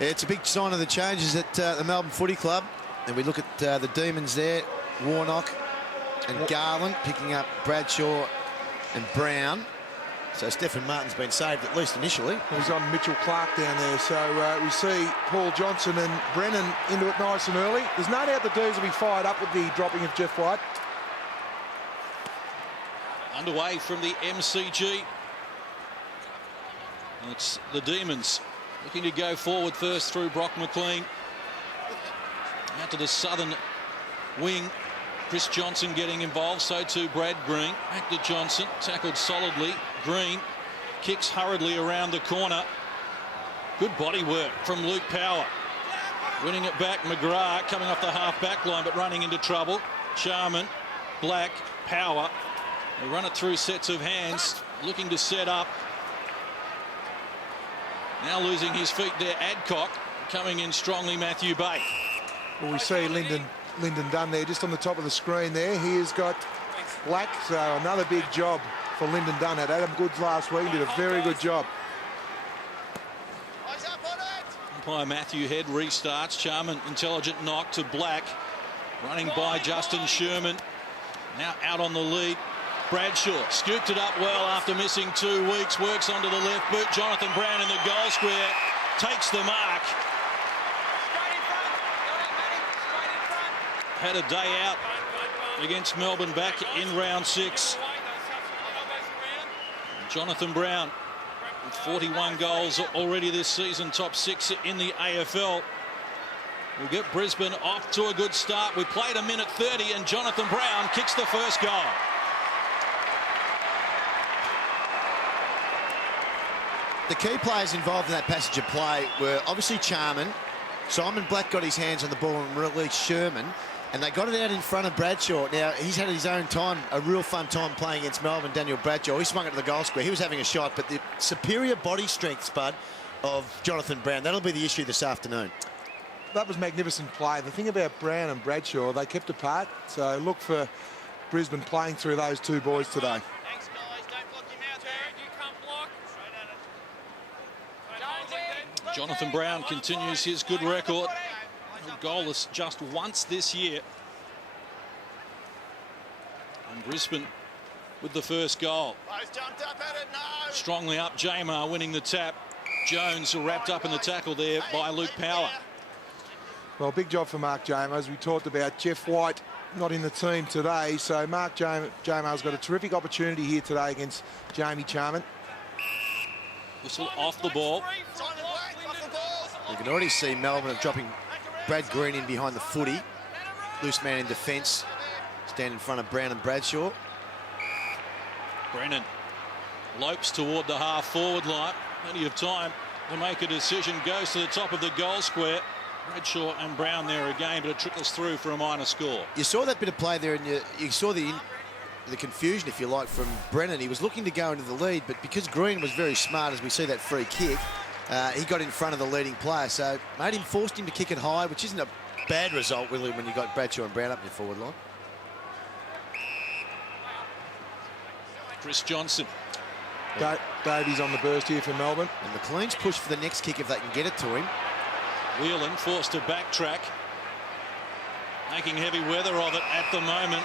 It's a big sign of the changes at the Melbourne Footy Club. And we look at the Demons there, Warnock and Garland picking up Bradshaw and Brown. So Stephen Martin's been saved, at least initially. He's on Mitchell Clark down there. So we see Paul Johnson and Brennan into it nice and early. There's no doubt the D's will be fired up with the dropping of Jeff White. Underway from the MCG. It's the Demons looking to go forward first through Brock McLean. Out to the southern wing. Chris Johnson getting involved, so too Brad Green. Back to Johnson, tackled solidly. Green kicks hurriedly around the corner. Good body work from Luke Power. Winning it back, McGrath coming off the half-back line but running into trouble. Charman, Black, Power. They run it through sets of hands, looking to set up. Now losing his feet there, Adcock. Coming in strongly, Matthew Bay. Well, we see Lyndon Dunn there just on the top of the screen there. He has got Black, so another big job for Lyndon Dunn. Had Adam Goods last week, did a very good job. Umpire Matthew Head restarts. Charman, intelligent knock to Black. Running by Justin Sherman. Now out on the lead. Bradshaw scooped it up well after missing 2 weeks. Works onto the left boot. Jonathan Brown in the goal square. Takes the mark. Had a day out against Melbourne back in round 6. Jonathan Brown with 41 goals already this season, top 6 in the AFL. We'll get Brisbane off to a good start. We played a minute 30 and Jonathan Brown kicks the first goal. The key players involved in that passage of play were obviously Charman. Simon Black got his hands on the ball and released Sherman. And they got it out in front of Bradshaw. Now, he's had his own time, a real fun time playing against Melbourne, Daniel Bradshaw. He swung it to the goal square. He was having a shot, but the superior body strength, Spud, of Jonathan Brown, that'll be the issue this afternoon. That was magnificent play. The thing about Brown and Bradshaw, they kept apart. So look for Brisbane playing through those 2 boys today. Thanks, guys. Don't block him out there. You can't block. Jonathan Brown continues his good record. Goalless just once this year. And Brisbane with the first goal. Strongly up, Jamar winning the tap. Jones wrapped up in the tackle there by Luke Power. Well, big job for Mark Jamar, as we talked about. Jeff White not in the team today, so Mark Jamar's got a terrific opportunity here today against Jamie Charman. Whistle off the ball. You can already see Melbourne dropping Brad Green in behind the footy. Loose man in defence. Stand in front of Brown and Bradshaw. Brennan lopes toward the half-forward line. Plenty of time to make a decision. Goes to the top of the goal square. Bradshaw and Brown there again, but it trickles through for a minor score. You saw that bit of play there, and you saw the confusion, if you like, from Brennan. He was looking to go into the lead, but because Green was very smart, as we see that free kick, he got in front of the leading player, so forced him to kick it high, which isn't a bad result, really, when you got Bradshaw and Brown up in your forward line. Chris Johnson. Davies on the burst here for Melbourne. And McLean's push for the next kick if they can get it to him. Whelan forced to backtrack. Making heavy weather of it at the moment.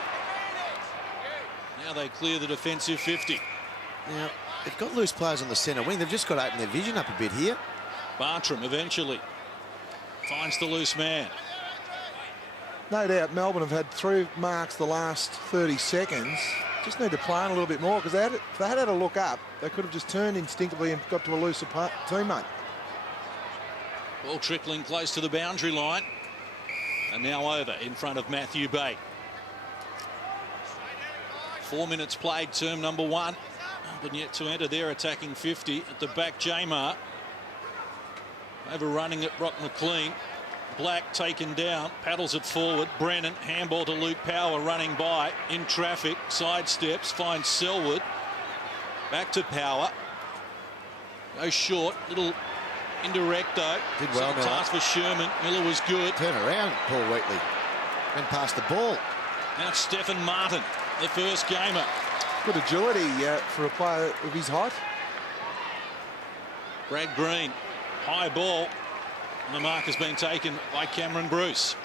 Now they clear the defensive 50. Now, they've got loose players on the centre wing. They've just got to open their vision up a bit here. Bartram eventually finds the loose man. No doubt Melbourne have had 3 marks the last 30 seconds. Just need to plan a little bit more, because if they had a look up, they could have just turned instinctively and got to a looser teammate. Ball trickling close to the boundary line. And now over in front of Matthew Bay. 4 minutes played, term number 1. Melbourne yet to enter their attacking 50. At the back, Jamar. Overrunning it, Brock McLean. Black taken down, paddles it forward. Brennan, handball to Luke Power, running by in traffic, sidesteps, finds Selwood. Back to Power. Goes short, little indirect though. Did well, Miller. Task for Sherman. Miller was good. Turn around, Paul Wheatley. Went past the ball. Now Stephen Martin, the first gamer. Good agility for a player of his height. Brad Green, high ball. And the mark has been taken by Cameron Bruce.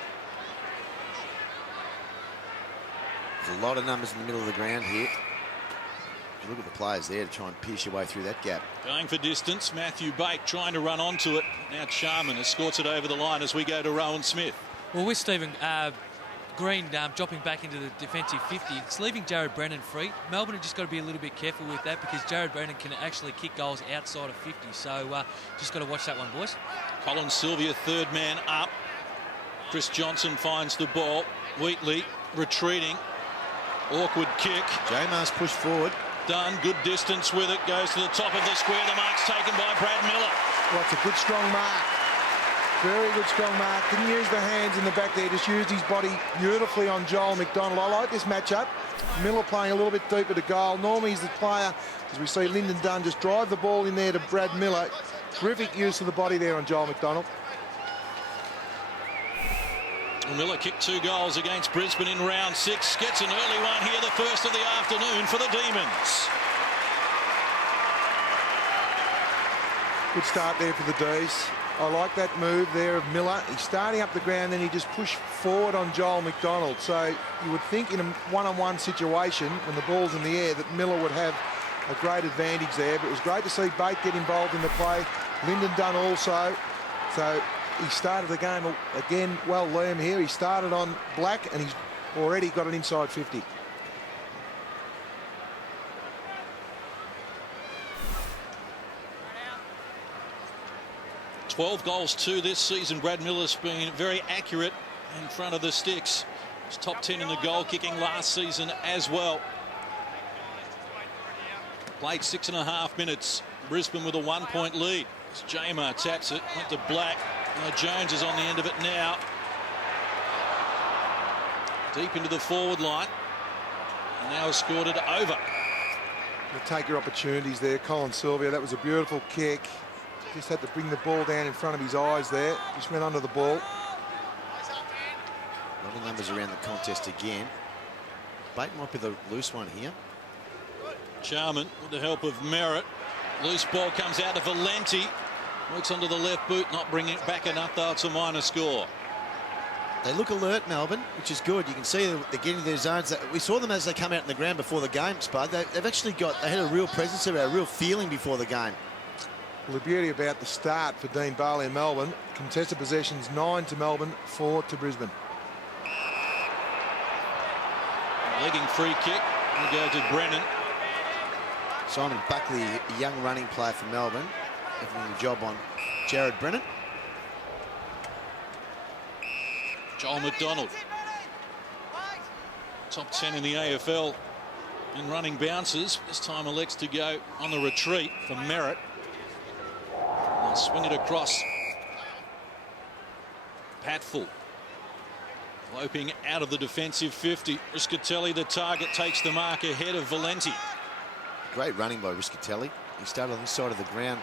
There's a lot of numbers in the middle of the ground here. Look at the players there to try and pierce your way through that gap. Going for distance, Matthew Bate trying to run onto it. Now Charman escorts it over the line as we go to Rowan Smith. Well, with Stephen Green dropping back into the defensive 50, it's leaving Jared Brennan free. Melbourne have just got to be a little bit careful with that because Jared Brennan can actually kick goals outside of 50. So just got to watch that one, boys. Colin Sylvia, third man up. Chris Johnson finds the ball. Wheatley retreating. Awkward kick. Jamar's pushed forward. Done. Good distance with it. Goes to the top of the square. The mark's taken by Brad Miller. Well, it's a good, strong mark. Very good, strong mark. Didn't use the hands in the back there. Just used his body beautifully on Joel McDonald. I like this matchup. Miller playing a little bit deeper to goal. Normally he's the player, as we see Lyndon Dunn just drive the ball in there to Brad Miller. Terrific use of the body there on Joel McDonald. Miller kicked 2 goals against Brisbane in round 6. Gets an early one here, the first of the afternoon for the Demons. Good start there for the D's. I like that move there of Miller. He's starting up the ground, then he just pushed forward on Joel McDonald. So you would think in a one-on-one situation, when the ball's in the air, that Miller would have a great advantage there. But it was great to see Bate get involved in the play. Lyndon Dunn also. So he started the game again. Well, Liam here. He started on black and he's already got an inside 50. $12 goals to this season. Brad Miller's been very accurate in front of the sticks. He's top 10 in the goal kicking last season as well. Played 6.5 minutes. Brisbane with a 1-point lead. As Jamar taps it, went to Black. Jones is on the end of it now. Deep into the forward line. And now has scored it over. You take your opportunities there, Colin Sylvia. That was a beautiful kick. Just had to bring the ball down in front of his eyes there. Just went under the ball. A lot of numbers around the contest again. Bate might be the loose one here. Charman with the help of Merritt. Loose ball comes out to Valenti. Works onto the left boot, not bringing it back enough though. It's a minor score. They look alert, Melbourne, which is good. You can see they're getting their zones. We saw them as they come out in the ground before the game, Spud. They've actually they had a real presence there, a real feeling before the game. Well, the beauty about the start for Dean Barley in Melbourne, contested possessions 9 to Melbourne, 4 to Brisbane. Legging free kick. We go to Brennan. Simon Buckley, a young running player for Melbourne, having the job on Jared Brennan. Joel McDonald. Top 10 in the AFL in running bounces. This time elects to go on the retreat for Merritt. And swing it across. Patfull. Loping out of the defensive 50. Riscatelli, the target, takes the mark ahead of Valenti. Great running by Riscatelli. He started on this side of the ground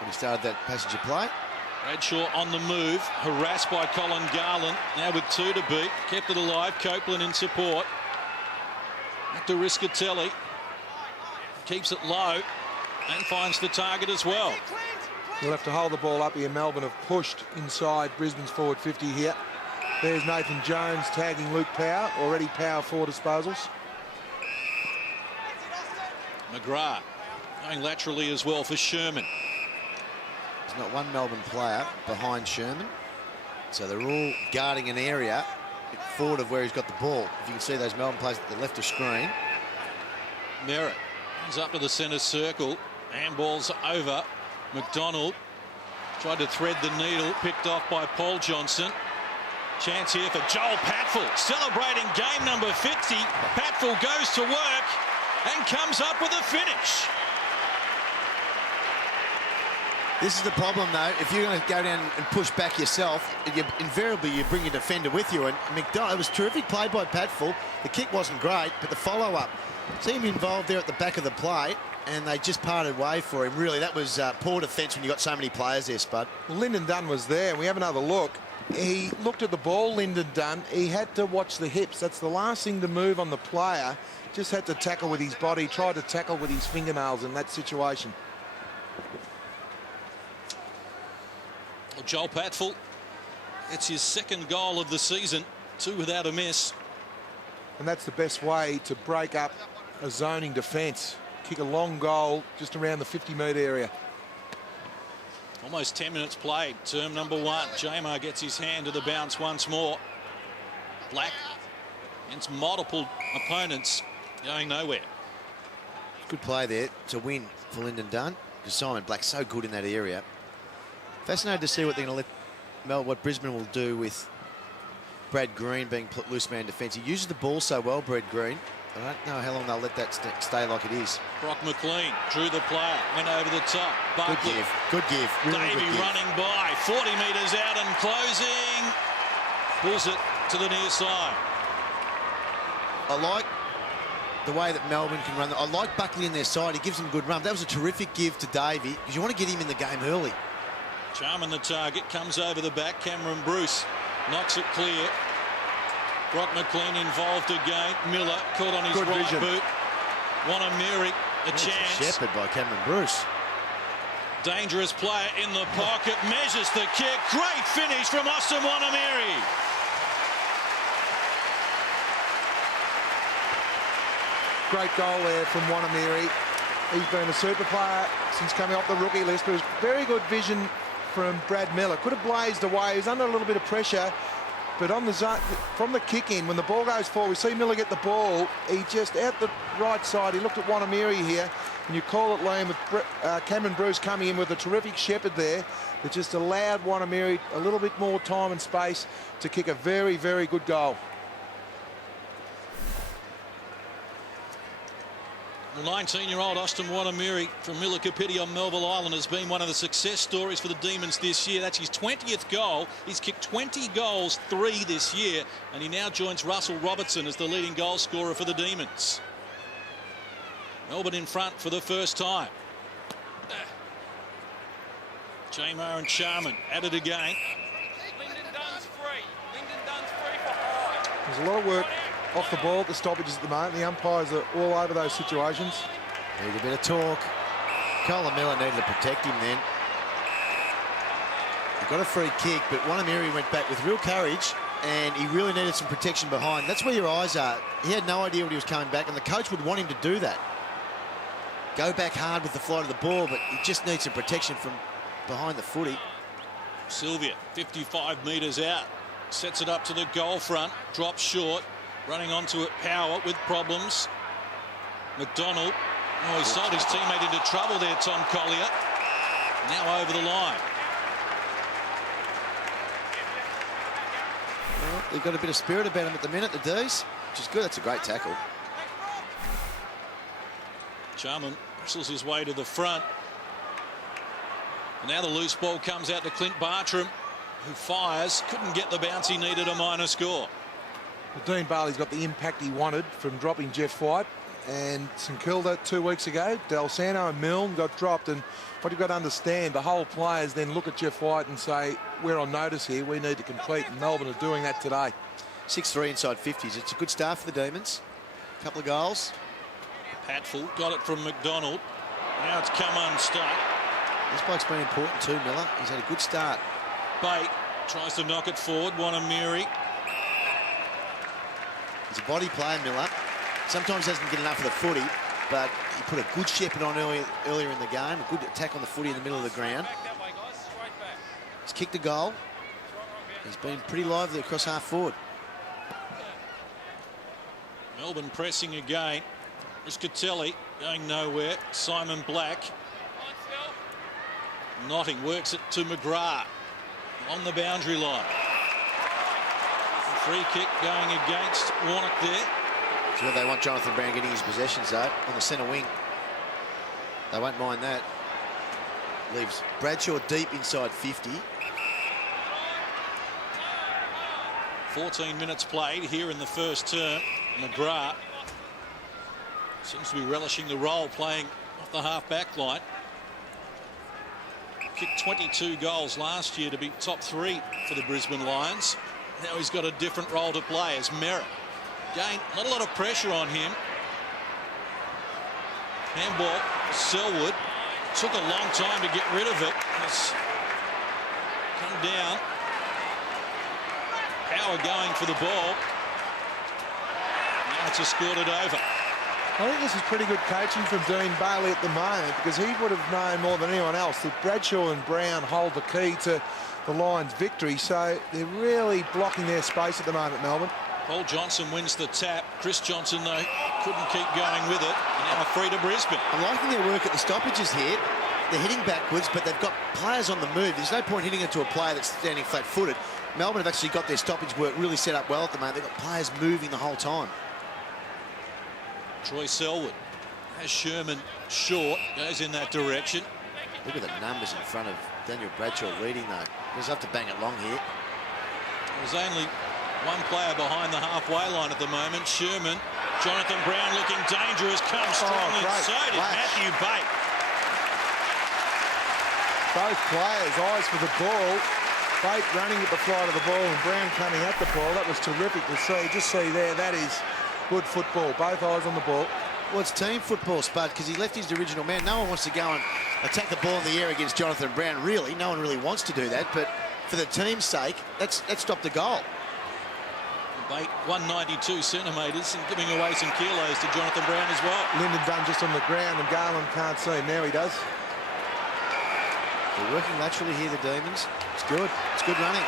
when he started that passage of play. Bradshaw on the move, harassed by Colin Garland. Now with 2 to beat, kept it alive. Copeland in support. Back to Riscatelli. Keeps it low and finds the target as well. You'll have to hold the ball up here. Melbourne have pushed inside Brisbane's forward 50 here. There's Nathan Jones tagging Luke Power. Already Power 4 disposals. McGrath going laterally as well for Sherman. There's not one Melbourne player behind Sherman. So they're all guarding an area forward of where he's got the ball. If you can see those Melbourne players at the left of screen. Merritt comes up to the centre circle. Handball's over. McDonald tried to thread the needle, picked off by Paul Johnson. Chance here for Joel Patfull, celebrating game number 50. Patfull goes to work and comes up with a finish. This is the problem, though. If you're going to go down and push back yourself, invariably you bring your defender with you. And McDonald, it was terrific play by Patfull. The kick wasn't great, but the follow-up. See him involved there at the back of the play, and they just parted way for him. Really, that was poor defence when you got so many players there, Spud. Well, Lyndon Dunn was there, and we have another look. He looked at the ball, Lyndon Dunn. He had to watch the hips. That's the last thing to move on the player. Just had to tackle with his body, tried to tackle with his fingernails in that situation. Well, Joel Patfull, it's his second goal of the season, 2 without a miss. And that's the best way to break up a zoning defence. Kick a long goal just around the 50-metre area. Almost 10 minutes played. Term number 1. Jamar gets his hand to the bounce once more. Black against multiple opponents, going nowhere. Good play there to win for Lyndon Dunn, because Simon Black's so good in that area. Fascinated to see what they're going to let what Brisbane will do with Brad Green being loose man defence. He uses the ball so well, Brad Green. I don't know how long they'll let that stay like it is. Brock McLean drew the player, went over the top. Good give, good give. Really Davey good give. running by, 40 metres out and closing. Pulls it to the near side. I like the way that Melbourne can run. I like Buckley in their side. He gives them a good run. That was a terrific give to Davey, because you want to get him in the game early. Charman the target, comes over the back. Cameron Bruce knocks it clear. Brock McLean involved again. Miller caught on his Good right vision. boot. Wanamiri a chance. Shepherd by Cameron Bruce. Dangerous player in the pocket. Measures the kick. Great finish from Austin Wanamiri. Great goal there from Wanamiri. He's been a super player since coming off the rookie list, but it was very good vision from Brad Miller. Could have blazed away. He was under a little bit of pressure, but on the zone, from the kick in, when the ball goes forward, we see Miller get the ball. He just out the right side. He looked at Wanamiri here, and you call it Liam with Cameron Bruce coming in with a terrific shepherd there that just allowed Wanamiri a little bit more time and space to kick a very, very good goal. The 19-year-old Austin Wanamiri from Millacapiti on Melville Island has been one of the success stories for the Demons this year. That's his 20th goal. He's kicked 20 goals, 3 this year, and he now joins Russell Robertson as the leading goal scorer for the Demons. Melbourne in front for the first time. Jamar and Charman at it again. Lyndon Dunn's free. Lyndon Dunn's free for high. There's a lot of work off the ball at the stoppages at the moment. The umpires are all over those situations. Need a bit of talk. Colin Miller needed to protect him then. He got a free kick, but Wanamiri went back with real courage, and he really needed some protection behind. That's where your eyes are. He had no idea when he was coming back, and the coach would want him to do that. Go back hard with the flight of the ball, but he just needs some protection from behind the footy. Sylvia, 55 metres out. Sets it up to the goal front. Drops short. Running onto it, Power with problems. McDonald. Oh, he sold his teammate into trouble there, Tom Collier. Now over the line. Well, they've got a bit of spirit about him at the minute, the D's, which is good. That's a great tackle. Charman whistles his way to the front. And now the loose ball comes out to Clint Bartram, who fires. Couldn't get the bounce he needed, a minor score. Well, Dean Barley's got the impact he wanted from dropping Jeff White, and St Kilda 2 weeks ago, Del Sano and Milne got dropped, and what you've got to understand, the whole players then look at Jeff White and say, we're on notice here, we need to compete, and Melbourne are doing that today. 6-3 inside 50s. It's a good start for the Demons. A couple of goals. Patfull got it from McDonald. Now it's come unstuck. This bloke's been important too, Miller. He's had a good start. Bate tries to knock it forward. Wanamiri. He's a body player, Miller. Sometimes doesn't get enough of the footy, but he put a good shepherd on earlier in the game. A good attack on the footy in the middle of the ground. Back that way, guys. Straight back. He's kicked a goal. He's been pretty lively across half forward. Melbourne pressing again. Riscatelli going nowhere. Simon Black. On still. Notting works it to McGrath on the boundary line. Free kick going against Warnock there. So they want Jonathan Brown getting his possessions though on the centre wing. They won't mind that. Leaves Bradshaw deep inside 50. 14 minutes played here in the first term. McGrath seems to be relishing the role, playing off the half-back line. Kicked 22 goals last year to be top 3 for the Brisbane Lions. Now he's got a different role to play as Merritt. Again, not a lot of pressure on him. Handball, Selwood. Took a long time to get rid of it. As come down. Power going for the ball. Now it's escorted over. I think this is pretty good coaching from Dean Bailey at the moment, because he would have known more than anyone else that Bradshaw and Brown hold the key to the Lions' victory. So they're really blocking their space at the moment, Melbourne. Paul Johnson wins the tap. Chris Johnson, though, couldn't keep going with it. And now free to Brisbane. I'm liking their work at the stoppages here. They're hitting backwards, but they've got players on the move. There's no point hitting it to a player that's standing flat-footed. Melbourne have actually got their stoppage work really set up well at the moment. They've got players moving the whole time. Troy Selwood has Sherman short, goes in that direction. Look at the numbers in front of Daniel Bradshaw leading, though. He'll have to bang it long here. There's only one player behind the halfway line at the moment, Sherman. Jonathan Brown looking dangerous, comes strong, and so did Matthew Bate. Both players, eyes for the ball. Bate running at the flight of the ball and Brown coming at the ball. That was terrific to see. Just see there, that is good football. Both eyes on the ball. Well, it's team football, Spud, because he left his original man. No one wants to go and attack the ball in the air against Jonathan Brown, really. No one really wants to do that, but for the team's sake, that stopped the goal. Bate 192 centimetres and giving away some kilos to Jonathan Brown as well. Lyndon Dunn just on the ground and Garland can't see him. Now he does. They're working laterally here, the Demons. It's good. It's good running.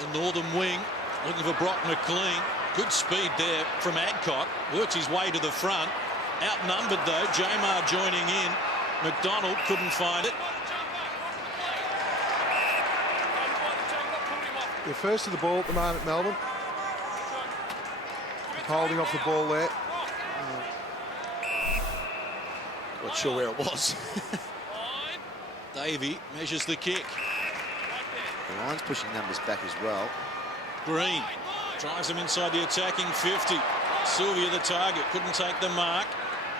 The northern wing looking for Brock McLean. Good speed there from Adcock. Works his way to the front. Outnumbered, though. Jamar joining in. McDonald couldn't find it. They're first to the ball at the moment, Melbourne. Holding off the ball there. Not sure where it was. Davey measures the kick. The Lions pushing numbers back as well. Green drives them inside the attacking 50. Sylvia the target, couldn't take the mark.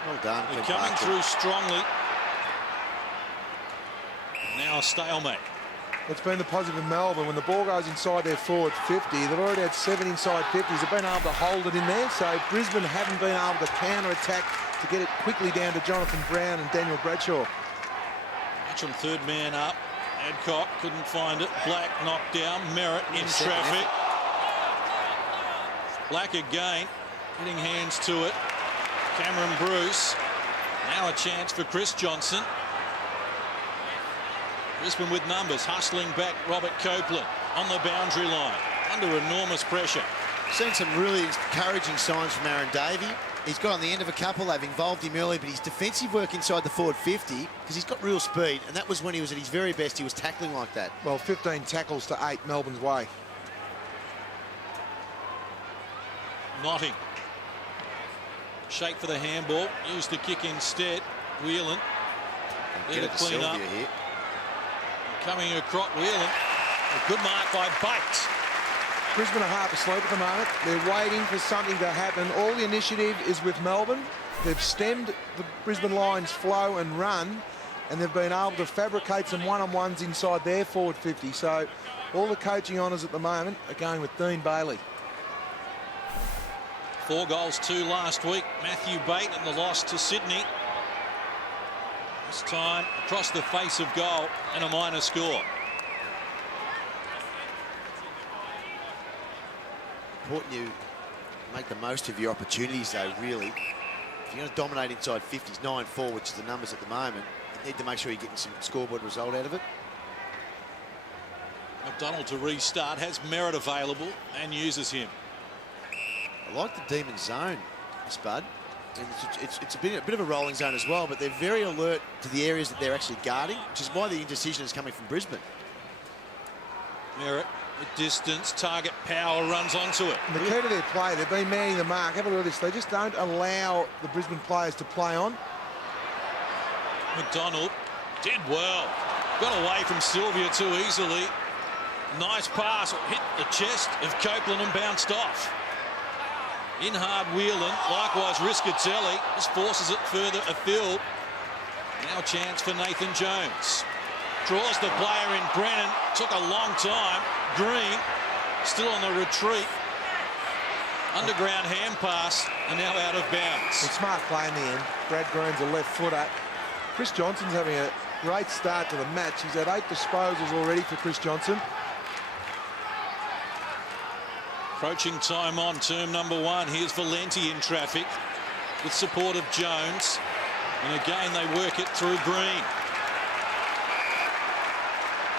Well done. They're coming through strongly. Now a stalemate. It's been the positive in Melbourne. When the ball goes inside their forward 50, they've already had 7 inside 50s. They've been able to hold it in there, so Brisbane haven't been able to counter-attack to get it quickly down to Jonathan Brown and Daniel Bradshaw. Matcham third man up. Adcock couldn't find it. Black knocked down. Merritt in traffic. Black again, getting hands to it. Cameron Bruce. Now a chance for Chris Johnson. Brisbane with numbers, hustling back Robert Copeland on the boundary line, under enormous pressure. Seen some really encouraging signs from Aaron Davey. He's got on the end of a couple. They've involved him early, but his defensive work inside the forward 50, because he's got real speed, and that was when he was at his very best. He was tackling like that. Well, 15 tackles to 8 Melbourne's way. Notting. Shake for the handball. Used the kick instead. Whelan. There to clean up. Here. Coming across Whelan. A good mark by Bates. Brisbane are half asleep at the moment. They're waiting for something to happen. All the initiative is with Melbourne. They've stemmed the Brisbane Lions' flow and run, and they've been able to fabricate some one-on-ones inside their forward 50. So all the coaching honours at the moment are going with Dean Bailey. 4 goals, 2 last week. Matthew Bate in the loss to Sydney. This time across the face of goal and a minor score. Important you make the most of your opportunities, though, really. If you're going to dominate inside 50s, 9-4, which is the numbers at the moment, you need to make sure you're getting some scoreboard result out of it. McDonald to restart, has Merritt available and uses him. I like the Demon zone, Spud. And it's a bit of a rolling zone as well, but they're very alert to the areas that they're actually guarding, which is why the indecision is coming from Brisbane. Merritt at distance, target power, runs onto it. And the key to their play, they've been manning the mark. Have a look at this. They just don't allow the Brisbane players to play on. McDonald did well. Got away from Sylvia too easily. Nice pass, hit the chest of Copeland and bounced off. In hard Whelan, likewise Riscatelli, just forces it further afield. Now chance for Nathan Jones. Draws the player in Brennan, took a long time. Green, still on the retreat. Underground hand pass, and now out of bounds. It's smart play in the end. Brad Green's a left footer. Chris Johnson's having a Great start to the match. He's had 8 disposals already for Chris Johnson. Approaching time on term number 1. Here's Valenti in traffic with support of Jones. And again, they work it through Green.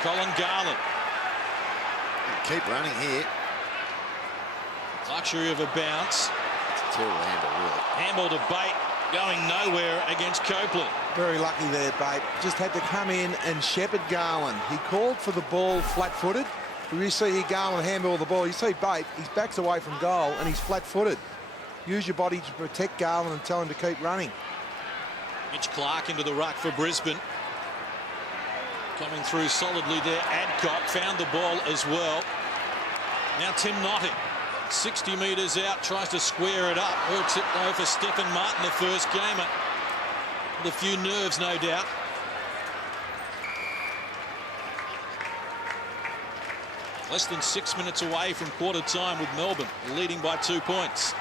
Colin Garland. Keep running here. Luxury of a bounce. It's a terrible handle, really. Handball to Bate, going nowhere against Copeland. Very lucky there, Bate. Just had to come in and shepherd Garland. He called for the ball flat-footed. You see Garland handball the ball. You see Bate, his back's away from goal and he's flat-footed. Use your body to protect Garland and tell him to keep running. Mitch Clark into the ruck for Brisbane. Coming through solidly there. Adcock found the ball as well. Now Tim Notting, 60 metres out, tries to square it up. Works it low for Stephen Martin, the first gamer. With a few nerves, no doubt. Less than 6 minutes away from quarter time with Melbourne leading by 2 points.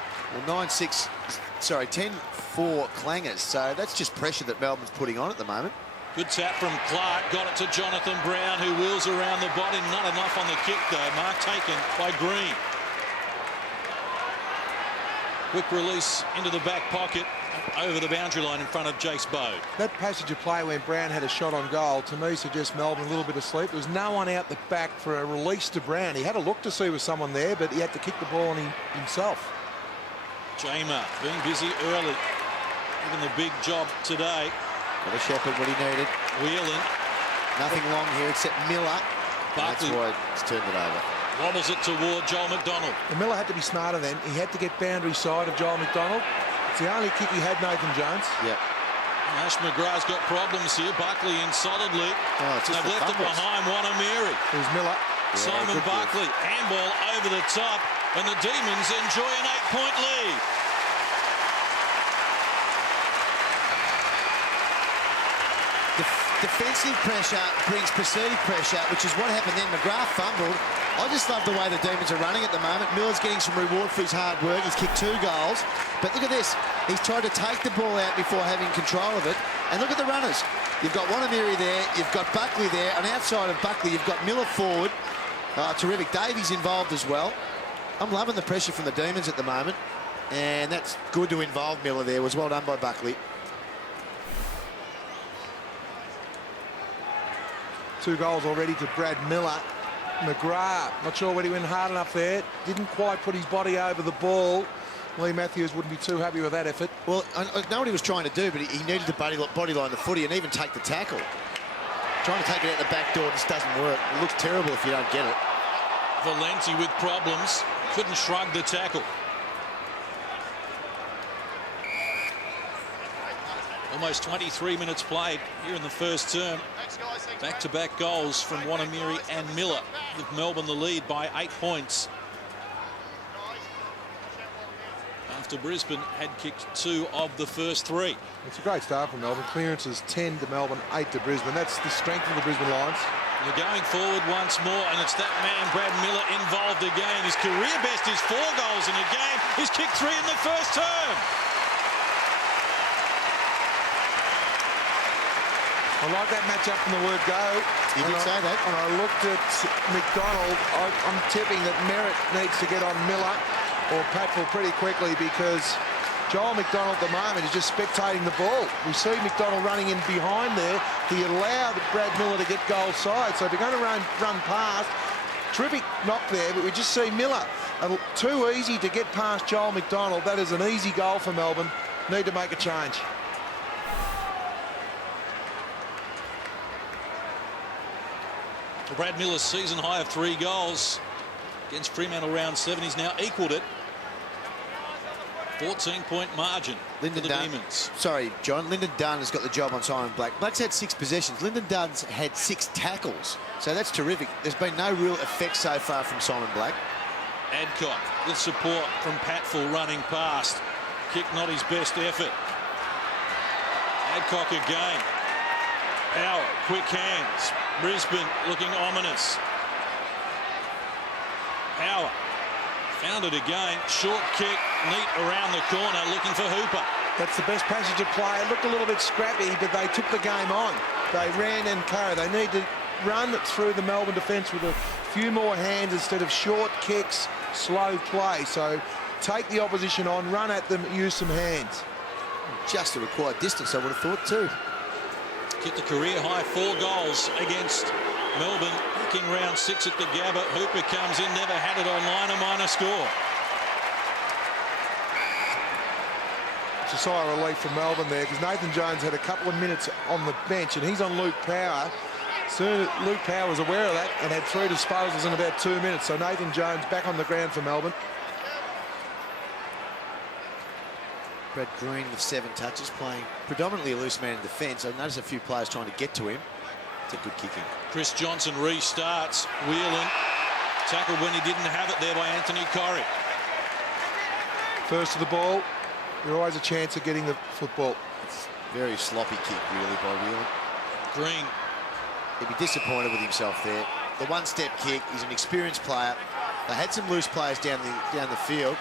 Well, 10-4 clangers. So that's just pressure that Melbourne's putting on at the moment. Good tap from Clark, got it to Jonathan Brown, who wheels around the body. Not enough on the kick, though. Mark taken by Green. Quick release into the back pocket, over the boundary line in front of Jace Bode. That passage of play when Brown had a shot on goal, to me, suggests Melbourne a little bit asleep. There was no one out the back for a release to Brown. He had a look to see was someone there, but he had to kick the ball on himself. Jamer being busy early, given the big job today. Got a shepherd what he needed. Whelan. Nothing long here except Miller. Barkley. That's why it's turned it over. Wobbles it toward Joel McDonald. And Miller had to be smarter then. He had to get boundary side of Joel McDonald. It's the only kick he had, Nathan Jones. Yep. Ash McGrath's got problems here. Buckley in solidly. Oh, it's just They've left it behind Wanamiri. There's Miller. Yeah, Simon good Buckley, handball over the top, and the Demons enjoy an 8-point lead. Defensive pressure brings perceived pressure, which is what happened then. McGrath fumbled. I just love the way the Demons are running at the moment. Miller's getting some reward for his hard work. He's kicked 2 goals. But look at this. He's tried to take the ball out before having control of it. And look at the runners. You've got Wanamiri there. You've got Buckley there. And outside of Buckley, you've got Miller forward. Terrific. Davies involved as well. I'm loving the pressure from the Demons at the moment. And that's good to involve Miller there. It was well done by Buckley. 2 goals already to Brad Miller. McGrath, not sure whether he went hard enough there. Didn't quite put his body over the ball. Lee Matthews wouldn't be too happy with that effort. Well, I know what he was trying to do, but he needed to bodyline the footy and even take the tackle. Trying to take it out the back door just doesn't work. It looks terrible if you don't get it. Valenti with problems. Couldn't shrug the tackle. Almost 23 minutes played here in the first term. Back-to-back goals from Wanamiri and Miller give Melbourne the lead by 8 points. After Brisbane had kicked 2 of the first 3. It's a great start for Melbourne. Clearances 10 to Melbourne, 8 to Brisbane. That's the strength of the Brisbane Lions. They're going forward once more, and it's that man, Brad Miller, involved again. His career best is 4 goals in a game. He's kicked 3 in the first term. I like that matchup from the word go. You did say that. And I looked at McDonald. I'm tipping that Merritt needs to get on Miller or Patfull pretty quickly, because Joel McDonald at the moment is just spectating the ball. We see McDonald running in behind there. He allowed Brad Miller to get goal side. So if you're going to run past, terrific knock there, but we just see Miller. Too easy to get past Joel McDonald. That is an easy goal for Melbourne. Need to make a change. Brad Miller's season high of 3 goals against Fremantle round 7. He's now equalled it. 14-point margin for the Demons. Sorry, John. Lyndon Dunn has got the job on Simon Black. Black's had 6 possessions. Lyndon Dunn's had 6 tackles. So that's terrific. There's been no real effect so far from Simon Black. Adcock with support from Patfull running past. Kick not his best effort. Adcock again. Power, quick hands. Brisbane looking ominous. Power found it again. Short kick, neat around the corner, looking for Hooper. That's the best passage of play. It looked a little bit scrappy, but they took the game on. They ran and carried. They need to run through the Melbourne defence with a few more hands instead of short kicks, slow play. So take the opposition on, run at them, use some hands. Just the required distance, I would have thought, too. Kicked a career-high 4 goals against Melbourne back in round 6 at the Gabba. Hooper comes in, never had it online, a minor score. It's a sigh of relief for Melbourne there, because Nathan Jones had a couple of minutes on the bench, and he's on Luke Power. Soon Luke Power was aware of that and had 3 disposals in about 2 minutes. So Nathan Jones back on the ground for Melbourne. Brad Green with 7 touches, playing predominantly a loose man in defence. I've noticed a few players trying to get to him. It's a good kicking. Chris Johnson restarts. Whelan tackled when he didn't have it there by Anthony Corrie. First to the ball, you're always a chance of getting the football. It's a very sloppy kick, really, by Whelan. Green. He'd be disappointed with himself there. The one-step kick, he's an experienced player. They had some loose players down the field.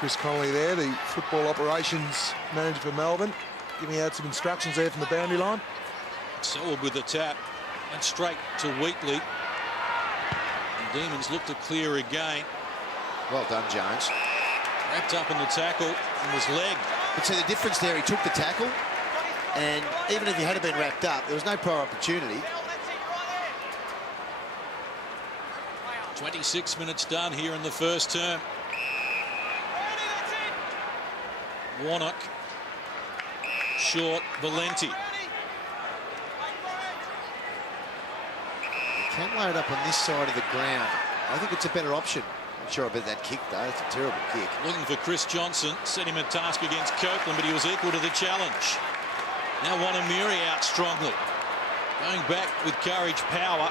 Chris Connolly there, the football operations manager for Melbourne, giving out some instructions there from the boundary line. Selwood with the tap and straight to Wheatley. And Demons look to clear again. Well done, Jones. Wrapped up in the tackle and was legged. But see the difference there, he took the tackle, and even if he had been wrapped up, there was no prior opportunity. 26 minutes done here in the first term. Warnock. Short. Valenti. Can lay it up on this side of the ground. I think it's a better option. Not sure about that kick, though. It's a terrible kick. Looking for Chris Johnson. Set him a task against Copeland, but he was equal to the challenge. Now Wanamiri out strongly. Going back with courage, power.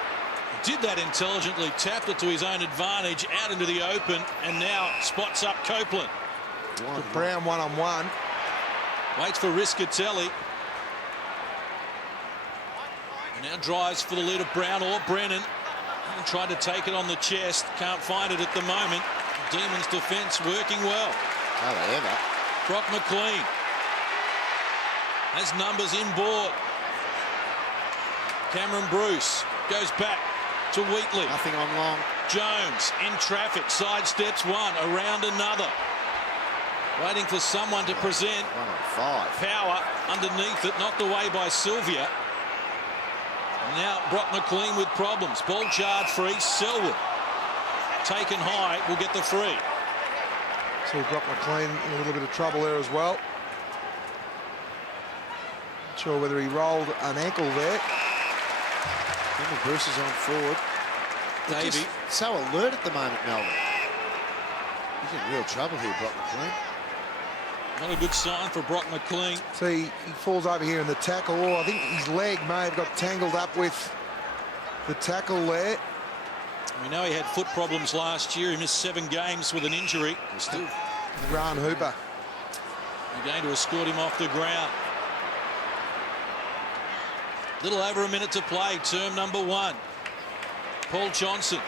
Did that intelligently. Tapped it to his own advantage. Out into the open. And now spots up Copeland. Brown one-on-one. Waits for Riscatelli. And now drives for the lead of Brown or Brennan. And tried to take it on the chest. Can't find it at the moment. Demons defence working well. How they ever. Brock McLean has numbers inboard. Cameron Bruce goes back to Wheatley. Nothing on long. Jones in traffic. Sidesteps one. Around another. Waiting for someone to present. 1 on 5. Power underneath it. Knocked away by Sylvia. Now Brock McLean with problems. Ball jarred free. Selwood taken high. Will get the free. So Brock McLean in a little bit of trouble there as well. Not sure whether he rolled an ankle there. Cameron Bruce is on forward. They're Davey. just so alert at the moment, Melbourne. He's in real trouble here, Brock McLean. Not a good sign for Brock McLean. See, he falls over here in the tackle. Oh, I think his leg may have got tangled up with the tackle there. We know he had foot problems last year. He missed 7 games with an injury. Still. Grant Hooper. They're going to escort him off the ground. Little over a minute to play, term number 1. Paul Johnson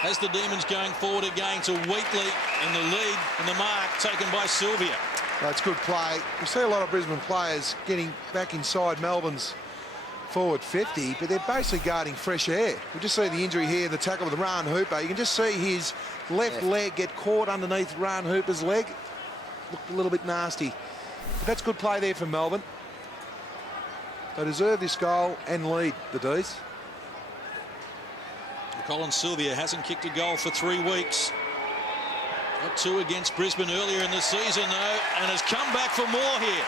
has the Demons going forward again to Wheatley in the lead, and the mark taken by Sylvia. That's good play. We see a lot of Brisbane players getting back inside Melbourne's forward 50, but they're basically guarding fresh air. We just see the injury here, the tackle with Ryan Hooper. You can just see his left leg get caught underneath Ryan Hooper's leg. Looked a little bit nasty. But that's good play there for Melbourne. They deserve this goal and lead, the D's. Colin Sylvia hasn't kicked a goal for 3 weeks. Got 2 against Brisbane earlier in the season, though, and has come back for more here.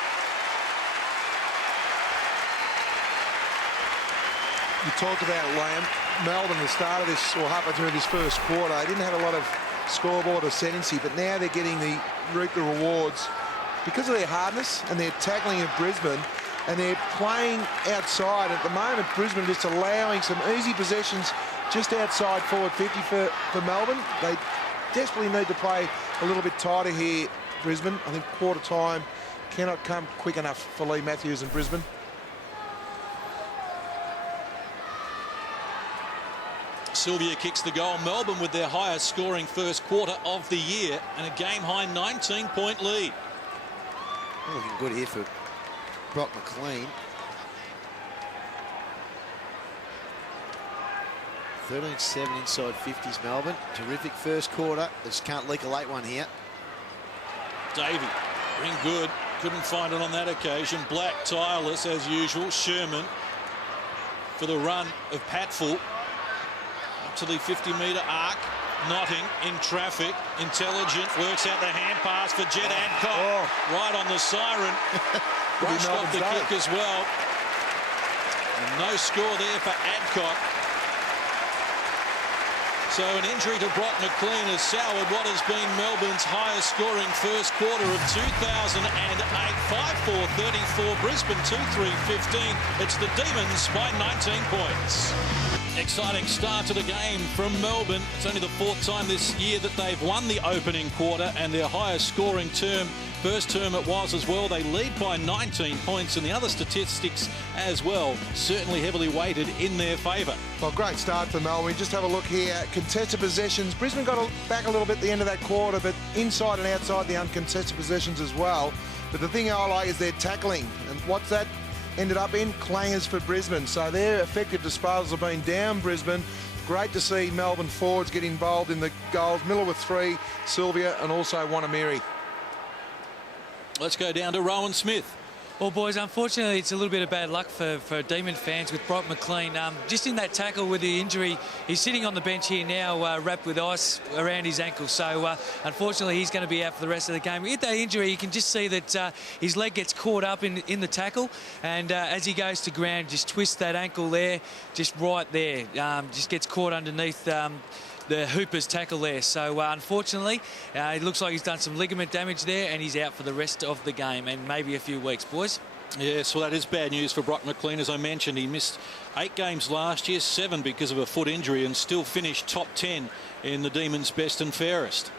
You talked about Lamb. Melbourne at the start of this, or halfway through this first quarter, they didn't have a lot of scoreboard ascendancy, but now they're getting the rewards because of their hardness and their tackling of Brisbane, and they're playing outside. At the moment, Brisbane just allowing some easy possessions just outside forward 50 for Melbourne. They desperately need to play a little bit tighter here, Brisbane. I think quarter time cannot come quick enough for Lee Matthews and Brisbane. Sylvia kicks the goal. Melbourne with their highest scoring first quarter of the year and a game-high 19-point lead. Looking good here for Brock McLean. 13-7 inside 50s, Melbourne. Terrific first quarter. They just can't leak a late one here. Davey, ring good. Couldn't find it on that occasion. Black, tireless as usual. Sherman for the run of Patfull. Up to the 50-metre arc. Notting in traffic. Intelligent. Works out the hand pass for Jed Adcock. Right on the siren. Rushed off the kick as well. And no score there for Adcock. So an injury to Brock McLean has soured what has been Melbourne's highest scoring first quarter of 2008. 5-4-34, Brisbane 2-3-15. It's the Demons by 19 points. Exciting start to the game from Melbourne. It's only the 4th time this year that they've won the opening quarter, and their highest scoring term. First term it was as well. They lead by 19 points, and the other statistics as well certainly heavily weighted in their favour. Well, great start for Melbourne. Just have a look here. Contested possessions. Brisbane got back a little bit at the end of that quarter, but inside and outside the uncontested possessions as well. But the thing I like is their tackling. And what's that ended up in? Clangers for Brisbane. So their effective disposals have been down Brisbane. Great to see Melbourne forwards get involved in the goals. Miller with 3, Sylvia, and also Wanamiri. Let's go down to Rowan Smith. Well, boys, unfortunately, it's a little bit of bad luck for Demon fans with Brock McLean. Just in that tackle with the injury, he's sitting on the bench here now, wrapped with ice around his ankle. So, unfortunately, he's going to be out for the rest of the game. With that injury, you can just see that his leg gets caught up in the tackle. And as he goes to ground, just twists that ankle there, just right there. Just gets caught underneath the Hooper's tackle there. So unfortunately, it looks like he's done some ligament damage there, and he's out for the rest of the game and maybe a few weeks, boys. Yes, well, that is bad news for Brock McLean. As I mentioned, he missed 8 games last year, 7 because of a foot injury, and still finished top 10 in the Demons' best and fairest.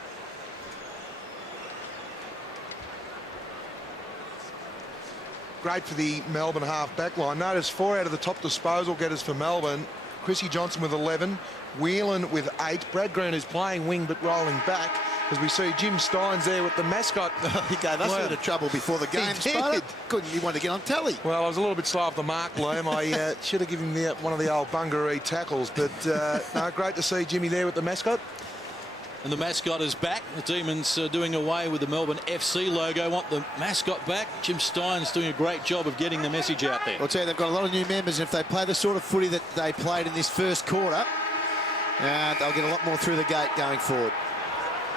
Great for the Melbourne half-back line. Notice 4 out of the top disposal getters for Melbourne. Chrissy Johnson with 11, Whelan with 8. Brad Green is playing wing but rolling back, as we see Jim Steins there with the mascot. He gave us a bit of trouble before the game started. He wanted to get on telly. Well, I was a little bit slow off the mark, Liam. I should have given him one of the old bungaree tackles, but no, great to see Jimmy there with the mascot. And the mascot is back. The Demons doing away with the Melbourne FC logo. Want the mascot back. Jim Stein's doing a great job of getting the message out there. I'll tell you, they've got a lot of new members, and if they play the sort of footy that they played in this first quarter, they'll get a lot more through the gate going forward.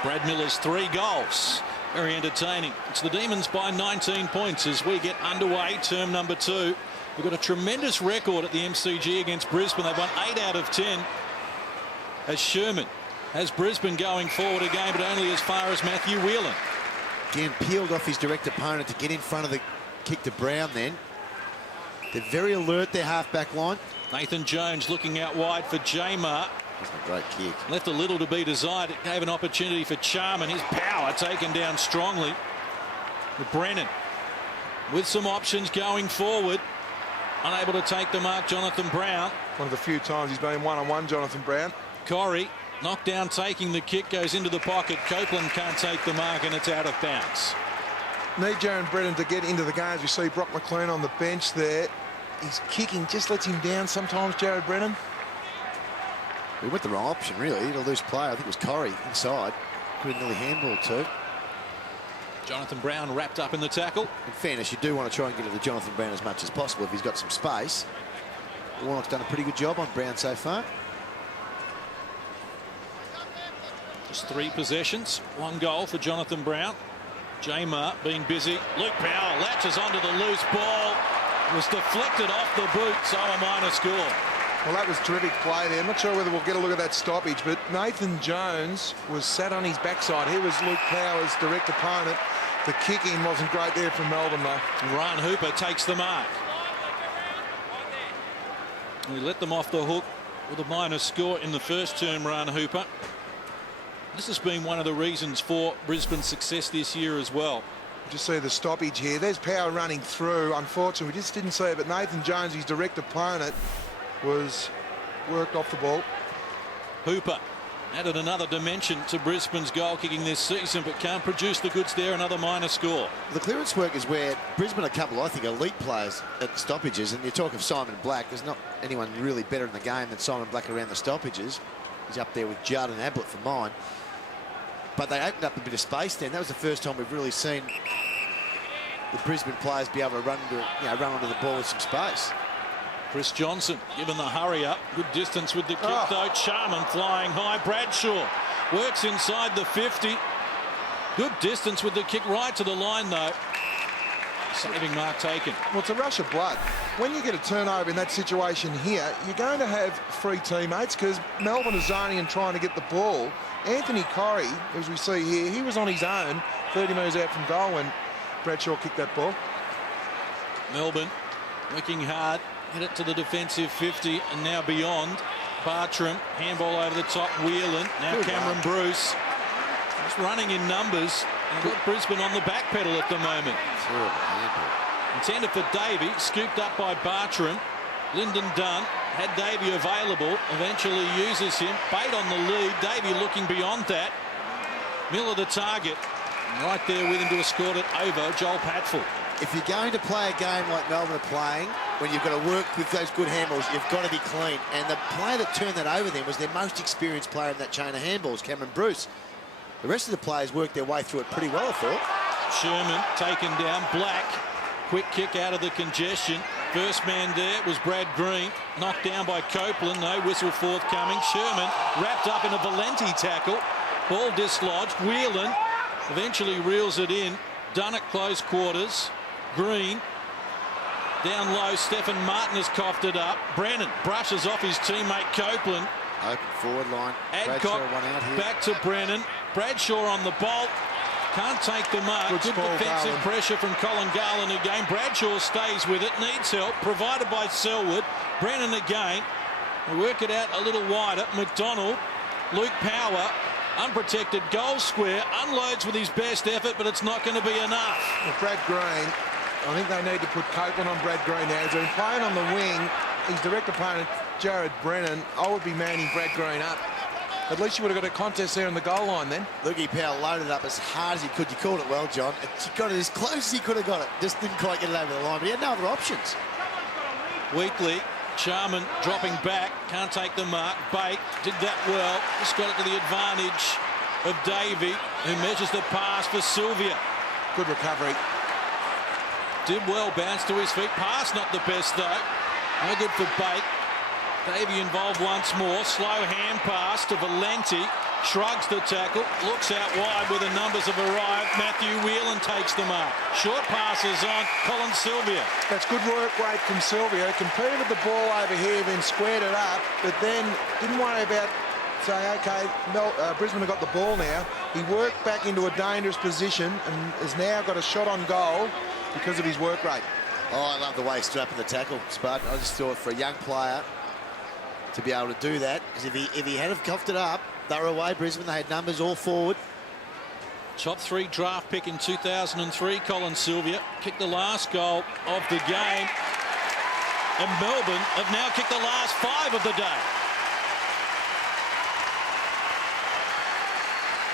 Brad Miller's 3 goals. Very entertaining. It's the Demons by 19 points as we get underway, term number 2. We've got a tremendous record at the MCG against Brisbane. They've won 8 out of 10. As Sherman has Brisbane going forward again, but only as far as Matthew Whelan. Again, peeled off his direct opponent to get in front of the kick to Brown then. They're very alert, their half-back line. Nathan Jones looking out wide for Jamar. That's a great kick. Left a little to be desired. It gave an opportunity for Charman. His power taken down strongly. With Brennan with some options going forward. Unable to take the mark, Jonathan Brown. One of the few times he's been one-on-one, Jonathan Brown. Corey, knocked down, taking the kick, goes into the pocket. Copeland can't take the mark, and it's out of bounds. Need Jaron Brennan to get into the game. As you see Brock McLean on the bench there. His kicking just lets him down sometimes, Jared Brennan. He went the wrong option, really. A loose player. I think it was Corey inside. Could have nearly handballed too. Jonathan Brown wrapped up in the tackle. In fairness, you do want to try and get to the Jonathan Brown as much as possible if he's got some space. Warnock's done a pretty good job on Brown so far. Just 3 possessions, 1 goal for Jonathan Brown. Jamar being busy. Luke Power latches onto the loose ball. It was deflected off the boot, so a minor score. Well, that was terrific play there. I'm not sure whether we'll get a look at that stoppage, but Nathan Jones was sat on his backside. Here was Luke Power's direct opponent. The kick-in wasn't great there from Melbourne, though. Ryan Hooper takes the mark. We let them off the hook with a minor score in the first term, Ryan Hooper. This has been one of the reasons for Brisbane's success this year as well. Just see the stoppage here. There's Power running through. Unfortunately, we just didn't see it, but Nathan Jones, his direct opponent, was worked off the ball. Hooper Added another dimension to Brisbane's goal kicking this season, but can't produce the goods there. Another minor score. The clearance work is where Brisbane, a couple, I think, elite players at the stoppages. And you talk of Simon Black, there's not anyone really better in the game than Simon Black around the stoppages. He's up there with Judd and Ablett for mine. But they opened up a bit of space then. That was the first time we've really seen the Brisbane players be able to run onto the ball with some space. Chris Johnson given the hurry up. Good distance with the kick though. Charman flying high. Bradshaw works inside the 50. Good distance with the kick right to the line though. Saving mark taken. Well, it's a rush of blood. When you get a turnover in that situation here, you're going to have free teammates because Melbourne is zoning and trying to get the ball. Anthony Corrie, as we see here, he was on his own 30 metres out from goal when Bradshaw kicked that ball. Melbourne working hard. Hit it to the defensive 50 and now beyond. Bartram, handball over the top. Whelan, now Good Cameron run. Bruce. Just running in numbers. And got Brisbane on the back pedal at the moment. Terrible handball. Intended for Davey, scooped up by Bartram. Lyndon Dunn had Davey available, eventually uses him. Bate on the lead, Davey looking beyond that. Miller the target. And right there with him to escort it over Joel Patfull. If you're going to play a game like Melbourne are playing, when you've got to work with those good handballs, you've got to be clean. And the player that turned that over then was their most experienced player in that chain of handballs, Cameron Bruce. The rest of the players worked their way through it pretty well, I thought. Sherman taken down. Black, quick kick out of the congestion. First man there was Brad Green, knocked down by Copeland. No whistle forthcoming. Sherman wrapped up in a Valenti tackle. Ball dislodged. Whelan eventually reels it in. Done at close quarters. Green down low. Stephen Martin has coughed it up. Brennan brushes off his teammate Copeland. Open forward line. Adcock Bradshaw one out here. back to Brennan. Bradshaw on the bolt. Can't take the mark. Good Good small defensive Garland. pressure from Colin Garland again. Bradshaw stays with it. Needs help. Provided by Selwood. Brennan again. They work it out a little wider. McDonald. Luke Power. Unprotected goal square. Unloads with his best effort, but it's not going to be enough. Well, Brad Green, I think they need to put Copeland on Brad Green now. He's been playing on the wing. His direct opponent, Jared Brennan, I would be manning Brad Green up. At least you would have got a contest there on the goal line then. Lukey Powell loaded up as hard as he could. You called it well, John. He got it as close as he could have got it. Just didn't quite get it over the line, but he had no other options. Weekly, Charman dropping back, can't take the mark. Bate did that well, just got it to the advantage of Davey, who measures the pass for Sylvia. Good recovery. Did well, bounced to his feet. Pass not the best though. No good for Bate. Davey involved once more. Slow hand pass to Valenti. Shrugs the tackle. Looks out wide where the numbers have arrived. Matthew Whelan takes the mark. Short passes on Colin Sylvia. That's good work rate from Sylvia. Competed with the ball over here, then squared it up, but then didn't worry about saying, okay, Brisbane have got the ball now. He worked back into a dangerous position and has now got a shot on goal because of his work rate. Oh, I love the way he's strapping the tackle, Spud. I just thought for a young player to be able to do that, because if he had have coughed it up, they were away, Brisbane. They had numbers all forward. Top 3 draft pick in 2003, Colin Sylvia. Kicked the last goal of the game. And Melbourne have now kicked the last 5 of the day.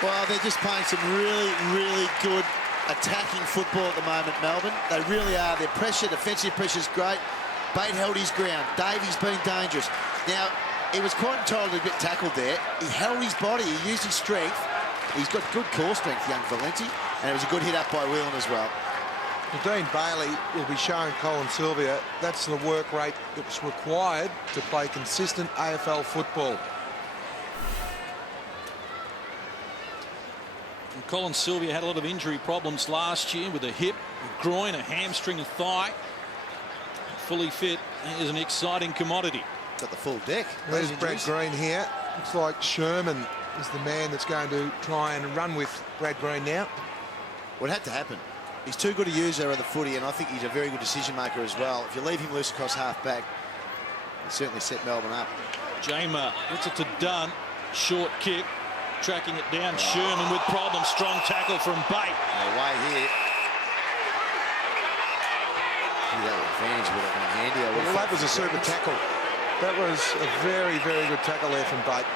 Well, they're just playing some really, really good attacking football at the moment, Melbourne. They really are. Their pressure, defensive pressure is great. Bate held his ground. Davies been dangerous. Now, he was quite entitled to a bit tackled there. He held his body. He used his strength. He's got good core strength, young Valenti. And it was a good hit up by Whelan as well. Dean Bailey will be showing Colin Sylvia that's the work rate that's required to play consistent AFL football. And Colin Sylvia had a lot of injury problems last year with a hip, a groin, a hamstring, a thigh. Fully fit is an exciting commodity. Got the full deck. There's Brad Green here. Looks like Sherman is the man that's going to try and run with Brad Green now. What had to happen? He's too good a user of the footy, and I think he's a very good decision maker as well. If you leave him loose across half back, it certainly set Melbourne up. Jamer gets it to Dunn. Short kick. Tracking it down. Sherman with problems. Strong tackle from Bate. Away here. Gee, that advantage would have been handy. Well, that was a super tackle. That was a very, very good tackle there from Bate.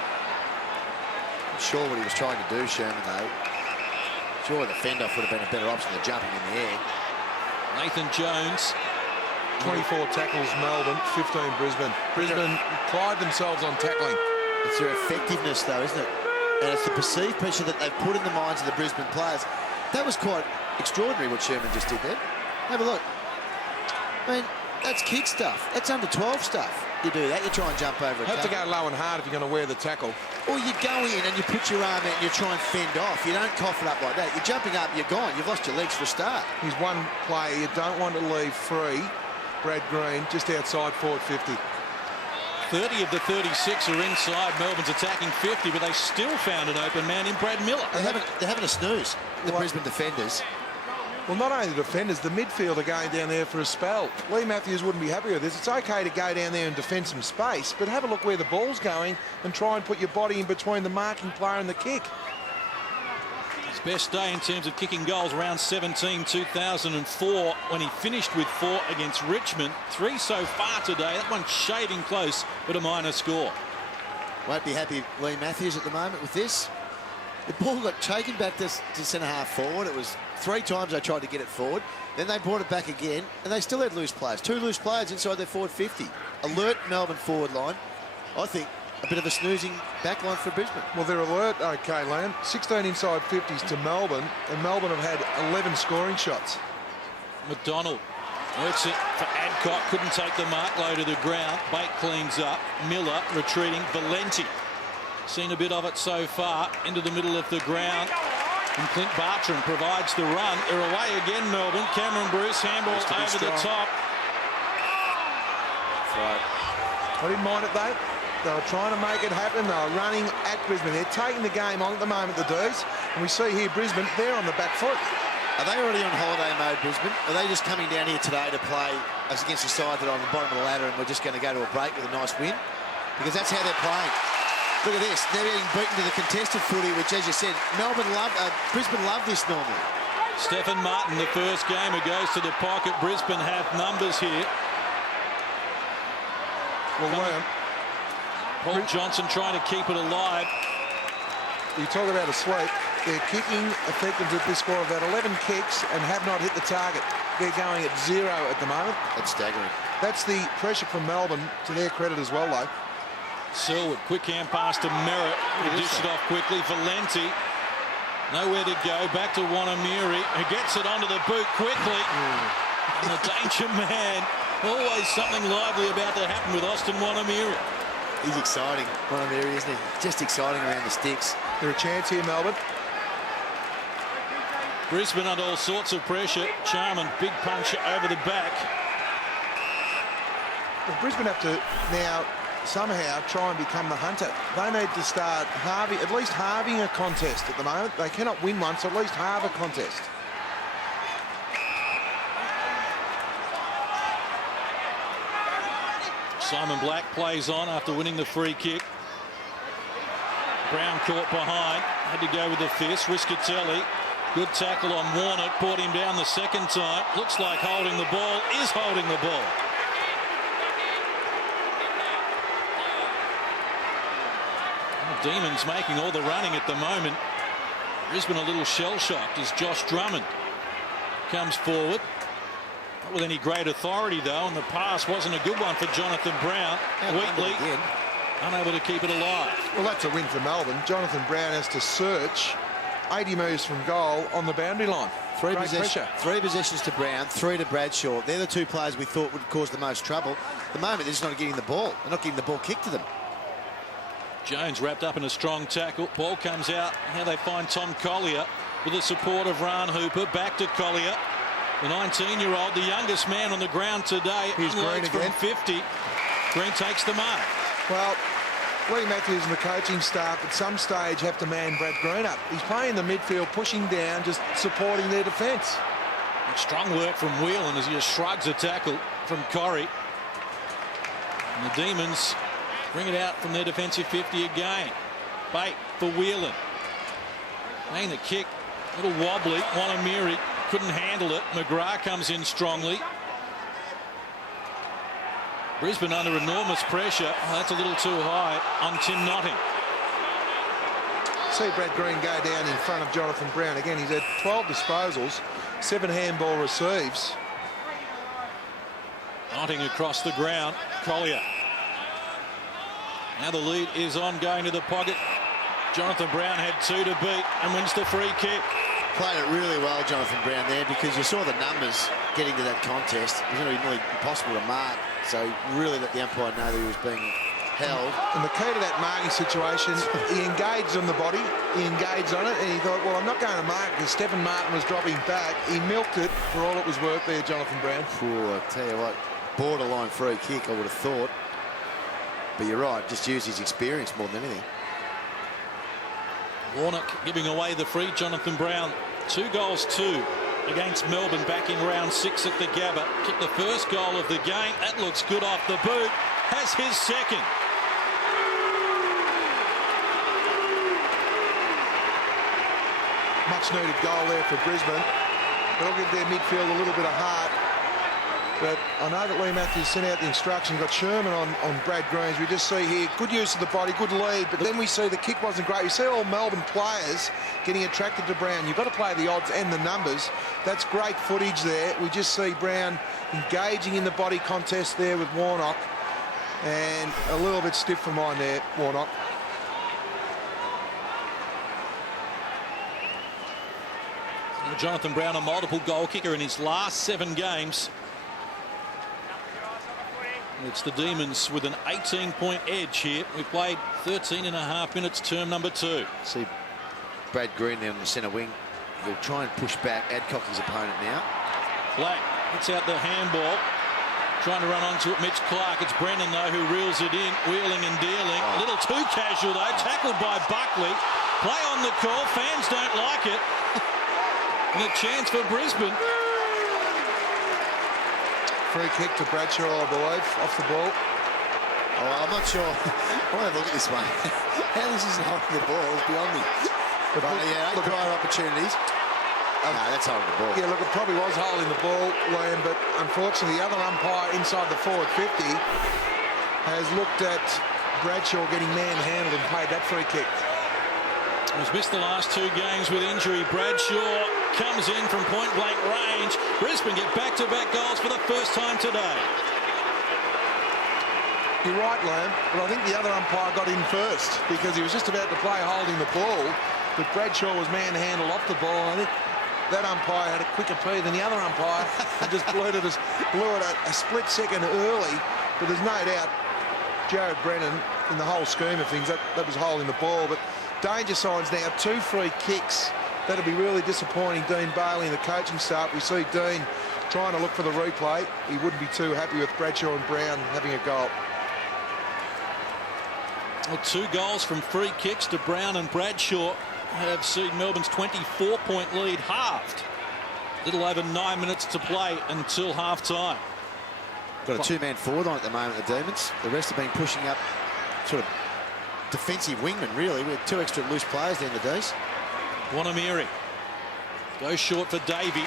I'm sure what he was trying to do, Sherman, though. Sure, the fend-off would have been a better option than jumping in the air. Nathan Jones. 24 tackles Melbourne, 15 Brisbane. Brisbane pride themselves on tackling. It's their effectiveness, though, isn't it? And it's the perceived pressure that they've put in the minds of the Brisbane players. That was quite extraordinary what Sherman just did there. Have a look. I mean, that's kid stuff. That's under 12 stuff. You do that, you try and jump over it. Have to go low and hard if you're going to wear the tackle. Or you go in and you put your arm out and you try and fend off. You don't cough it up like that. You're jumping up, you're gone. You've lost your legs for a start. He's one player you don't want to leave free. Brad Green, just outside forward 50. 30 of the 36 are inside Melbourne's attacking 50, but they still found an open man in Brad Miller. They're having a snooze, the Brisbane defenders. Well, not only the defenders, the midfield are going down there for a spell. Lee Matthews wouldn't be happy with this. It's okay to go down there and defend some space, but have a look where the ball's going and try and put your body in between the marking player and the kick. His best day in terms of kicking goals, round 17, 2004, when he finished with 4 against Richmond. 3 so far today. That one shaving close, but a minor score. Won't be happy, Lee Matthews, at the moment with this. The ball got taken back to centre-half forward. It was 3 times they tried to get it forward. Then they brought it back again, and they still had loose players. 2 loose players inside their forward 50. Alert Melbourne forward line. I think a bit of a snoozing back line for Brisbane. Well, they're alert, okay, Lamb. 16 inside 50s to Melbourne, and Melbourne have had 11 scoring shots. McDonald works it for Adcock. Couldn't take the mark, low to the ground. Bate cleans up. Miller retreating. Valenti. Seen a bit of it so far, into the middle of the ground. And Clint Bartram provides the run. They're away again, Melbourne. Cameron Bruce, handball over the top. That's right. I didn't mind it, though. They were trying to make it happen. They were running at Brisbane. They're taking the game on at the moment, the D's. And we see here Brisbane, they're on the back foot. Are they already on holiday mode, Brisbane? Are they just coming down here today to play us against a side that are on the bottom of the ladder and we're just going to go to a break with a nice win? Because that's how they're playing. Look at this. They're getting beaten to the contested footy, which, as you said, Brisbane love this normally. Stephen Martin, the first gamer, goes to the pocket. Brisbane have numbers here. Well, Paul Johnson trying to keep it alive. you talk about a sweep. They're kicking effectively at this score of about 11 kicks and have not hit the target. They're going at 0 at the moment. That's staggering. That's the pressure from Melbourne, to their credit as well, though. Selwood, quick hand pass to Merritt. He dished it off quickly. Valenti, nowhere to go. Back to Wanamiri, who gets it onto the boot quickly. And the danger man. Always something lively about to happen with Austin Wanamiri. He's exciting, Wanamiri, isn't he? Just exciting around the sticks. They're a chance here, Melbourne. Brisbane under all sorts of pressure. Charman, big puncher over the back. Well, Brisbane have to now somehow try and become the hunter. They need to start at least halving a contest at the moment. They cannot win one, so at least halve a contest. Simon Black plays on after winning the free kick. Brown caught behind, had to go with the fist. Rischitelli, good tackle on Warner, brought him down the second time. Looks like holding the ball, is holding the ball. Demons making all the running at the moment. Brisbane a little shell-shocked as Josh Drummond comes forward. Not with any great authority, though, and the pass wasn't a good one for Jonathan Brown. Wheatley unable to keep it alive. Well, that's a win for Melbourne. Jonathan Brown has to search 80 moves from goal on the boundary line. Three possessions to Brown, 3 to Bradshaw. They're the 2 players we thought would cause the most trouble. At the moment, they're just not getting the ball. They're not getting the ball kicked to them. Jones wrapped up in a strong tackle. Ball comes out. Now they find Tom Collier with the support of Ran Hooper. Back to Collier. The 19-year-old, the youngest man on the ground today. Here's Green from again. 50. Green takes the mark. Well, Lee Matthews and the coaching staff at some stage have to man Brad Green up. He's playing the midfield, pushing down, just supporting their defence. Strong work from Whelan as he just shrugs a tackle from Corrie. And the Demons bring it out from their defensive 50 again. Bate for Whelan. Playing the kick, a little wobbly. Wanamiri couldn't handle it. McGrath comes in strongly. Brisbane under enormous pressure. Oh, that's a little too high on Tim Notting. See Brad Green go down in front of Jonathan Brown. Again, he's had 12 disposals, 7 handball receives. Knotting across the ground. Collier. Now the lead is on, going to the pocket. Jonathan Brown had 2 to beat and wins the free kick. Played it really well, Jonathan Brown, there, because you saw the numbers getting to that contest. It was going to be nearly impossible to mark, so really let the umpire know that he was being held. And the key to that marking situation, he engaged on the body, he engaged on it, and he thought, well, I'm not going to mark because Stephen Martin was dropping back. He milked it for all it was worth there, Jonathan Brown. I tell you what, borderline free kick, I would have thought. But you're right, just use his experience more than anything. Warnock giving away the free. Jonathan Brown, 2 goals 2 against Melbourne back in round 6 at the Gabba. Kicked the first goal of the game. That looks good off the boot. Has his second. Much needed goal there for Brisbane. They'll give their midfield a little bit of heart. But I know that Lee Matthews sent out the instruction, got Sherman on Brad Greens. We just see here good use of the body, good lead, but then we see the kick wasn't great. We see all Melbourne players getting attracted to Brown. You've got to play the odds and the numbers. That's great footage there. We just see Brown engaging in the body contest there with Warnock, and a little bit stiff for mine there, Warnock. Jonathan Brown, a multiple goal kicker in his last 7 games. It's the Demons with an 18-point edge here. We've played 13.5 minutes, term number 2. See Brad Green there on the centre wing. He'll try and push back Adcock, his opponent now. Black hits out the handball. Trying to run onto it, Mitch Clark. It's Brennan, though, who reels it in, wheeling and dealing. A little too casual, though. Tackled by Buckley. Play on the call. Fans don't like it. And a chance for Brisbane. Free kick to Bradshaw, I believe, off the ball. Oh, I'm not sure. I want to have a look at this one. How this isn't holding the ball is beyond me. But yeah, look at opportunities. No, that's holding the ball. Yeah, look, it probably was holding the ball, Liam, but unfortunately the other umpire inside the forward 50 has looked at Bradshaw getting manhandled and paid that free kick. He's missed the last 2 games with injury. Bradshaw comes in from point-blank range. Brisbane get back-to-back goals for the first time today. You're right, Liam, but I think the other umpire got in first because he was just about to play holding the ball, but Bradshaw was manhandled off the ball. I think that umpire had a quicker pee than the other umpire and just blew it a split second early. But there's no doubt Jared Brennan, in the whole scheme of things, that was holding the ball. But danger signs now, 2 free kicks. That'll be really disappointing. Dean Bailey and the coaching staff. We see Dean trying to look for the replay. He wouldn't be too happy with Bradshaw and Brown having a goal. Well, 2 goals from free kicks to Brown and Bradshaw have seen Melbourne's 24-point lead halved. Little over 9 minutes to play until half-time. Got a 2-man forward line at the moment, the Demons. The rest have been pushing up sort of defensive wingmen, really. We had 2 extra loose players there in the D's. Wanamiri goes short for Davey.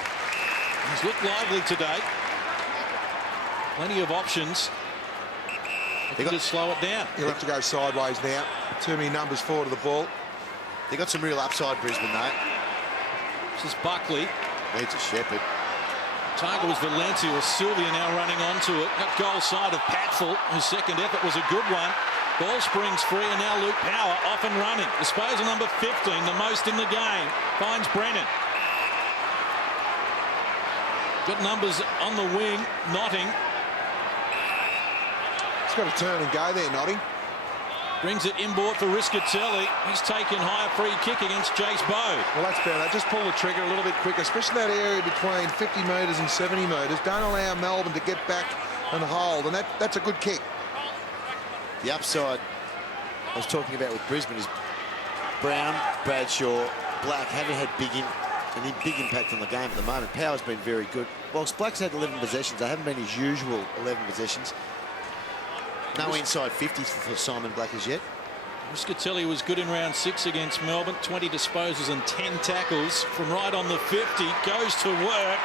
He's looked lively today. Plenty of options. They got to slow it down. He'll have to go sideways now. Too many numbers forward to the ball. They got some real upside, Brisbane, though. This is Buckley. Needs a shepherd. Target was Valencia, or Sylvia now running onto it. That goal side of Patfull, whose second effort was a good one. Ball springs free, and now Luke Power off and running. Disposal number 15, the most in the game, finds Brennan. Got numbers on the wing, Notting. He's got to turn and go there, Notting. Brings it inboard for Riscatelli. He's taken high free kick against Jace Bode. Well, that's better. Just pull the trigger a little bit quicker, especially that area between 50 metres and 70 metres. Don't allow Melbourne to get back and hold, and that's a good kick. The upside I was talking about with Brisbane is Brown, Bradshaw, Black haven't had any big impact on the game at the moment. Power's been very good. Whilst Black's had 11 possessions, they haven't been his usual 11 possessions. No inside 50s for Simon Black as yet. Riscatelli was good in round 6 against Melbourne. 20 disposals and 10 tackles from right on the 50. Goes to work.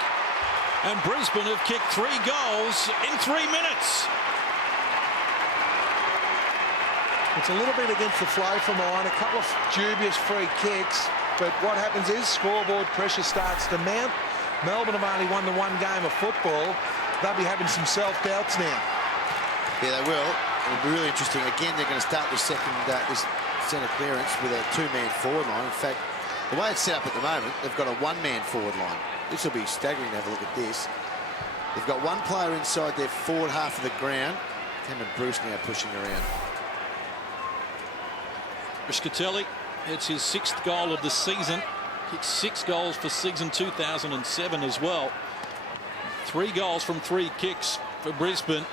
And Brisbane have kicked 3 goals in 3 minutes. It's a little bit against the flow for mine. A couple of dubious free kicks. But what happens is scoreboard pressure starts to mount. Melbourne have only won the one game of football. They'll be having some self-doubts now. Yeah, they will. It'll be really interesting. Again, they're going to start this this centre clearance with a two-man forward line. In fact, the way it's set up at the moment, they've got a one-man forward line. This will be staggering to have a look at this. They've got one player inside their forward half of the ground. Cameron Bruce now pushing around. Riscatelli, it's his 6th goal of the season. Kicked 6 goals for season 2007 as well. 3 goals from 3 kicks for Brisbane,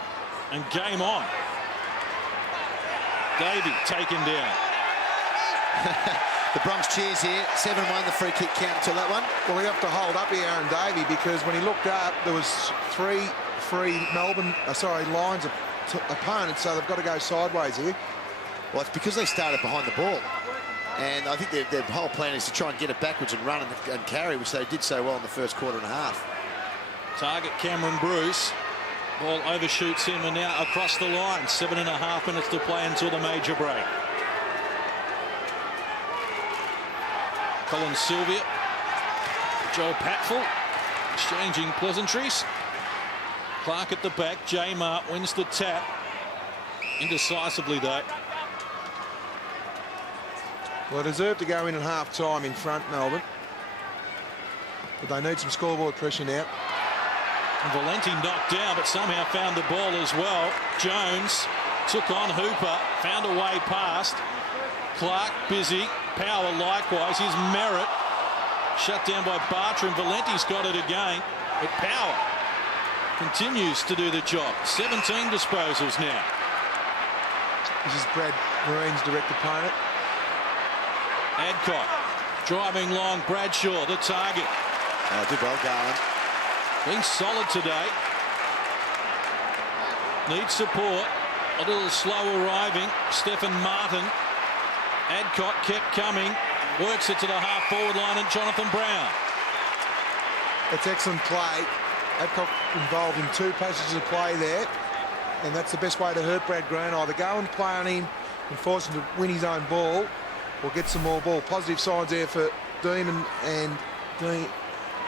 and game on. Davey taken down. The Bronx cheers here. 7-1, the free kick count until that one. Well, we have to hold up here, Aaron Davey, because when he looked up, there was 3 free Melbourne, lines of opponents, so they've got to go sideways here. Well, it's because they started behind the ball. And I think their whole plan is to try and get it backwards and run and carry, which they did so well in the first quarter and a half. Target Cameron Bruce. Ball overshoots him and now across the line. 7.5 minutes to play until the major break. Colin Sylvia. Joel Patfull exchanging pleasantries. Clark at the back. J Mart wins the tap. Indecisively though. Well, they deserve to go in at half-time in front, Melbourne. But they need some scoreboard pressure now. And Valenti knocked down, but somehow found the ball as well. Jones took on Hooper, found a way past. Clark busy. Power likewise. Here's Merritt. Shut down by Bartram. Valenti's got it again. But Power continues to do the job. 17 disposals now. This is Brad Green's direct opponent. Adcock driving long. Bradshaw, the target. Did well, Garland. Been solid today. Needs support. A little slow arriving. Stephen Martin. Adcock kept coming. Works it to the half-forward line, and Jonathan Brown. It's excellent play. Adcock involved in 2 passages of play there. And that's the best way to hurt Brad Green. Either go and play on him and force him to win his own ball, or get some more ball. Positive signs there for Demon and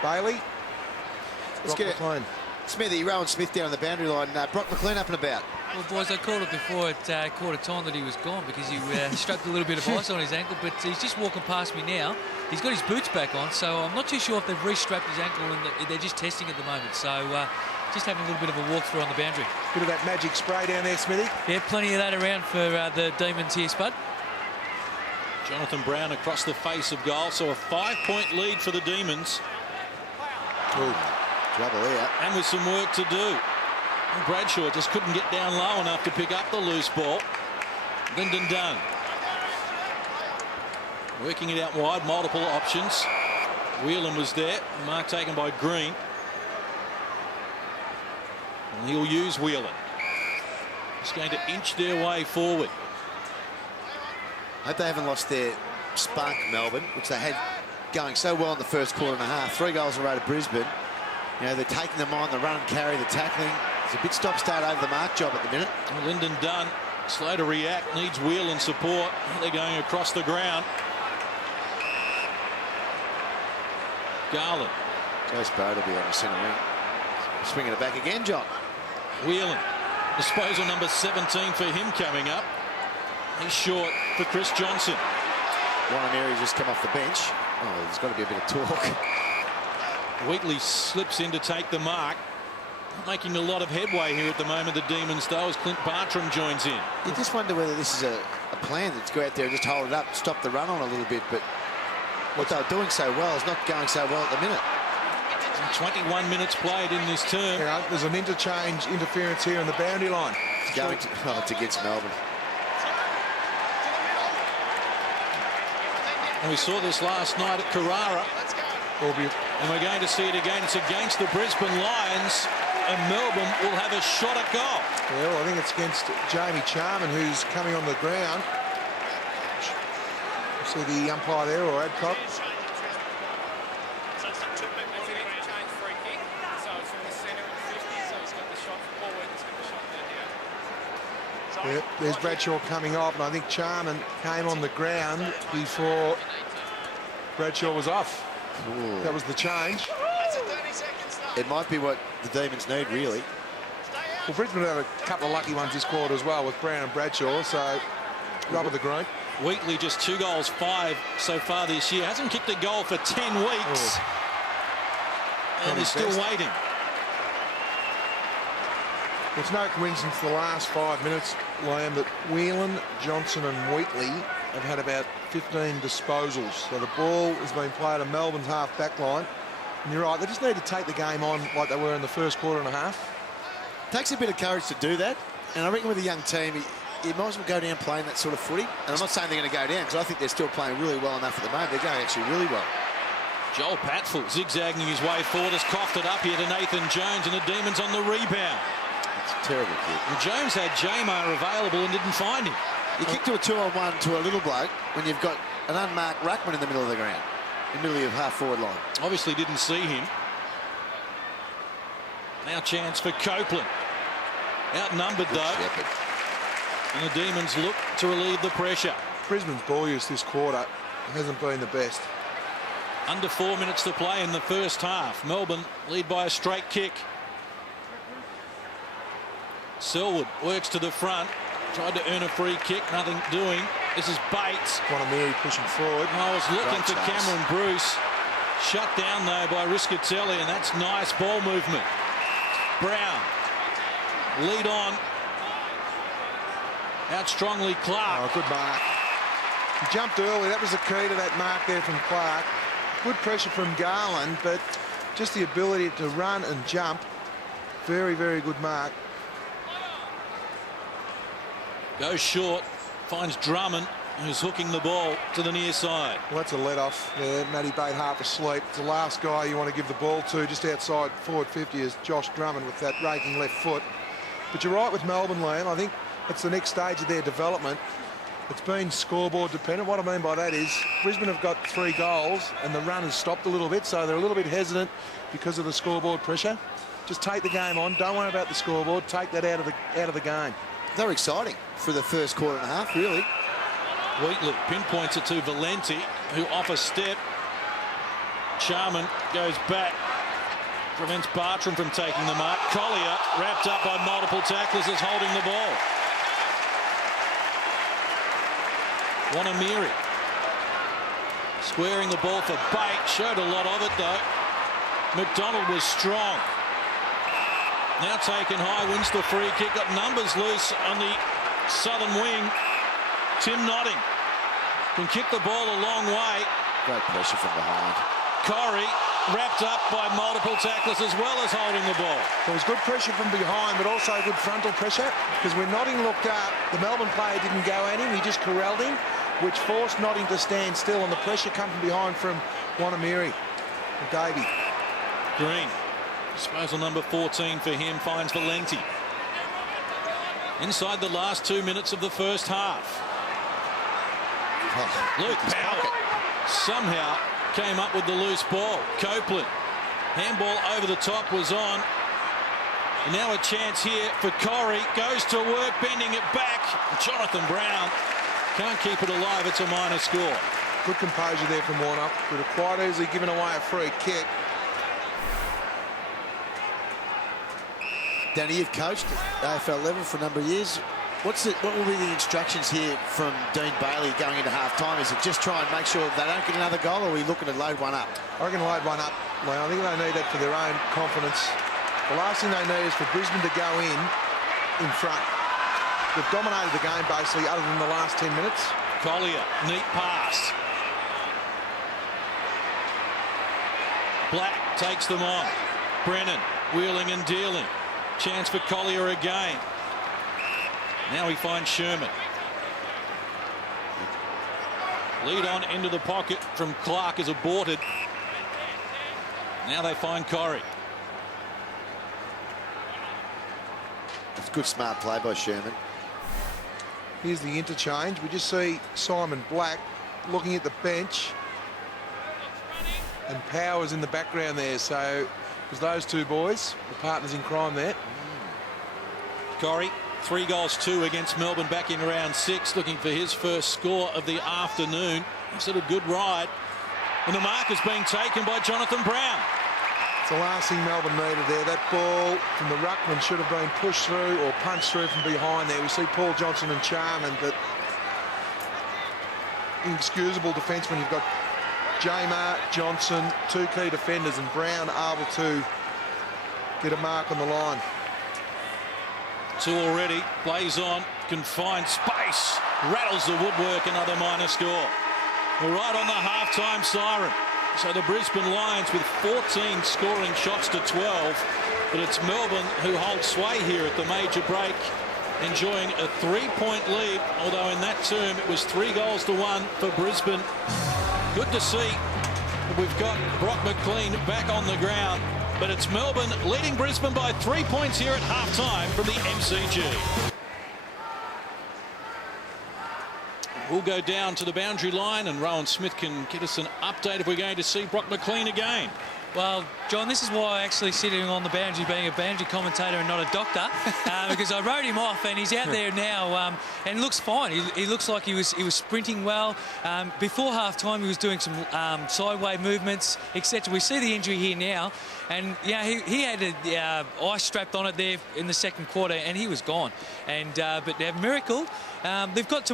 Bailey. Let's get it. Smithy, Rowan Smith down on the boundary line. Brock McLean up and about. Well, boys, I called it before at quarter time that he was gone because he struck a little bit of ice on his ankle, but he's just walking past me now. He's got his boots back on, so I'm not too sure if they've re-strapped his ankle and they're just testing at the moment. So just having a little bit of a walk through on the boundary. Bit of that magic spray down there, Smithy. Yeah, plenty of that around for the Demons here, Spud. Jonathan Brown across the face of goal, so a 5-point lead for the Demons. Ooh, trouble here. And with some work to do. And Bradshaw just couldn't get down low enough to pick up the loose ball. Lyndon Dunn working it out wide, multiple options. Whelan was there, mark taken by Green. And he'll use Whelan. He's going to inch their way forward. I hope they haven't lost their spunk, Melbourne, which they had going so well in the first quarter and a half. 3 goals in a row to Brisbane. You know, they're taking them on, the run and carry, the tackling. It's a bit stop-start over the mark job at the minute. Lyndon Dunn, slow to react, needs Whelan support. They're going across the ground. Garland. Joe Sparrow will be on the centre wing. Swinging it back again, John. Whelan. Disposal number 17 for him coming up. He's short for Chris Johnson. Wanamary's just come off the bench. Oh, there's got to be a bit of talk. Wheatley slips in to take the mark. Making a lot of headway here at the moment, the Demons, though, as Clint Bartram joins in. You just wonder whether this is a plan that's go out there and just hold it up, stop the run on a little bit, but what they're doing so well is not going so well at the minute. 21 minutes played in this term. Yeah, there's an interference here on the boundary line. It's against Melbourne. And we saw this last night at Carrara. And we're going to see it again. It's against the Brisbane Lions, and Melbourne will have a shot at goal. Yeah, well, I think it's against Jamie Charman, who's coming on the ground. See the umpire there, or Adcock. Yeah, there's Bradshaw coming off, and I think Charman came on the ground before Bradshaw was off. Ooh. That was the change. It might be what the Demons need, really. Well, Brisbane have a couple of lucky ones this quarter as well with Brown and Bradshaw, so rub of the green. Wheatley just 2 goals, 5 so far this year. Hasn't kicked a goal for 10 weeks. And he's still waiting. It's no coincidence the last 5 minutes, Liam, that Whelan, Johnson and Wheatley have had about 15 disposals. So the ball has been played on Melbourne's half-back line. And you're right, they just need to take the game on like they were in the first quarter and a half. Takes a bit of courage to do that. And I reckon with a young team, you might as well go down playing that sort of footy. And I'm not saying they're going to go down, because I think they're still playing really well enough at the moment. They're going actually really well. Joel Patfull zigzagging his way forward, has coughed it up here to Nathan Jones, and the Demons on the rebound. It's a terrible kick. Well, Jones had J-Mar available and didn't find him. You kick to a 2-on-1 to a little bloke when you've got an unmarked ruckman in the middle of the ground, in the middle of half-forward line. Obviously didn't see him. Now chance for Copeland. Outnumbered though. Shepherd. And the Demons look to relieve the pressure. Brisbane's ball use this quarter hasn't been the best. Under 4 minutes to play in the first half. Melbourne lead by a straight kick. Selwood works to the front. Tried to earn a free kick. Nothing doing. This is Bates. Wanamiri pushing forward. I was looking Right for chance. Cameron Bruce. Shut down though by Riscatelli, and that's nice ball movement. Brown. Lead on. Out strongly Clark. Oh, good mark. He jumped early. That was the key to that mark there from Clark. Good pressure from Garland, but just the ability to run and jump. Very, very good mark. Goes short. Finds Drummond, who's hooking the ball to the near side. Well, that's a let-off there. Matty Bate half asleep. It's the last guy you want to give the ball to just outside forward 50 is Josh Drummond with that raking left foot. But you're right with Melbourne, Liam. I think that's the next stage of their development. It's been scoreboard dependent. What I mean by that is Brisbane have got 3 goals and the run has stopped a little bit, so they're a little bit hesitant because of the scoreboard pressure. Just take the game on. Don't worry about the scoreboard. Take that out of the game. They're exciting for the first quarter and a half, really. Wheatley pinpoints it to Valenti, who off a step. Charman goes back. Prevents Bartram from taking the mark. Collier, wrapped up by multiple tacklers, is holding the ball. Wanamiri squaring the ball for Bate. Showed a lot of it though. McDonald was strong. Now taken high, wins the free kick. Got numbers loose on the southern wing. Tim Notting can kick the ball a long way. Great pressure from behind. Corey wrapped up by multiple tacklers as well as holding the ball. There was good pressure from behind, but also good frontal pressure, because when Notting looked up, the Melbourne player didn't go at him. He just corralled him, which forced Notting to stand still, and the pressure come from behind from Wanamiri and Davey. Green, disposal number 14 for him, finds Valenti. Inside the last 2 minutes of the first half. Oh, Luke Powell somehow came up with the loose ball. Copeland, handball over the top was on. And now a chance here for Corey. Goes to work, bending it back. Jonathan Brown can't keep it alive. It's a minor score. Good composure there from Warner. Could have quite easily given away a free kick. Danny, you've coached at AFL level for a number of years. What will be the instructions here from Dean Bailey going into half-time? Is it just try and make sure they don't get another goal, or are we looking to load one up? I reckon load one up. I think they need that for their own confidence. The last thing they need is for Brisbane to go in front. They've dominated the game basically, other than the last 10 minutes. Collier, neat pass. Black takes them on. Brennan wheeling and dealing. Chance for Collier again. Now he finds Sherman. Lead on into the pocket from Clark is aborted. Now they find Corey. It's good, smart play by Sherman. Here's the interchange. We just see Simon Black looking at the bench. And Powers in the background there. So, because those two boys, the partners in crime there. Corey 3-2 against Melbourne back in round 6, looking for his first score of the afternoon. He's had a good ride. And the mark is being taken by Jonathan Brown. It's the last thing Melbourne needed there. That ball from the ruckman should have been pushed through or punched through from behind there. We see Paul Johnson and Charman, but inexcusable defence when you've got Jamar, Johnson, 2 key defenders, and Brown able to get a mark on the line. 2 already. Plays on. Can find space. Rattles the woodwork. Another minor score. We're right on the half-time siren. So the Brisbane Lions with 14 scoring shots to 12. But it's Melbourne who hold sway here at the major break, enjoying a 3-point lead, although in that term it was 3-1 for Brisbane. Good to see we've got Brock McLean back on the ground, but it's Melbourne leading Brisbane by 3 points here at half-time from the MCG. We'll go down to the boundary line, and Rowan Smith can get us an update if we're going to see Brock McLean again. Well, John, this is why I'm actually sitting on the boundary, being a boundary commentator and not a doctor, because I wrote him off, and he's out there now, and looks fine. He looks like he was sprinting well. Before half-time, he was doing some sideway movements, etc. We see the injury here now, and yeah, he had a ice strapped on it there in the second quarter, and he was gone. And but miracle. They've got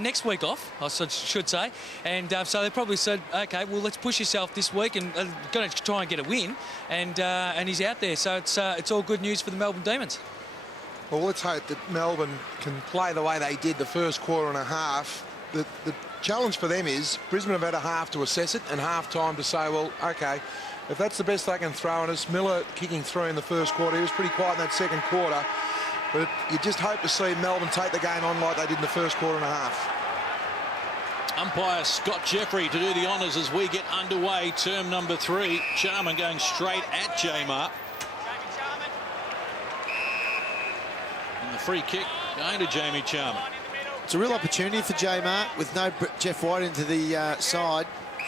next week off, I should say, and so they probably said, okay, well, let's push yourself this week, and going to try and get a win, and he's out there, so it's all good news for the Melbourne Demons. Well, let's hope that Melbourne can play the way they did the first quarter and a half. The challenge for them is Brisbane have had a half to assess it and half time to say, well, okay, if that's the best they can throw at us. Miller kicking through in the first quarter, he was pretty quiet in that second quarter. But you just hope to see Melbourne take the game on like they did in the first quarter and a half. Umpire Scott Jeffrey to do the honours as we get underway. Term number 3. Charman going straight at Jamar. And the free kick going to Jamie Charman. It's a real opportunity for Jamar with no Jeff White into the side.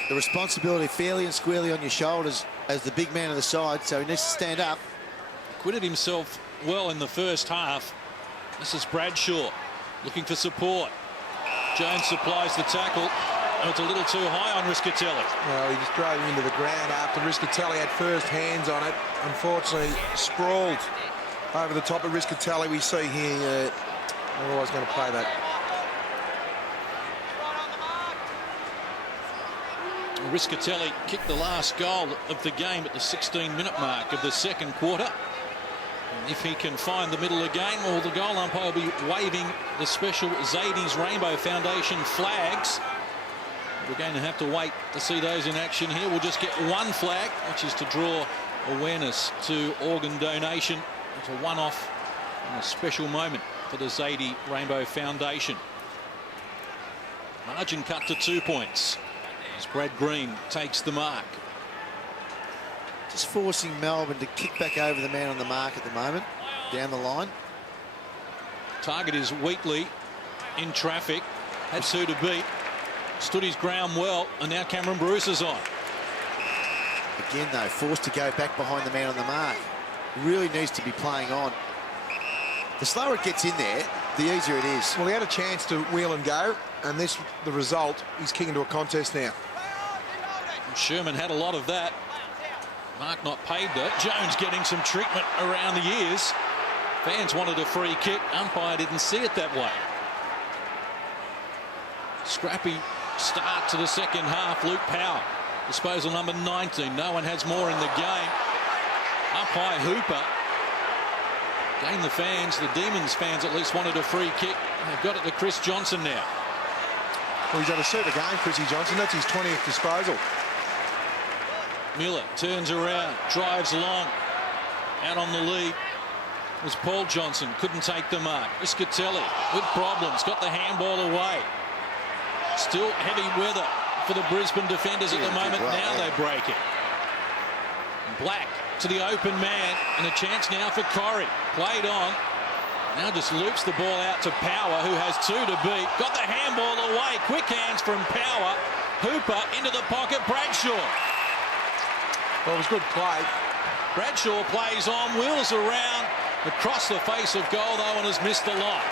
The responsibility fairly and squarely on your shoulders as the big man of the side, so he needs to stand up. Acquitted himself well in the first half. This is Bradshaw looking for support. Jones supplies the tackle. Oh, it's a little too high on Riscatelli. Well, he just drove him into the ground after Riscatelli had first hands on it. Unfortunately, sprawled over the top of Riscatelli. We see here, they're always going to play that. Riscatelli kicked the last goal of the game at the 16-minute mark of the second quarter. If he can find the middle again, well, the goal umpire will be waving the special Zadie's Rainbow Foundation flags. We're going to have to wait to see those in action here. We'll just get one flag, which is to draw awareness to organ donation. It's a one-off and a special moment for the Zadie Rainbow Foundation. Margin cut to 2 points as Brad Green takes the mark. Just forcing Melbourne to kick back over the man on the mark at the moment, down the line. Target is Wheatley in traffic. Had 2 to beat. Stood his ground well, and now Cameron Bruce is on. Again, though, forced to go back behind the man on the mark. Really needs to be playing on. The slower it gets in there, the easier it is. Well, he had a chance to wheel and go, and this, the result, he's kicking to a contest now. Sherman had a lot of that. Mark not paid that. Jones getting some treatment around the ears. Fans wanted a free kick. Umpire didn't see it that way. Scrappy start to the second half. Luke Power, disposal number 19. No one has more in the game. Up high, Hooper. Again, the fans, the Demons fans at least wanted a free kick. They've got it to Chris Johnson now. Well, he's had a super game, Chrissy Johnson. That's his 20th disposal. Miller turns around, drives long. Out on the lead was Paul Johnson. Couldn't take the mark. Riscatelli with problems. Got the handball away. Still heavy weather for the Brisbane defenders at the moment. Now they break it. Black to the open man, and a chance now for Corrie. Played on. Now just loops the ball out to Power, who has 2 to beat. Got the handball away. Quick hands from Power. Hooper into the pocket. Bradshaw. Well, it was good play. Bradshaw plays on, wheels around, across the face of goal, though, and has missed the lot.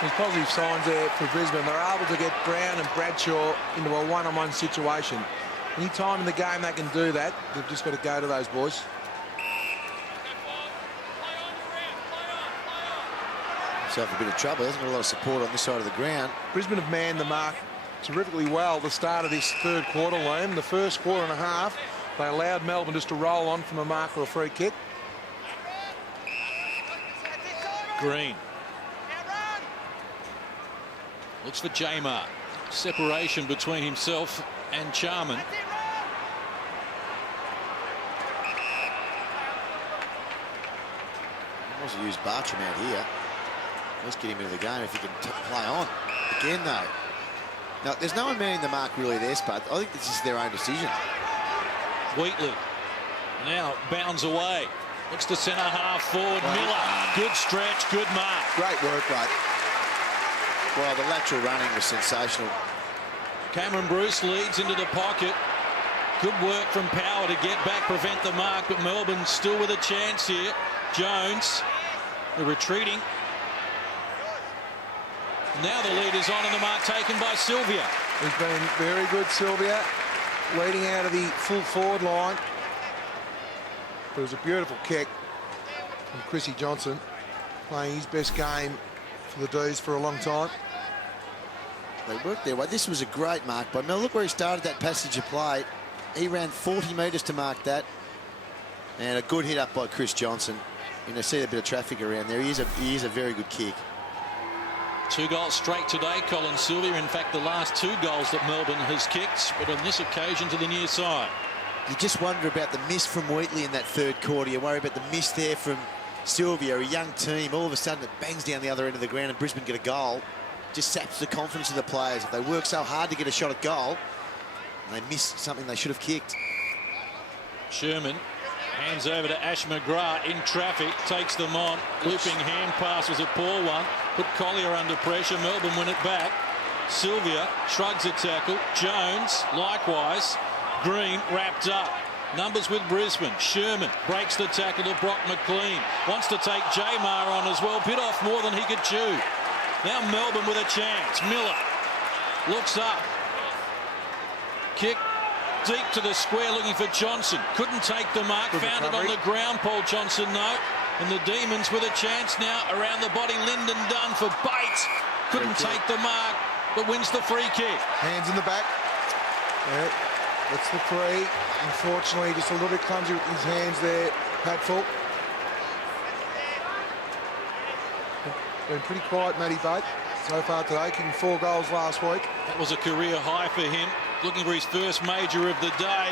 There's positive signs there for Brisbane. They're able to get Brown and Bradshaw into a one-on-one situation. Any time in the game they can do that, they've just got to go to those boys. Himself a bit of trouble. Hasn't got a lot of support on this side of the ground. Brisbane have manned the mark terrifically well at the start of this third quarter, Liam. The first quarter and a half, they allowed Melbourne just to roll on from a mark or a free kick. Green looks for Jamar. Separation between himself and Charman. Wants to use Bartram out here. Let's get him into the game if he can play on. Again, though. No, there's no one manning the mark really there, Spud. I think this is their own decision. Wheatley now bounds away. Looks to centre half forward. Miller, good stretch, good mark. Great work, mate. Well, the lateral running was sensational. Cameron Bruce leads into the pocket. Good work from Power to get back, prevent the mark, but Melbourne still with a chance here. Jones, they're retreating. Now the lead is on and the mark taken by Sylvia. He's been very good, Sylvia, leading out of the full forward line. But it was a beautiful kick from Chrissy Johnson, playing his best game for the D's for a long time. They worked their way. This was a great mark by Mel. Look where he started that passage of play. He ran 40 metres to mark that. And a good hit up by Chris Johnson. You know, see a bit of traffic around there. He is a very good kick. 2 goals straight today, Colin Sylvia. In fact, the last 2 goals that Melbourne has kicked, but on this occasion to the near side. You just wonder about the miss from Wheatley in that third quarter. You worry about the miss there from Sylvia, a young team. All of a sudden, it bangs down the other end of the ground and Brisbane get a goal. Just saps the confidence of the players. If they work so hard to get a shot at goal, and they miss something they should have kicked. Sherman hands over to Ash McGrath in traffic, takes them on. Looping hand pass was a poor one. Put Collier under pressure. Melbourne win it back. Sylvia shrugs a tackle. Jones likewise. Green wrapped up. Numbers with Brisbane. Sherman breaks the tackle to Brock McLean. Wants to take Jamar on as well. Bit off more than he could chew. Now Melbourne with a chance. Miller looks up. Kick deep to the square looking for Johnson. Couldn't take the mark. Good Found recovery. it on the ground. Paul Johnson, no. And the Demons with a chance now around the body. Lyndon Dunn for Bates. Couldn't take the mark, but wins the free kick. Hands in the back. Yeah, that's the free. Unfortunately, just a little bit clumsy with his hands there, Patful. Been pretty quiet, Matty Bate, so far today, kicking 4 goals last week. That was a career high for him. Looking for his first major of the day.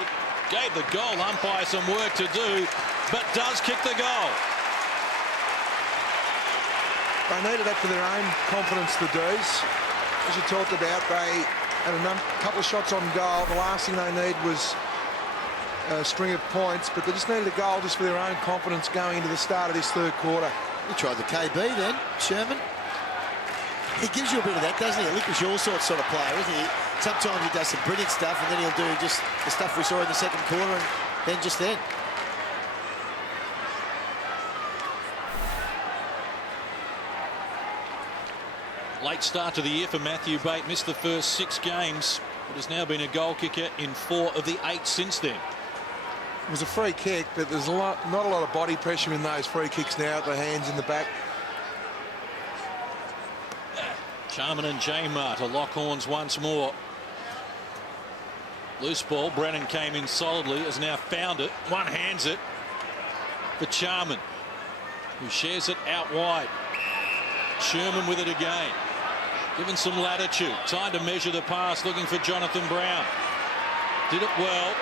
Gave the goal umpire some work to do, but does kick the goal. They needed that for their own confidence, the D's. As you talked about, they had a couple of shots on goal. The last thing they need was a string of points, but they just needed a goal just for their own confidence going into the start of this third quarter. He tried the KB then, Sherman. He gives you a bit of that, doesn't he? A Licorice Allsorts sort of player, isn't he? Sometimes he does some brilliant stuff, and then he'll do just the stuff we saw in the second quarter, and then just then. Late start to the year for Matthew Bate. Missed the first 6 games, but has now been a goal kicker in 4 of the 8 since then. It was a free kick, but there's not a lot of body pressure in those free kicks now. The hands in the back. Charman and Jamar to lock horns once more. Loose ball. Brennan came in solidly, has now found it. One hands it for Charman, who shares it out wide. Sherman with it again. Given some latitude. Time to measure the pass, looking for Jonathan Brown. Did it well.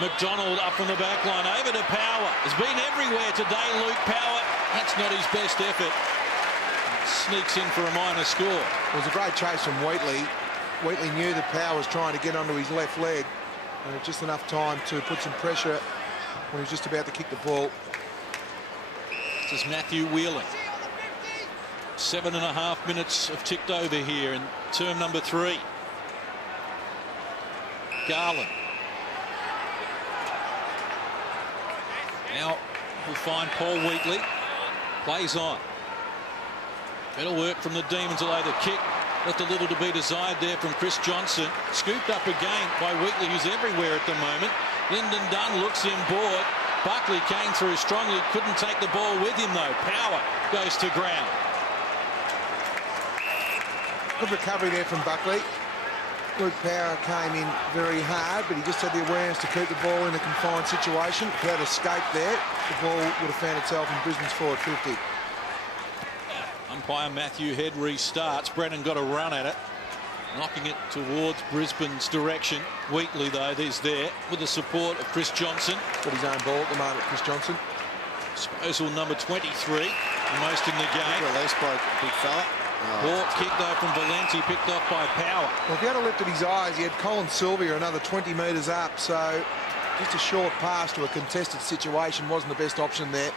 McDonald up from the back line, over to Power. Has been everywhere today, Luke Power. That's not his best effort. Sneaks in for a minor score. It was a great chase from Wheatley. Wheatley knew that Power was trying to get onto his left leg, and it was just enough time to put some pressure when he was just about to kick the ball. This is Matthew Wheeling. 7.5 minutes have ticked over here in term number 3. Garland. Now will find Paul Wheatley. Plays on. Better work from the Demons, although the kick left a little to be desired there from Chris Johnson. Scooped up again by Wheatley, who's everywhere at the moment. Lyndon Dunn looks him bored. Buckley came through strongly, couldn't take the ball with him though. Power goes to ground. Good recovery there from Buckley. Luke Power came in very hard, but he just had the awareness to keep the ball in a confined situation. If he had escaped there, the ball would have found itself in Brisbane's forward 50. Umpire Matthew Head restarts. Brennan got a run at it, knocking it towards Brisbane's direction. Wheatley, though, is there with the support of Chris Johnson. Got his own ball at the moment, Chris Johnson. Disposal number 23, the most in the game. Released by a big fella. Ball kick, though, from Valenti, picked off by Power. Well, if he had lifted his eyes, he had Colin Sylvia another 20 metres up, so just a short pass to a contested situation wasn't the best option there.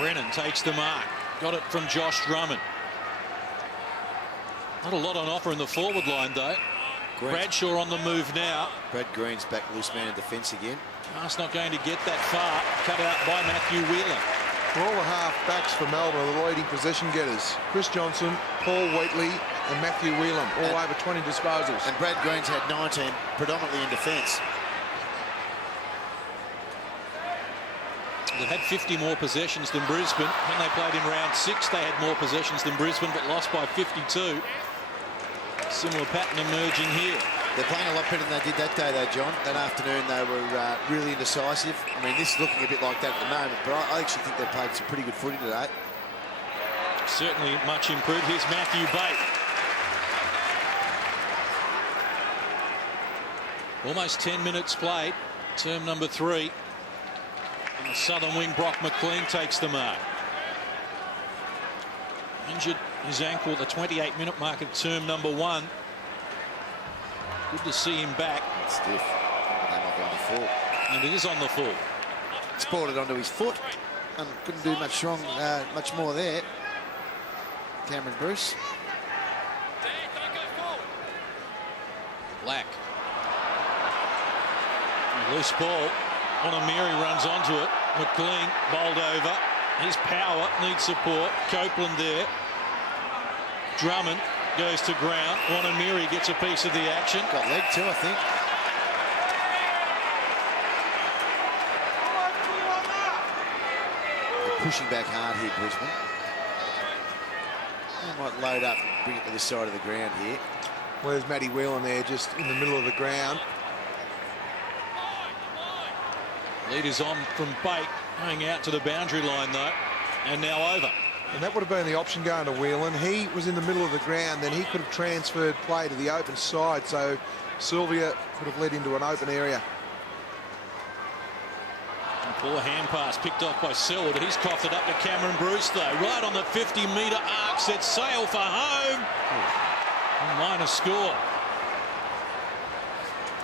Brennan takes the mark. Got it from Josh Drummond. Not a lot on offer in the forward line, though. Bradshaw on the move now. Brad Green's back loose man in defence again. Pass not going to get that far. Cut out by Matthew Whelan. For all the half-backs for Melbourne are the leading possession getters. Chris Johnson, Paul Wheatley and Matthew Whelan, all over 20 disposals. And Brad Green's had 19, predominantly in defence. They've had 50 more possessions than Brisbane. When they played in round 6, they had more possessions than Brisbane, but lost by 52. Similar pattern emerging here. They're playing a lot better than they did that day, though, John. That afternoon, they were really indecisive. I mean, this is looking a bit like that at the moment, but I actually think they've played some pretty good footy today. Certainly much improved. Here's Matthew Bate. Almost 10 minutes played. Term number 3. And the southern wing, Brock McLean, takes the mark. Injured his ankle at the 28-minute mark of term number 1. Good to see him back. It's stiff. They might be on the full. And it is on the full. Sport it onto his foot and couldn't do much wrong, much more there. Cameron Bruce. Black. Loose ball. Onamiri runs onto it. McLean bowled over. His Power needs support. Copeland there. Drummond goes to ground. Onamiri gets a piece of the action. Got leg too, I think. They're pushing back hard here, Brisbane. They might load up and bring it to this side of the ground here. Where's Matty Whelan there, just in the middle of the ground. Lead is on from Bate, going out to the boundary line though, and now over. And that would have been the option going to Whelan. He was in the middle of the ground, then he could have transferred play to the open side, so Sylvia could have led into an open area. And poor hand pass picked off by Selwood. He's coughed it up to Cameron Bruce though, right on the 50-metre arc, set sail for home. Minor score.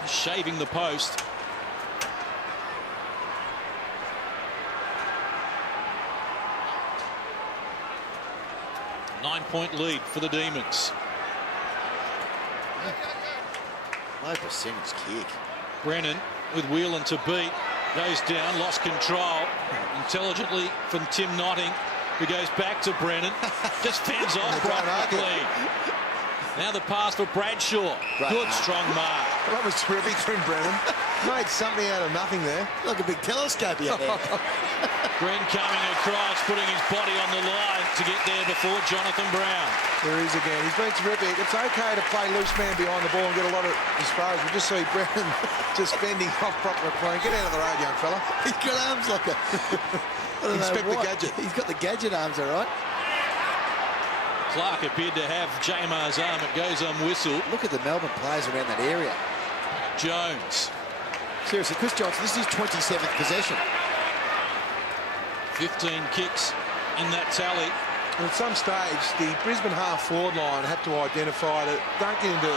He's shaving the post. Nine-point lead for the Demons. Low percentage kick. Brennan with Whelan to beat. Goes down, lost control. Intelligently from Tim Notting, who goes back to Brennan. Just fends off Brock McLean. Now the pass for Bradshaw. Good strong mark. That was terrific from Brennan. Made something out of nothing there. Like a big telescope out there. Green coming across, putting his body on the line to get there before Jonathan Brown. There he is again. He's been terrific. It's okay to play loose man behind the ball and get a lot of disposal. We just see Brennan just fending off Brock McLean. Get out of the road, young fella. He's got arms like a... Inspector Gadget. He's got the Gadget arms, all right. Clark appeared to have Jamar's arm. It goes on whistle. Look at the Melbourne players around that area. Jones. Seriously, Chris Johnson, this is his 27th possession. 15 kicks in that tally. At some stage, the Brisbane half-forward line have to identify that don't get into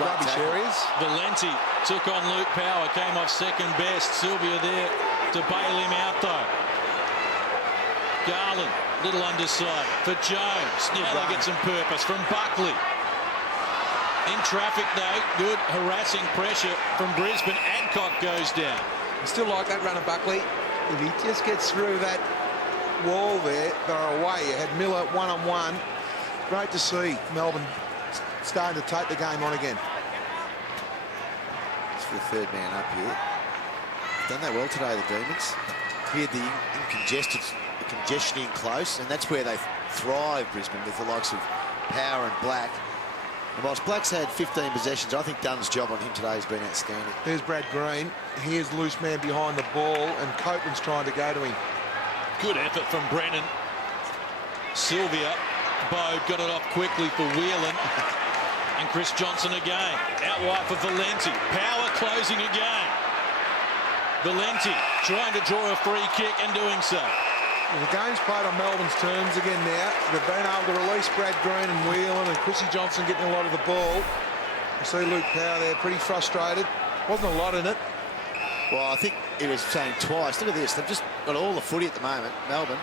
rubbish areas. Valenti took on Luke Power, came off second best. Sylvia there to bail him out, though. Garland, little underside for Jones. Now they get some purpose from Buckley. In traffic, though, good harassing pressure from Brisbane. Adcock goes down. I still like that run of Buckley. If he just gets through that wall there, they're away. You had Miller one-on-one. Great to see Melbourne starting to take the game on again. It's for the third man up here. Done that well today, the Demons. Cleared the congestion in close, and that's where they thrive, Brisbane, with the likes of Power and Black. And whilst Black's had 15 possessions, I think Dunn's job on him today has been outstanding. There's Brad Green. Here's loose man behind the ball, and Copeland's trying to go to him. Good effort from Brennan. Sylvia. Bode got it off quickly for Whelan. And Chris Johnson again. Out wide for Valenti. Power closing again. Valenti trying to draw a free kick and doing so. Well, the game's played on Melbourne's terms again now. They've been able to release Brad Green and Whelan, and Chrissy Johnson getting a lot of the ball. You see Luke Power there pretty frustrated. Wasn't a lot in it. Well, I think he was saying twice. Look at this. They've just got all the footy at the moment, Melbourne.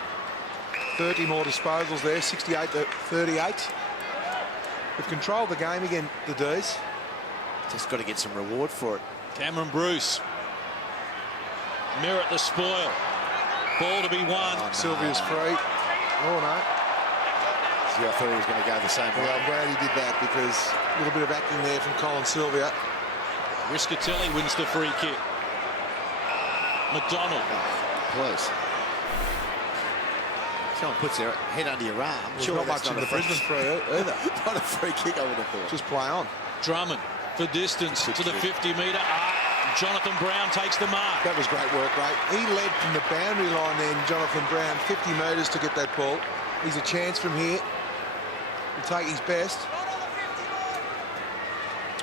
30 more disposals there, 68 to 38. They've controlled the game again, the D's. Just got to get some reward for it. Cameron Bruce. Merit the spoil. Ball to be won. Oh, no. Sylvia's free. Oh, no. See, I thought he was going to go the same way. Well, I'm glad he did that, because a little bit of acting there from Colin Sylvia. Riscatelli wins the free kick. McDonald. Oh, close. Someone puts their head under your arm. There's Sure, not much in the Brisbane free either. Not a free kick, I would have thought. Just play on. Drummond for distance to the 50-metre arc. Jonathan Brown takes the mark. That was great work, right? He led from the boundary line then, Jonathan Brown, 50 metres to get that ball. He's a chance from here. He'll take his best.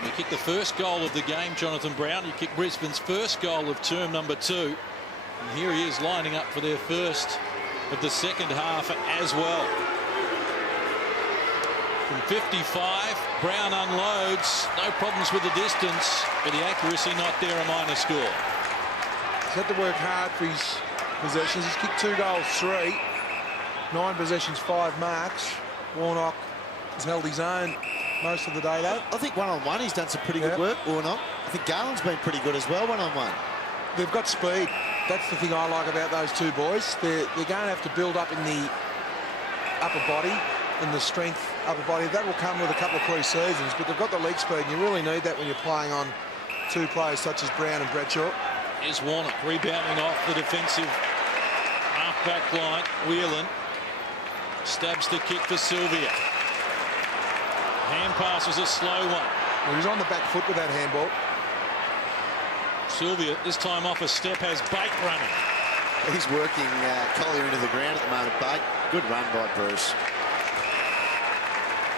He kicked the first goal of the game, Jonathan Brown. He kicked Brisbane's first goal of term number 2. And here he is lining up for their first of the second half as well. From 55, Brown unloads. No problems with the distance, but the accuracy not there, a minor score. He's had to work hard for his possessions. He's kicked 2 goals, 3. 9 possessions, 5 marks. Warnock has held his own most of the day, though. I think one-on-one he's done some pretty good work, Warnock. I think Garland's been pretty good as well, one-on-one. They've got speed. That's the thing I like about those two boys. They're going to have to build up in the upper body and the strength upper body. That will come with a couple of pre-seasons, but they've got the leg speed, and you really need that when you're playing on 2 players such as Brown and Bradshaw. Here's Warnock rebounding off the defensive half-back line. Whelan stabs the kick for Sylvia. Hand pass was a slow one. Well, he's on the back foot with that handball. Sylvia, this time off a step, has Bate running. He's working Collier into the ground at the moment, Bate. Good run by Bruce.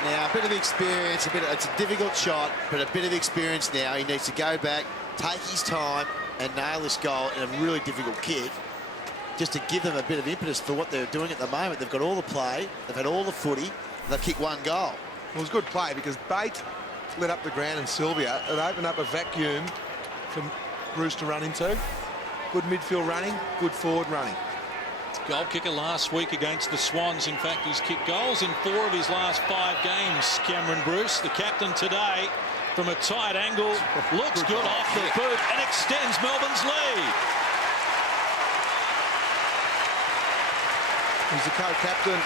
Now, a bit of experience, it's a difficult shot, but a bit of experience now. He needs to go back, take his time, and nail this goal in a really difficult kick, just to give them a bit of impetus for what they're doing at the moment. They've got all the play, they've had all the footy, they've kicked 1 goal. Well, it was good play because Bate lit up the ground and Sylvia. It opened up a vacuum for Bruce to run into. Good midfield running, good forward running. Goal kicker last week against the Swans. In fact, he's kicked goals in 4 of his last 5 games, Cameron Bruce. The captain today, from a tight angle, looks good off the boot and extends Melbourne's lead. He's the co-captain,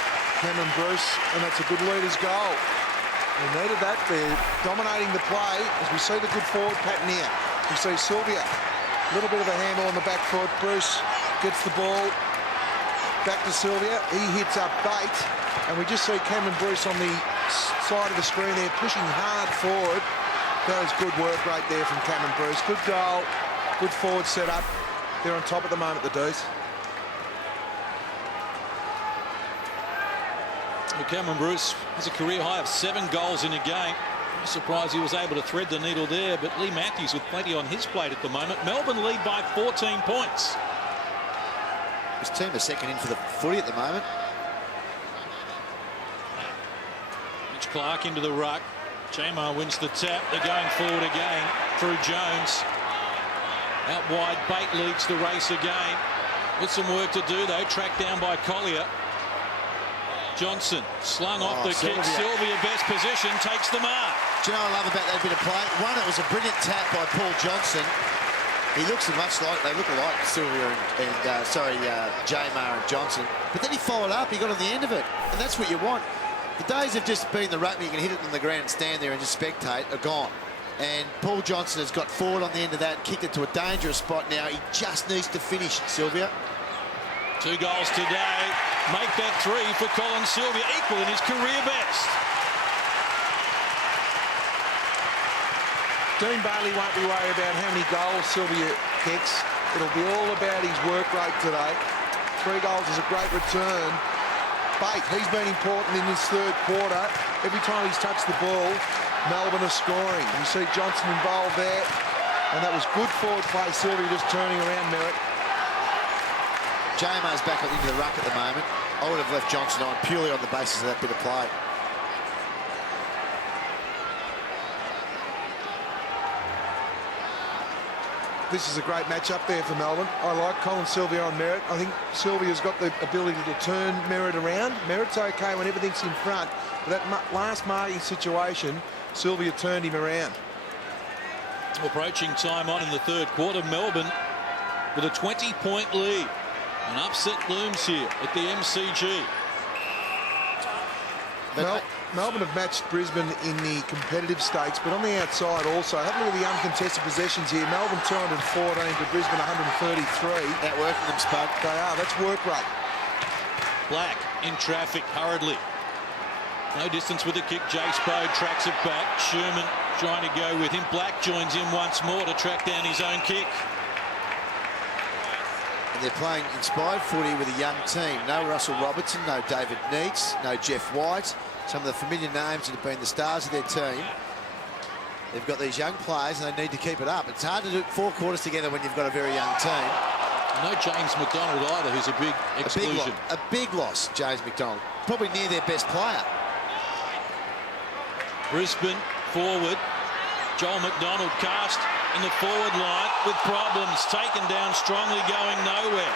Cameron Bruce, and that's a good leader's goal. They needed that. They're dominating the play as we see the good forward pattern here. We see Sylvia, a little bit of a handle on the back foot. Bruce gets the ball back to Sylvia. He hits up Bate, and we just see Cameron Bruce on the side of the screen there pushing hard forward. That was good work right there from Cameron Bruce. Good goal, good forward setup. They're on top at the moment, the D's. Cameron Bruce has a career high of 7 goals in a game. I'm surprised he was able to thread the needle there, but Lee Matthews with plenty on his plate at the moment. Melbourne lead by 14 points. His team is second in for the footy at the moment. Mitch Clark into the ruck. Jamar wins the tap. They're going forward again through Jones. Out wide, Bate leads the race again. With some work to do though, tracked down by Collier. Johnson slung off the kick. Sylvia best position, takes the mark. Do you know what I love about that bit of play? One, it was a brilliant tap by Paul Johnson. He looks much like, they look alike, Sylvia and J-Mar and Johnson. But then he followed up, he got on the end of it. And that's what you want. The days of just being the ruckman, you can hit it on the ground and stand there and just spectate, are gone. And Paul Johnson has got forward on the end of that, kicked it to a dangerous spot now. He just needs to finish, Sylvia. 2 goals today. Make that 3 for Colin Sylvia, equaling his career best. Dean Bailey won't be worried about how many goals Sylvia kicks. It'll be all about his work rate today. 3 goals is a great return. Bate, he's been important in this third quarter. Every time he's touched the ball, Melbourne are scoring. You see Johnson involved there, and that was good forward play. Sylvia just turning around Merritt. J-Mar's back into the ruck at the moment. I would have left Johnson on purely on the basis of that bit of play. This is a great match up there for Melbourne. I like Colin Sylvia on Merritt. I think Sylvia's got the ability to turn Merritt around. Merritt's okay when everything's in front. But that last marking situation, Sylvia turned him around. Approaching time on in the third quarter, Melbourne with a 20-point lead. An upset looms here at the MCG. Melbourne have matched Brisbane in the competitive stakes, but on the outside also. Have a look at the uncontested possessions here. Melbourne 214 to Brisbane 133. Outworking them, Spud. They are. That's work rate. Black in traffic hurriedly. No distance with the kick. Jace Bode tracks it back. Sherman trying to go with him. Black joins in once more to track down his own kick. And they're playing inspired footy with a young team. No Russell Robertson, no David Neitz, no Jeff White. Some of the familiar names that have been the stars of their team. They've got these young players and they need to keep it up. It's hard to do 4 quarters together when you've got a very young team. No James McDonald either, who's a big exclusion. A big loss, James McDonald. Probably near their best player. Brisbane forward. Joel McDonald cast in the forward line with problems. Taken down strongly, going nowhere.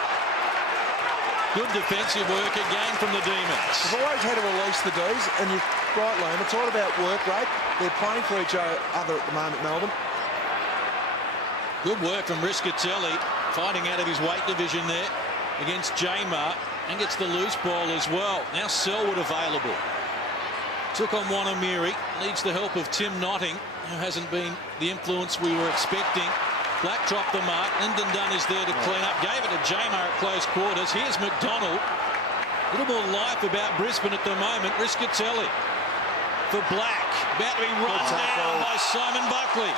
Good defensive work again from the Demons. They've always had to release the D's, and you're right, Liam, it's all about work rate. They're playing for each other at the moment, Melbourne. Good work from Riscatelli, fighting out of his weight division there against J-Mar, and gets the loose ball as well. Now Selwood available. Took on Wanamiri, needs the help of Tim Notting, who hasn't been the influence we were expecting. Black dropped the mark. Lyndon Dunn is there to clean up. Gave it to J-Mar at close quarters. Here's McDonald. A little more life about Brisbane at the moment. Riscatelli for Black. About to be run down by Simon Buckley.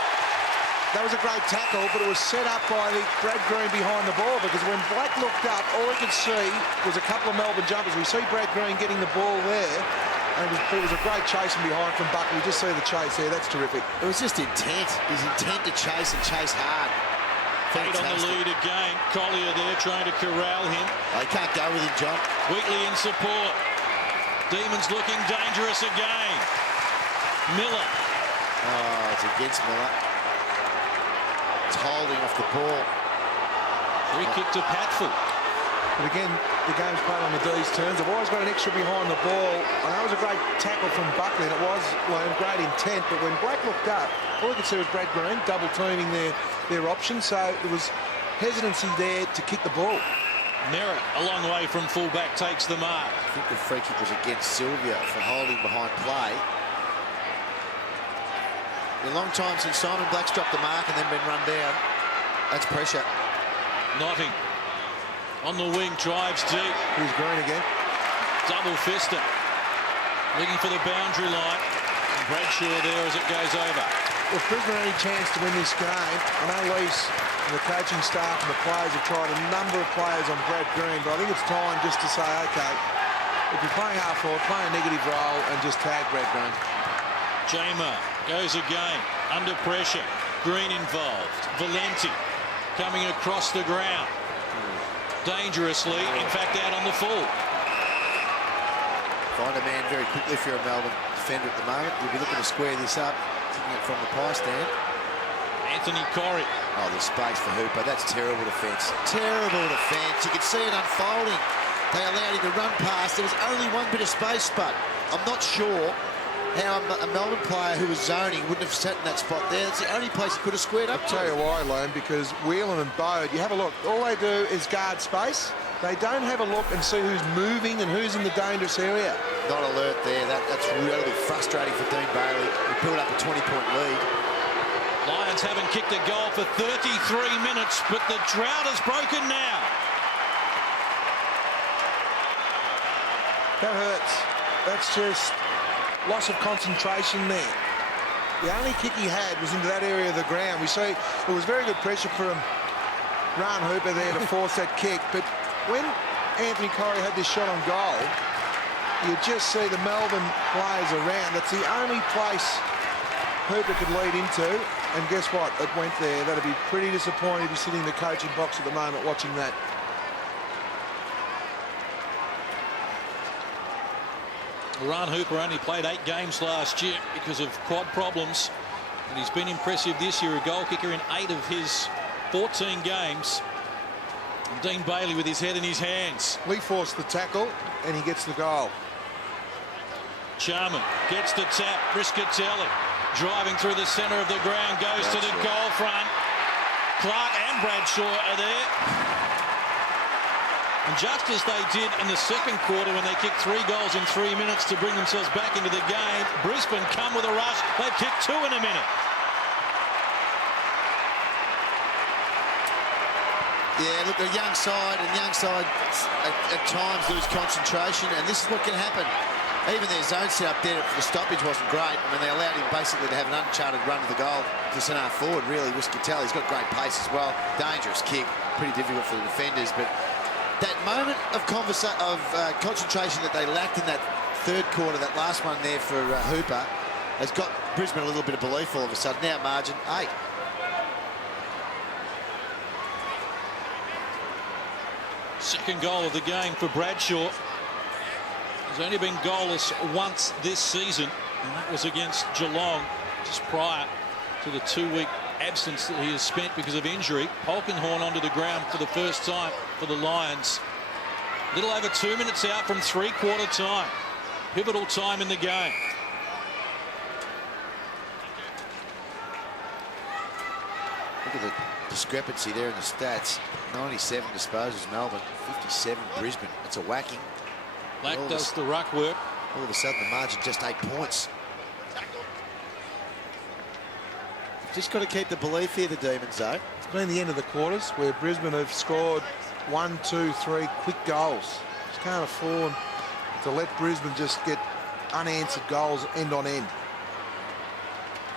That was a great tackle, but it was set up by Brad Green behind the ball, because when Black looked up, all he could see was a couple of Melbourne jumpers. We see Brad Green getting the ball there, and it was a great chasing behind from Buckley. You just see the chase there. That's terrific. It was just intent. His intent to chase and chase hard. Fate on the lead again. Collier there trying to corral him. They can't go with him, John. Wheatley in support. Demons looking dangerous again. Miller. Oh, it's against Miller. It's holding off the ball. Free kick to Patful. But again, the game's played on the D's turns. They've always got an extra behind the ball. I know it was a great tackle from Buckley, and it was great intent, but when Black looked up, all you could see was Brad Green double teaming their option, so there was hesitancy there to kick the ball. Merritt, a long way from fullback, takes the mark. I think the free kick was against Sylvia for holding behind play. A long time since Simon Black's dropped the mark and then been run down. That's pressure. Notting on the wing, drives deep. Here's Green again. Double fister. Looking for the boundary line. And Bradshaw there as it goes over. Well, if Brisbane had any chance to win this game, I know Lees and the coaching staff and the players have tried a number of players on Brad Green, but I think it's time just to say, okay, if you're playing half forward, play a negative role and just tag Brad Green. J-Mar goes again, under pressure. Green involved. Valenti coming across the ground. Dangerously, in fact, out on the full. Find a man very quickly if you're a Melbourne defender at the moment. You'll be looking to square this up, kicking it from the pie stand. Anthony Corrie. Oh, there's space for Hooper. That's terrible defence. Terrible defence. You can see it unfolding. They allowed him to run past. There was only one bit of space, but I'm not sure how a Melbourne player who was zoning wouldn't have sat in that spot there. It's the only place he could have squared up. I'll tell you why, Lone, because Whelan and Bode, you have a look, all they do is guard space. They don't have a look and see who's moving and who's in the dangerous area. Not alert there. That's really frustrating for Dean Bailey. We built up a 20-point lead. Lions haven't kicked a goal for 33 minutes, but the drought has broken now. That hurts. That's just loss of concentration there. The only kick he had was into that area of the ground. We see it was very good pressure from Ron Hooper there to force that kick, but when Anthony Corrie had this shot on goal, you just see the Melbourne players around. That's the only place Hooper could lead into, and guess what? It went there. That'd be pretty disappointing to be sitting in the coaching box at the moment watching that. Ron Hooper only played 8 games last year because of quad problems, and he's been impressive this year, a goal kicker in 8 of his 14 games. And Dean Bailey with his head in his hands. Lee forced the tackle and he gets the goal. Charman gets the tap. Briscatelli driving through the centre of the ground, goes to the goal front. Clark and Bradshaw are there. And just as they did in the second quarter when they kicked 3 goals in 3 minutes to bring themselves back into the game, Brisbane come with a rush. They've kicked 2 in a minute. Yeah, look, a young side at times lose concentration, and this is what can happen. Even their zone set up there for the stoppage wasn't great. I mean, they allowed him basically to have an uncharted run to the goal to centre forward, really. Briscatelli, he's got great pace as well. Dangerous kick, pretty difficult for the defenders, but that moment of concentration that they lacked in that third quarter, that last one there for Hooper, has got Brisbane a little bit of belief all of a sudden. Now margin 8. Second goal of the game for Bradshaw. He's only been goalless once this season, and that was against Geelong just prior to the 2-week absence that he has spent because of injury. Polkinghorne onto the ground for the first time for the Lions. Little over 2 minutes out from three-quarter time. Pivotal time in the game. Look at the discrepancy there in the stats. 97 disposals Melbourne, 57 Brisbane. It's a whacking. Black does the ruck work. All of a sudden the margin just 8 points. Just got to keep the belief here, the Demons, though. It's been the end of the quarters where Brisbane have scored 1, 2, 3 quick goals. Just can't afford to let Brisbane just get unanswered goals end on end.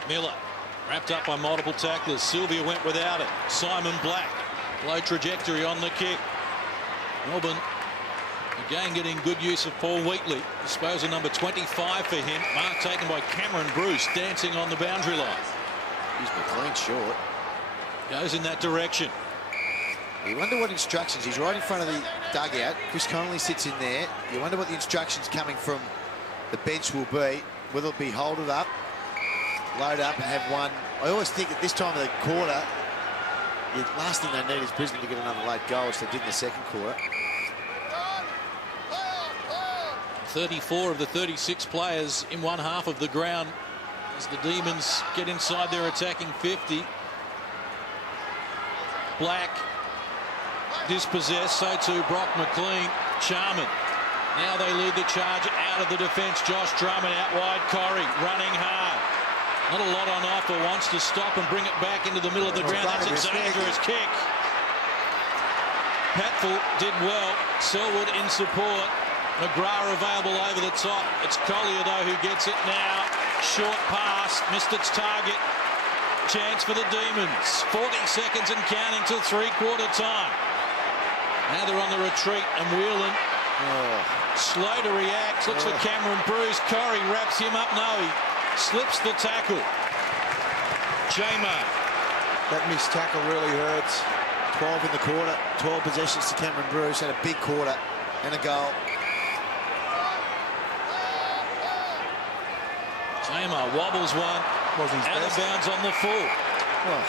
Miller wrapped up by multiple tacklers. Sylvia went without it. Simon Black, low trajectory on the kick. Melbourne again getting good use of Paul Wheatley. Disposal number 25 for him. Mark taken by Cameron Bruce, dancing on the boundary line. He's McLean short. Goes in that direction. You wonder what instructions. He's right in front of the dugout. Chris Connolly sits in there. You wonder what the instructions coming from the bench will be. Will it be hold it up, load up and have one? I always think at this time of the quarter, the last thing they need is Brisbane to get another late goal, which they did in the second quarter. 34 of the 36 players in one half of the ground as the Demons get inside their attacking 50. Black dispossessed, so too Brock McLean. Charman. Now they lead the charge out of the defence. Josh Drummond out wide. Corrie running hard. Not a lot on offer. Wants to stop and bring it back into the middle of the ground. That's a dangerous kick. Patfull did well. Selwood in support. McGrath available over the top. It's Collier, though, who gets it now. Short pass. Missed its target. Chance for the Demons. 40 seconds and counting till three-quarter time. Now they're on the retreat, and Whelan slow to react. Looks for Cameron Bruce. Corrie wraps him up. No, he slips the tackle. J-Mar. That missed tackle really hurts. 12 in the quarter. 12 possessions to Cameron Bruce. Had a big quarter and a goal. J-Mar wobbles one. Wasn't his out best. of bounds on the full. Well,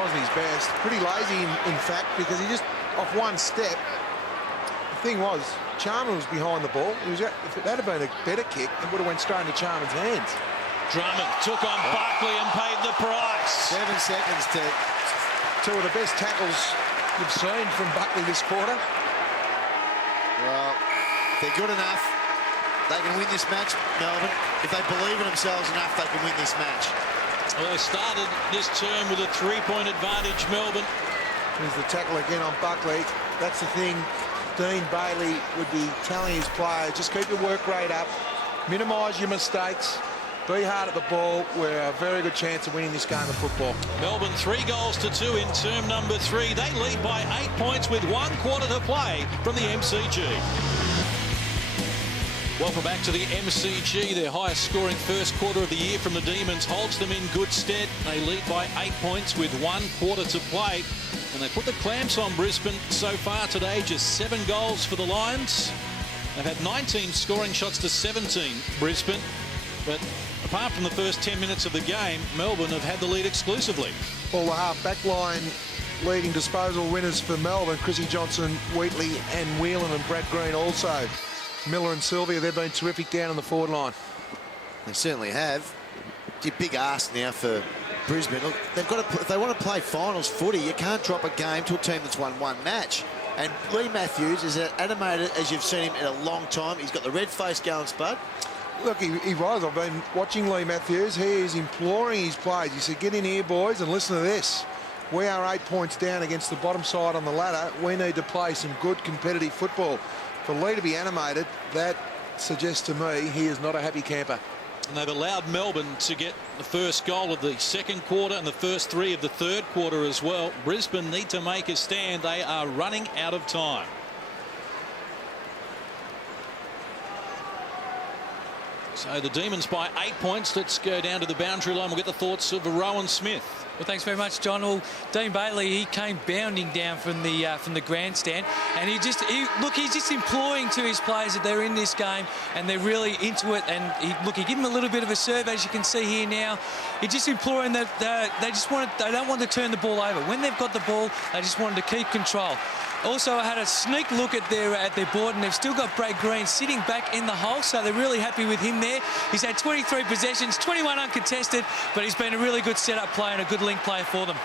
wasn't his best. Pretty lazy, in fact, because he just off one step. The thing was, Charman was behind the ball. If that had been a better kick, it would have went straight into Charman's hands. Drummond took on Buckley and paid the price. 7 seconds to... Two of the best tackles you've seen from Buckley this quarter. Well, if they're good enough, they can win this match, Melbourne. If they believe in themselves enough, they can win this match. Well, they started this term with a 3-point advantage, Melbourne. Here's the tackle again on Buckley. That's the thing Dean Bailey would be telling his players. Just keep your work rate up. Minimise your mistakes. Be hard at the ball. We're a very good chance of winning this game of football. Melbourne 3-2 in term number 3. They lead by 8 points with 1 quarter to play from the MCG. Welcome back to the MCG. Their highest scoring first quarter of the year from the Demons holds them in good stead. They lead by 8 points with 1 quarter to play. And they put the clamps on Brisbane so far today. Just 7 goals for the Lions. They've had 19 scoring shots to 17, Brisbane. But apart from the first 10 minutes of the game, Melbourne have had the lead exclusively. Well, the half-back line leading disposal winners for Melbourne, Chrissy Johnson, Wheatley and Whelan and Brad Green also. Miller and Sylvia, they've been terrific down on the forward line. They certainly have. It's a big ask now for Brisbane. Look, they've got to, if they want to play finals footy, you can't drop a game to a team that's won 1 match. And Lee Matthews is as animated as you've seen him in a long time. He's got the red face going, Spud. Look, he was. I've been watching Lee Matthews. He is imploring his players. He said, get in here, boys, and listen to this. We are 8 points down against the bottom side on the ladder. We need to play some good competitive football. For Lee to be animated, that suggests to me he is not a happy camper. And they've allowed Melbourne to get the first goal of the second quarter and the first 3 of the third quarter as well. Brisbane need to make a stand. They are running out of time. So the Demons by 8 points. Let's go down to the boundary line. We'll get the thoughts of Rowan Smith. Well, thanks very much, John. Well, Dean Bailey, he came bounding down from the grandstand, and he's just imploring to his players that they're in this game and they're really into it. And he gave him a little bit of a serve, as you can see here now. He's just imploring that they don't want to turn the ball over. When they've got the ball, they just wanted to keep control. Also, I had a sneak look at their board, and they've still got Brad Green sitting back in the hole, so they're really happy with him there. He's had 23 possessions, 21 uncontested, but he's been a really good setup player and a good link player for them.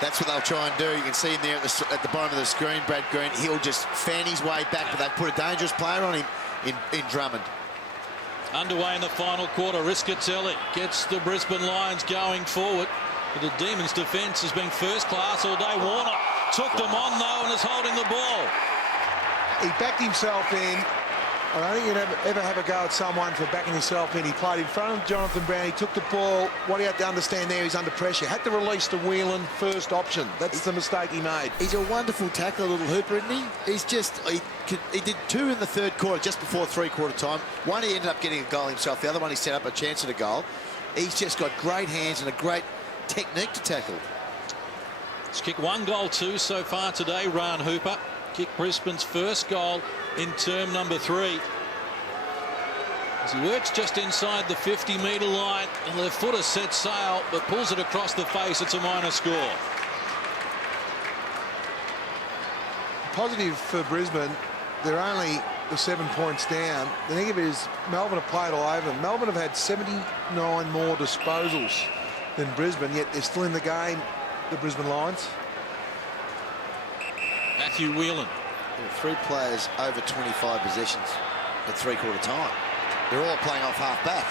That's what they'll try and do. You can see him there at the bottom of the screen, Brad Green. He'll just fan his way back, but they've put a dangerous player on him in Drummond. Underway in the final quarter. Riscatelli gets the Brisbane Lions going forward. But the Demons' defence has been first class all day. Warner took them on, though, and is holding the ball. He backed himself in. I don't think you'd ever have a go at someone for backing himself in. He played in front of Jonathan Brown. He took the ball. What he had to understand there, he's under pressure. Had to release the Whelan first option. That's the mistake he made. He's a wonderful tackler, little hooper, isn't he? He's just... He did 2 in the third quarter, just before 3-quarter time. One, he ended up getting a goal himself. The other one, he set up a chance at a goal. He's just got great hands and a great technique to tackle. He's kicked 1 goal, 2 so far today, Ryan Hooper. Kicked Brisbane's first goal in term number 3. As he works just inside the 50-metre line, and the footer sets sail, but pulls it across the face. It's a minor score. Positive for Brisbane, they're only the 7 points down. The negative is Melbourne have played all over them. Melbourne have had 79 more disposals than Brisbane, yet they're still in the game, the Brisbane Lions. Matthew Whelan. 3 players over 25 possessions at 3-quarter time. They're all playing off half-back.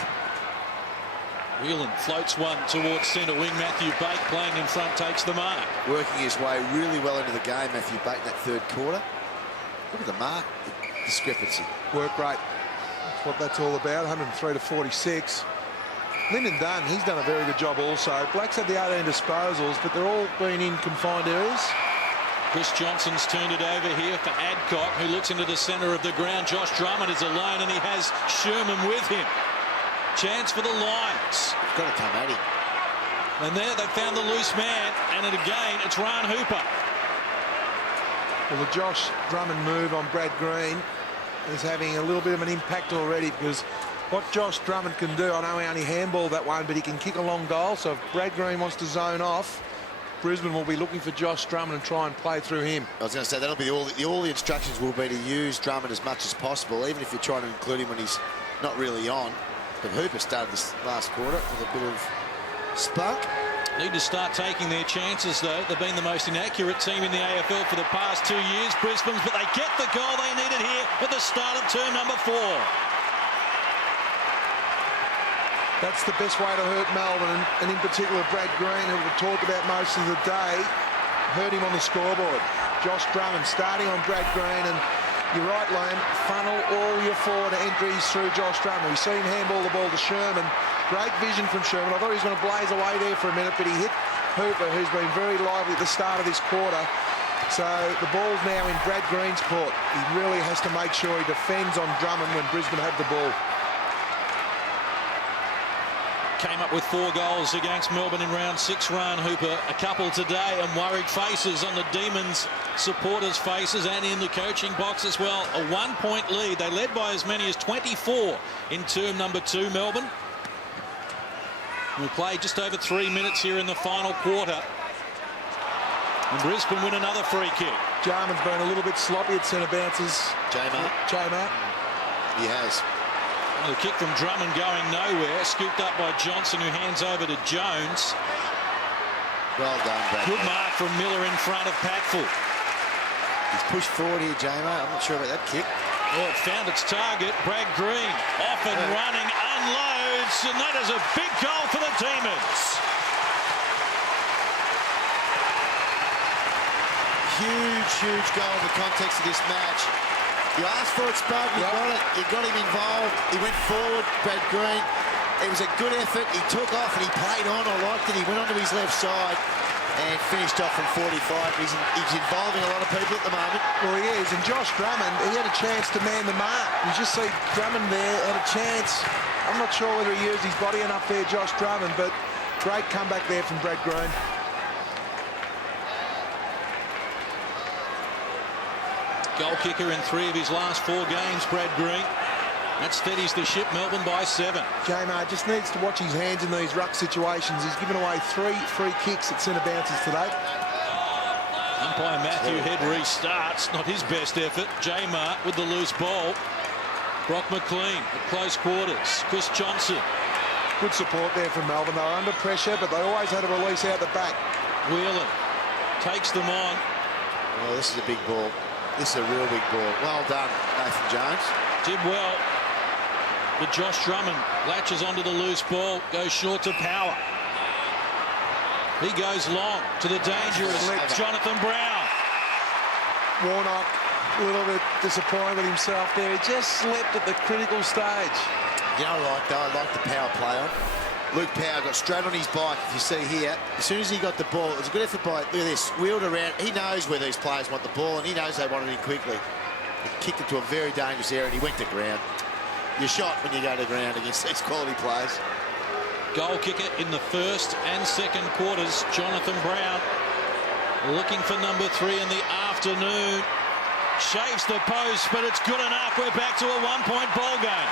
Whelan floats one towards centre wing. Matthew Bate playing in front takes the mark. Working his way really well into the game, Matthew Bate, in that third quarter. Look at the mark discrepancy. Work rate. That's what that's all about. 103 to 46. Lyndon Dunn, he's done a very good job also. Black's had the 18 disposals, but they're all been in confined areas. Chris Johnson's turned it over here for Adcock, who looks into the centre of the ground. Josh Drummond is alone, and he has Sherman with him. Chance for the Lions. He's got to come at him. And there they found the loose man, and again it's Ryan Hooper. Well, the Josh Drummond move on Brad Green is having a little bit of an impact already, because what Josh Drummond can do, I know he only handballed that one, but he can kick a long goal. So if Brad Green wants to zone off, Brisbane will be looking for Josh Drummond and try and play through him. I was going to say, that'll be all the instructions will be to use Drummond as much as possible, even if you're trying to include him when he's not really on. But Hooper started this last quarter with a bit of spunk. Need to start taking their chances, though. They've been the most inaccurate team in the AFL for the past 2 years, Brisbane's, but they get the goal they needed here at the start of term number 4. That's the best way to hurt Melbourne, and in particular Brad Green, who we've talked about most of the day, hurt him on the scoreboard. Josh Drummond starting on Brad Green, and you're right, Liam, funnel all your forward entries through Josh Drummond. We've seen handball the ball to Sherman. Great vision from Sherman. I thought he was going to blaze away there for a minute, but he hit Hooper, who's been very lively at the start of this quarter. So the ball's now in Brad Green's court. He really has to make sure he defends on Drummond when Brisbane have the ball. Came up with 4 goals against Melbourne in round 6. Ryan Hooper, a couple today, and worried faces on the Demons supporters' faces and in the coaching box as well. A 1-point lead. They led by as many as 24 in term number 2, Melbourne. We play just over 3 minutes here in the final quarter. And Brisbane win another free kick. Jarman's been a little bit sloppy at centre bounces. J-Mart. He has. The kick from Drummond going nowhere. Scooped up by Johnson, who hands over to Jones. Well done, Brad. Good mark from Miller in front of Patfull. He's pushed forward here, J-Mart. I'm not sure about that kick. Oh, it found its target. Brad Green off and running, unloads, and that is a big goal for the Demons. Huge goal in the context of this match. You asked for it, Spud. You got it. You got him involved. He went forward, Brad Green. It was a good effort. He took off and he played on. I liked it. He went onto his left side and finished off from 45. He's involving a lot of people at the moment. Well, he is. And Josh Drummond, he had a chance to man the mark. You just see Drummond there had a chance. I'm not sure whether he used his body enough there, Josh Drummond, but great comeback there from Brad Green. Goal kicker in 3 of his last 4 games, Brad Green. That steadies the ship. Melbourne by 7. J-Mart just needs to watch his hands in these ruck situations. He's given away 3 free kicks at centre bounces today. Umpire Matthew Head restarts. Not his best effort. J-Mart with the loose ball. Brock McLean at close quarters. Chris Johnson. Good support there from Melbourne. They were under pressure, but they always had a release out the back. Whelan takes them on. Oh, this is a big ball. This is a real big ball. Well done, Nathan Jones. Did well. But Josh Drummond latches onto the loose ball, goes short to Power. He goes long to the dangerous Jonathan Brown. Warnock a little bit disappointed with himself there. He just slipped at the critical stage. You know what I like, though? I like the Power play on. Luke Power got straight on his bike, if you see here. As soon as he got the ball, it was a good effort by, look at this, wheeled around. He knows where these players want the ball, and he knows they want it in quickly. He kicked it to a very dangerous area, and he went to ground. You're shot when you go to ground against these quality players. Goal kicker in the first and second quarters, Jonathan Brown, looking for number 3 in the afternoon. Shaves the post, but it's good enough. We're back to a 1-point ball game.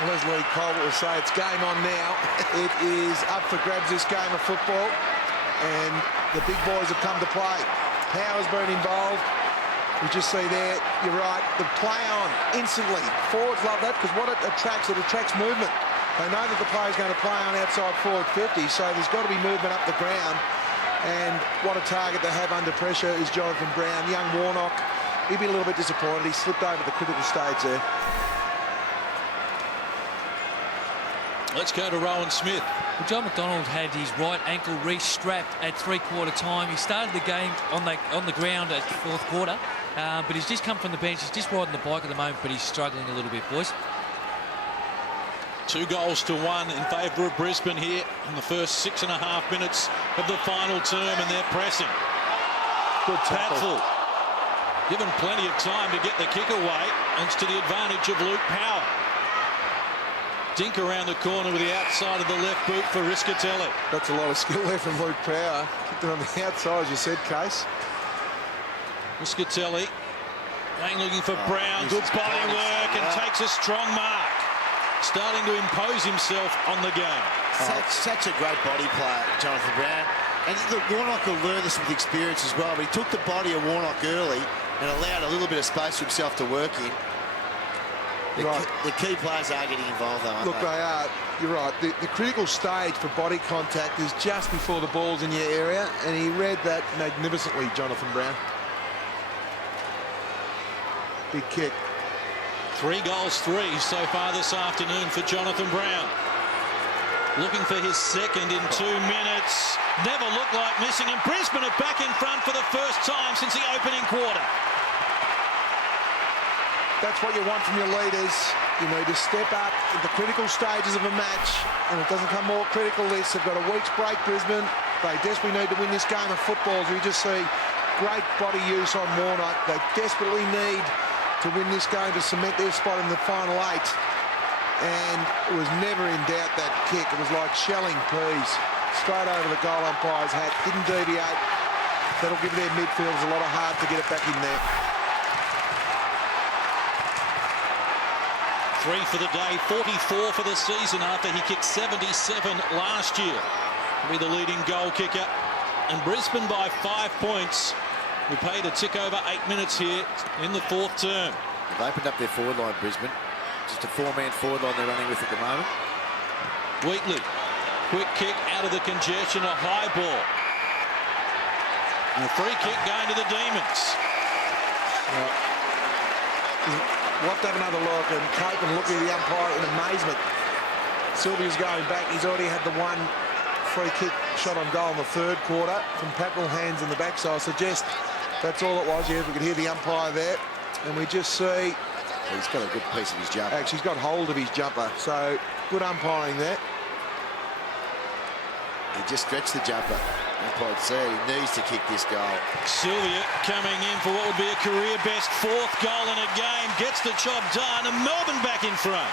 Well, as Lee Colbert will say, it's game on now. It is up for grabs, this game of football, and the big boys have come to play. Power's been involved. You just see there, you're right, the play on instantly. Forwards love that because what it attracts movement. They know that the player's going to play on outside forward 50, so there's got to be movement up the ground. And what a target to have under pressure is Jonathan Brown. Young Warnock, he'd be a little bit disappointed. He slipped over the critical stage there. Let's go to Rowan Smith. Well, John McDonald had his right ankle re-strapped at 3/4 time. He started the game on the ground at 4th quarter, but he's just come from the bench. He's just riding the bike at the moment, but he's struggling a little bit, boys. 2 goals to 1 in favour of Brisbane here in the first 6.5 minutes of the final term, and they're pressing. Good tackle. Patfull given plenty of time to get the kick away, and it's to the advantage of Luke Power. Dink around the corner with the outside of the left boot for Riscatelli. That's a lot of skill there from Luke Power. Kicked it on the outside, as you said, Case. Riscatelli going looking for Brown. Good body work and takes a strong mark. Starting to impose himself on the game. Such a great body player, Jonathan Brown. And look, Warnock will learn this with experience as well, but he took the body of Warnock early and allowed a little bit of space for himself to work in. The key players are getting involved, though, aren't Look, they? they are. You're right. The critical stage for body contact is just before the ball's in your area, and he read that magnificently, Jonathan Brown. Big kick. 3 goals, 3 so far this afternoon for Jonathan Brown. Looking for his second in 2 minutes. Never looked like missing, and Brisbane are back in front for the first time since the opening quarter. That's what you want from your leaders. You need to step up at the critical stages of a match, and it doesn't come more critical this. They've got a week's break, Brisbane. They desperately need to win this game of football. As we just see great body use on Warnock. They desperately need to win this game to cement their spot in the final 8. And it was never in doubt, that kick. It was like shelling peas. Straight over the goal umpire's hat. Didn't deviate. That'll give their midfielders a lot of heart to get it back in there. 3 for the day, 44 for the season after he kicked 77 last year. He'll be the leading goal kicker. And Brisbane by 5 points. We paid a tick over 8 minutes here in the 4th term. They've opened up their forward line, Brisbane. Just a 4-man forward line they're running with at the moment. Wheatley, quick kick out of the congestion, a high ball. And a free kick going to the Demons. We'll have to have another look, and Cope and looking at the umpire in amazement. Sylvia's going back. He's already had the one free kick shot on goal in the 3rd quarter from Patnell hands in the back, so I suggest that's all it was. Yeah, we could hear the umpire there, and we just see He's got a good piece of his jumper. actually he's got hold of his jumper, so good umpiring there. He just stretched the jumper. Umpire said he needs to kick this goal. Sylvia coming in for what would be a career best 4th goal in a game, gets the job done, and Melbourne back in front.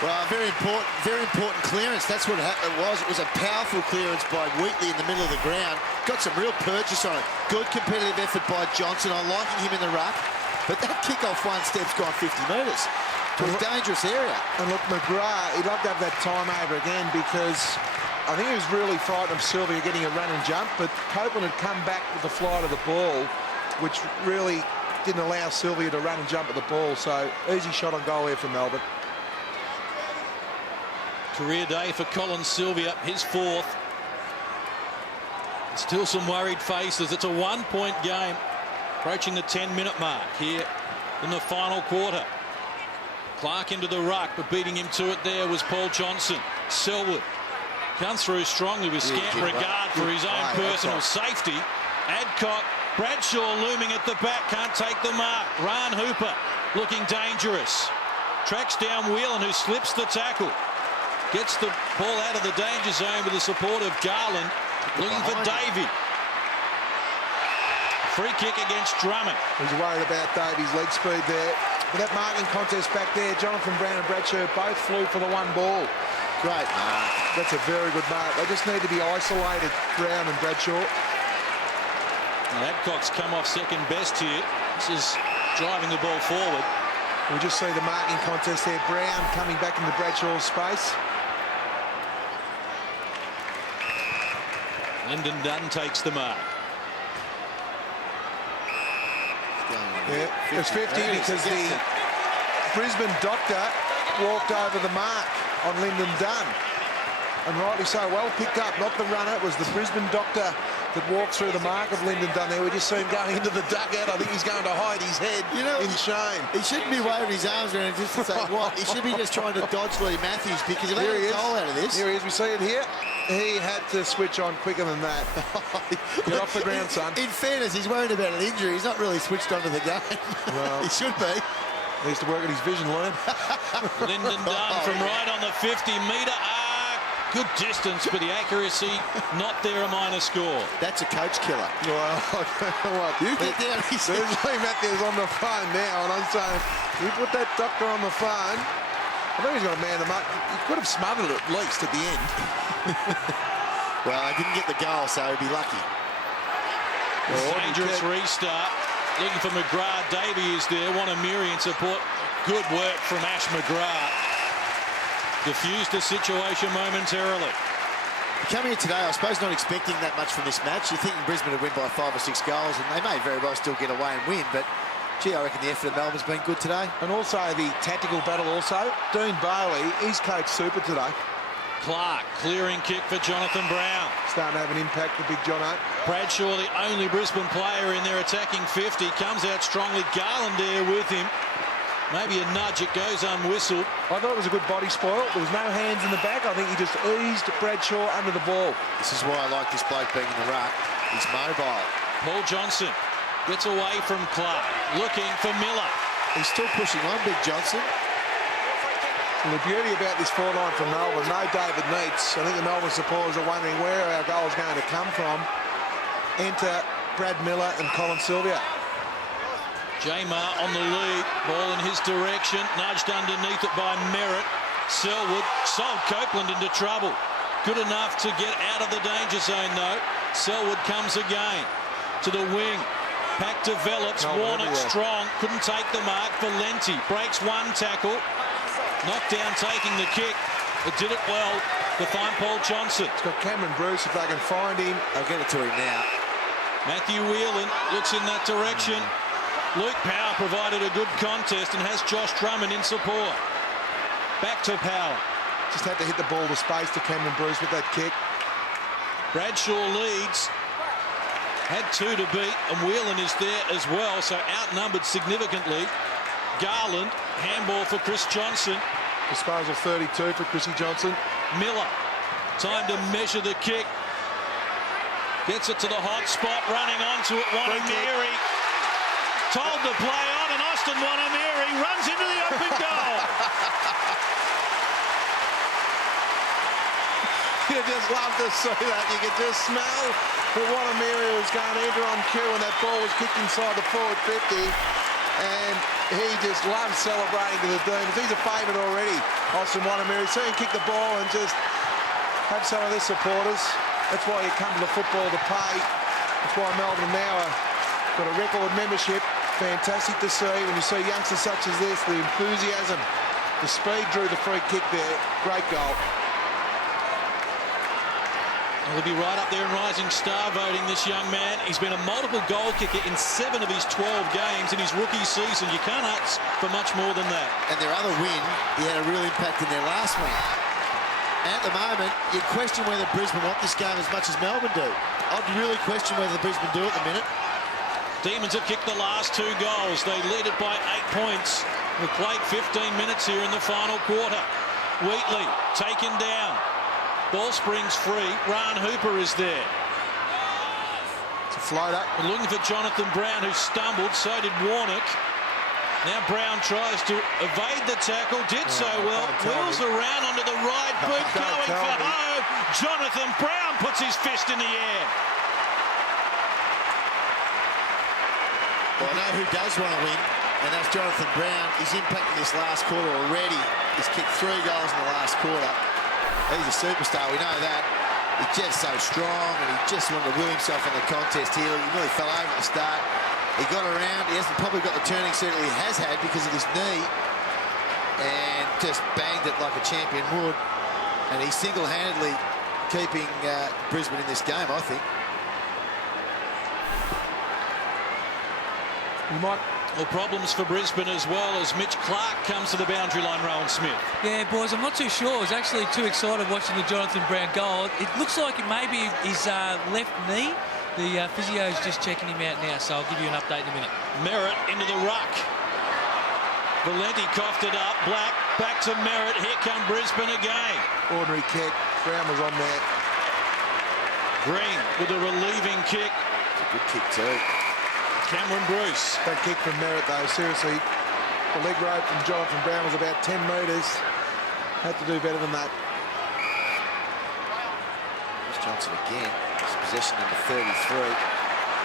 Well, very important clearance. That's what it was. It was a powerful clearance by Wheatley in the middle of the ground. Got some real purchase on it. Good competitive effort by Johnson. I'm liking him in the ruck. But that kick-off one step's gone 50 metres to a dangerous area. And look, McGrath, he'd love to have that time over again, because I think he was really frightened of Sylvia getting a run and jump, but Copeland had come back with the flight of the ball, which really didn't allow Sylvia to run and jump at the ball. So easy shot on goal here for Melbourne. Career day for Colin Sylvia, his 4th. Still some worried faces. It's a 1-point game, approaching the 10-minute mark here in the final quarter. Clark into the ruck, but beating him to it there was Paul Johnson. Selwood comes through strongly with scant regard for his own personal safety. Adcock, Bradshaw looming at the back, can't take the mark. Ryan Hooper looking dangerous. Tracks down Whelan, who slips the tackle. Gets the ball out of the danger zone with the support of Garland. Looking for Davey. Free kick against Drummond. He's worried about Davey's leg speed there. But that marking contest back there, Jonathan Brown and Bradshaw both flew for the one ball. Great mark. That's a very good mark. They just need to be isolated, Brown and Bradshaw. And Adcock's come off second best here. This is driving the ball forward. We just see the marking contest there. Brown coming back into Bradshaw's space. Lyndon Dunn takes the mark. Yeah, it's 50 because the Brisbane doctor walked over the mark on Lyndon Dunn. And rightly so, well picked up, not the runner. It was the Brisbane doctor that walked through the mark of Lyndon Dunn there. We just see him going into the dugout. I think he's going to hide his head in shame. He shouldn't be waving his arms around just to say what. He should be just trying to dodge Lee Matthews, because if he had a goal out of this. Here he is. We see it here. He had to switch on quicker than that. Get off the ground, son. In fairness, he's worried about an injury. He's not really switched onto the game. Well, he should be. Needs to work on his vision, Liam. Lyndon Dunn from right on the 50-metre arc. Good distance, but the accuracy not there, a minor score. That's a coach killer. Well, I don't know what. You get down, he said. There's Lee Matthews on the phone now, and I'm saying, we put that doctor on the phone. I think he's going to man him up. He could have smothered it at least at the end. Well, I didn't get the goal, so he'd be lucky. Dangerous restart. Looking for McGrath. Davey is there. Wanamiri in support. Good work from Ash McGrath. Diffused the situation momentarily. Coming in today, I suppose not expecting that much from this match. You're thinking Brisbane would win by 5 or 6 goals, and they may very well still get away and win, but Gee, I reckon the effort of Melbourne's been good today. And also the tactical battle also. Dean Bailey, he's coached super today. Clark, clearing kick for Jonathan Brown. Starting to have an impact, the big Jono. Bradshaw, the only Brisbane player in their attacking 50, comes out strongly. Garland there with him. Maybe a nudge, it goes unwhistled. I thought it was a good body spoil. There was no hands in the back. I think he just eased Bradshaw under the ball. This is why I like this bloke being in the ruck. He's mobile. Paul Johnson gets away from Clark, looking for Miller. He's still pushing on, Big Johnson. And the beauty about this forline from Melbourne, no David Neitz. I think the Melbourne supporters are wondering where our goal is going to come from. Enter Brad Miller and Colin Sylvia. Jamar on the lead, ball in his direction, nudged underneath it by Merritt. Selwood sold Copeland into trouble. Good enough to get out of the danger zone though. Selwood comes again to the wing. Pack develops, Warnock strong, couldn't take the mark. Valenti breaks one tackle. Knocked down taking the kick, but did it well to find Paul Johnson. It's got Cameron Bruce, if they can find him. I'll get it to him now. Matthew Whelan looks in that direction. Luke Power provided a good contest and has Josh Drummond in support. Back to Power. Just had to hit the ball to space to Cameron Bruce with that kick. Bradshaw leads. Had two to beat, and Whelan is there as well, so outnumbered significantly. Garland, handball for Chris Johnson. Disposal 32 for Chrissy Johnson. Miller, time to measure the kick. Gets it to the hot spot, running onto it. Wanamiri told to play on, and Austin Wanamiri runs into the open goal. You just love to see that. You could just smell that Wanamiri was going to enter on cue when that ball was kicked inside the forward 50. And he just loves celebrating to the Demons. He's a favourite already, Austin Wanamiri. See him kick the ball and just have some of their supporters. That's why you come to the football to pay. That's why Melbourne now are got a record membership. Fantastic to see when you see youngsters such as this, the enthusiasm, the speed drew the free kick there. Great goal. He'll be right up there in Rising Star voting, this young man. He's been a multiple goal kicker in 7 of his 12 games in his rookie season. You can't ask for much more than that. And their other win, he had a real impact in their last win. And at the moment, you question whether Brisbane want this game as much as Melbourne do. I'd really question whether Brisbane do at the minute. Demons have kicked the last 2 goals. They lead it by 8 points. We've played 15 minutes here in the final quarter. Wheatley taken down. Ball springs free. Ryan Hooper is there. It's a floater. We're looking for Jonathan Brown, who stumbled. So did Warnock. Now Brown tries to evade the tackle. Did so well. Wheels around onto the right boot. Going for home. Jonathan Brown puts his fist in the air. Well, I know who does want to win, and that's Jonathan Brown. He's impacted this last quarter already. He's kicked 3 goals in the last quarter. He's a superstar, we know that. He's just so strong, and he just wanted to will himself in the contest here. He nearly fell over at the start. He got around. He hasn't probably got the turning circle he has had because of his knee, and just banged it like a champion would. And he's single-handedly keeping Brisbane in this game, I think. Well, problems for Brisbane as well as Mitch Clark comes to the boundary line, Rowan Smith. Yeah, boys, I'm not too sure. I was actually too excited watching the Jonathan Brown goal. It looks like it may be his left knee. The physio's just checking him out now, so I'll give you an update in a minute. Merritt into the ruck. Valenti coughed it up. Black back to Merritt. Here come Brisbane again. Ordinary kick. Brown was on there. Green with a relieving kick. It's a good kick too. Cameron Bruce. That kick from Merritt, though, seriously. The leg rope from Jonathan Brown was about 10 metres. Had to do better than that. Chris Johnson again. His possession number 33.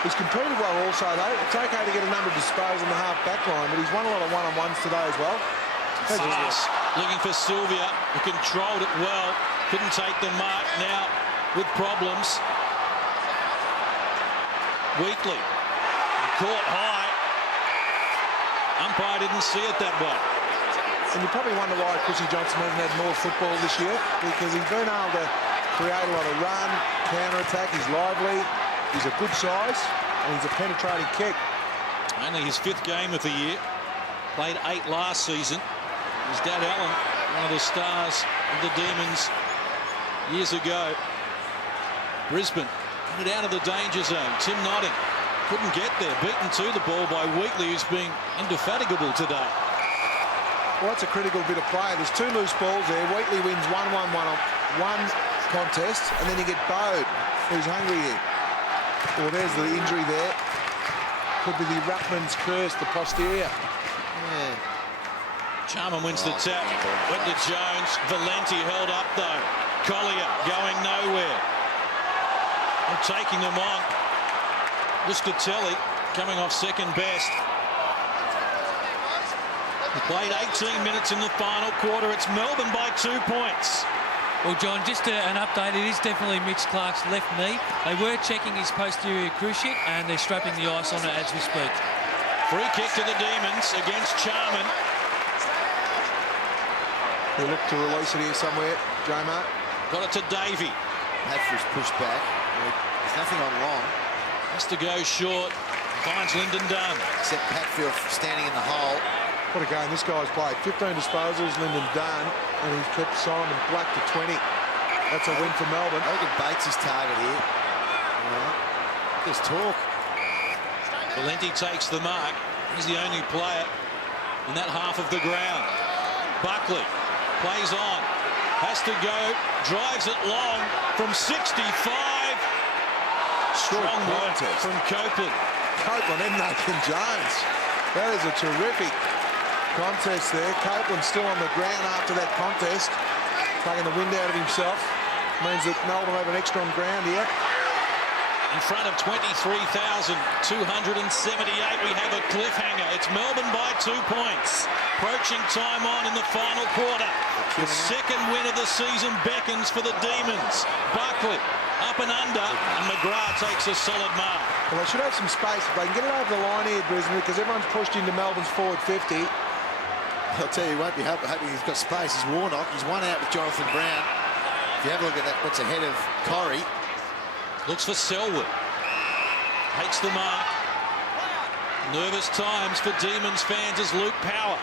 He's competed well also, though. It's okay to get a number of disposals on the half-back line, but he's won a lot of one-on-ones today as well. Fast. Looking for Sylvia, who controlled it well. Couldn't take the mark now with problems. Wheatley. Caught high. Umpire didn't see it that way. And you probably wonder why Chrissy Johnson hasn't had more football this year, because he's been able to create a lot of run, counter-attack. He's lively, he's a good size, and he's a penetrating kick. Only his 5th game of the year. Played 8 last season. His dad Alan, one of the stars of the Demons years ago. Brisbane get it out of the danger zone. Tim Notting couldn't get there. Beaten to the ball by Wheatley, who's been indefatigable today. Well, that's a critical bit of play. There's 2 loose balls there. Wheatley wins 1-1-1 on one contest, and then you get Bode, who's hungry here. Well, there's the injury there. Could be the Ruckman's curse, the posterior. Yeah. Charman wins the tap. Went to Jones. Valenti held up, though. Collier going nowhere. And taking them on. Muscatelli coming off second best. He played 18 minutes in the final quarter. It's Melbourne by 2 points. Well, John, just an update. It is definitely Mitch Clark's left knee. They were checking his posterior cruciate, and they're strapping the ice on it as we speak. Free kick to the Demons against Charman. They look to release it here somewhere, J-Mark. Got it to Davey. Hatfield's pushed back. There's nothing on long. Has to go short. Finds Lyndon Dunn. Except Hatfield standing in the hole. What a game this guy's played. 15 disposals, Lyndon Dunn, and he's kept Simon Black to 20. That's a win for Melbourne. Logan Bates' his target here. There's talk. Valenti takes the mark. He's the only player in that half of the ground. Buckley plays on. Has to go. Drives it long from 65. Strong work from Copeland. Copeland and Nathan Jones. That is a terrific contest there. Copeland still on the ground after that contest. Taking the wind out of himself. Means that Melbourne have an extra on ground here. In front of 23,278, we have a cliffhanger. It's Melbourne by 2 points. Approaching time on in the final quarter. The second win of the season beckons for the Demons. Buckley up and under, and McGrath takes a solid mark. Well, they should have some space. If they can get it over the line here, Brisbane, because everyone's pushed into Melbourne's forward 50. I'll tell you, he won't be happy he's got space. He's Warnock. He's one out with Jonathan Brown. If you have a look at that, what's ahead of Corrie. Looks for Selwood. Takes the mark. Nervous times for Demons fans as Luke Power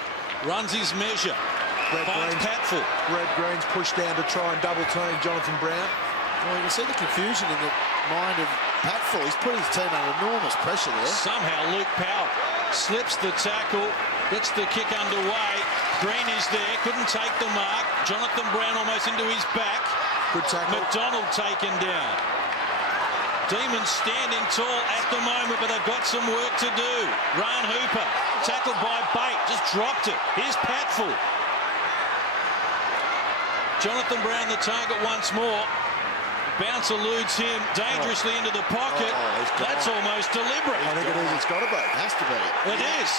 runs his measure. Finds Patfull. Red Green's pushed down to try and double team Jonathan Brown. Well, you can see the confusion in the mind of Patfull. He's put his team under enormous pressure there. Somehow Luke Power slips the tackle, gets the kick underway. Green is there, couldn't take the mark. Jonathan Brown almost into his back. Good tackle. McDonald taken down. Demons standing tall at the moment, but they've got some work to do. Ryan Hooper, tackled by Bate, just dropped it. Here's Patfull. Jonathan Brown the target once more. Bounce eludes him dangerously into the pocket. That's almost deliberate. I think it is. It's got to be. It has to be. It is.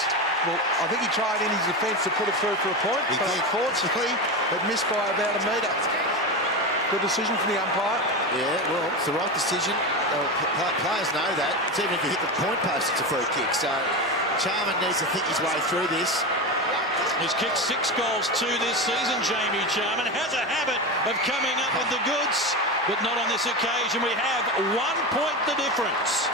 Well, I think he tried in his defence to put it through for a point, but unfortunately, it missed by about a metre. Good decision from the umpire. Yeah, well, it's the right decision. Players know that. It's even if you hit the point post, it's a free kick. So Charman needs to think his way through this. He's kicked 6 goals this season, Jamie Charman. Has a habit of coming up with the goods, but not on this occasion. We have 1 point the difference.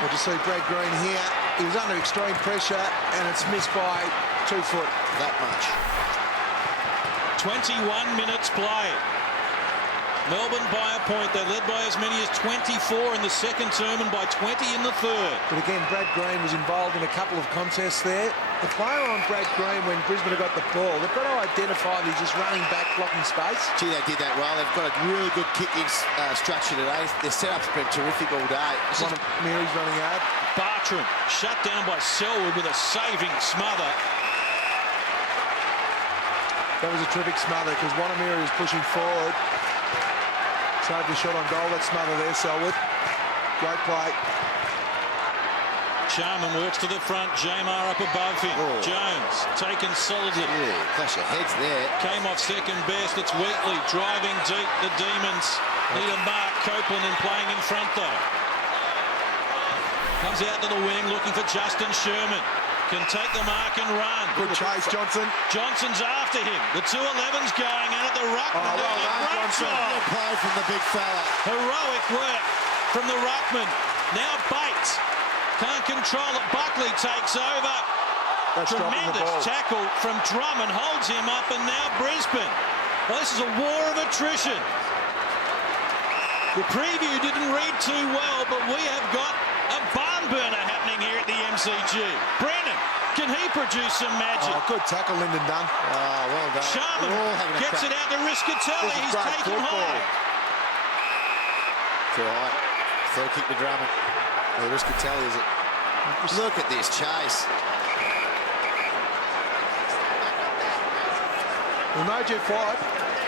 Well, to see Brad Green here, he was under extreme pressure, and it's missed by 2 foot. That much. 21 minutes played. Melbourne by a point. They led by as many as 24 in the second term and by 20 in the third. But again, Brad Green was involved in a couple of contests there. The player on Brad Green, when Brisbane have got the ball, they've got to identify that he's just running back, blocking space. Gee, they did that well. They've got a really good kicking structure today. Their setup's been terrific all day. One of Mary's running hard. Bartram shut down by Selwood with a saving smother. That was a terrific smother because Wanamiri was pushing forward. Saved the shot on goal. That smother there, Selwood. Great play. Charman works to the front. Jamar up above him. Oh. Jones taken solidly. Yeah, clash of heads there. Came off second best. It's Wheatley driving deep. The Demons need a mark. Copeland in playing in front though. Comes out to the wing looking for Justin Sherman. Can take the mark and run. Good chase, Johnson. Johnson's after him. The 2-11's going in at the ruckman. Oh, well done, Great Johnson. job. Good play from the big fella. Heroic work from the ruckman. Now Bates can't control it. Buckley takes over. That's dropping the Tremendous ball. tackle from Drummond, holds him up, and now Brisbane. Well, this is a war of attrition. The preview didn't read too well, but we have got a barn burner happening here at the MCG. Brennan, can he produce some magic? Oh, good tackle, Lyndon Dunn. Oh, well done. Sharman We're all having a gets crack. it out to Riscatelli. This is He's great taken football. high. Too high. Throw kick to Drummond. Well, the Riscatelli, is it? Look at this chase. Well, no Jeff White.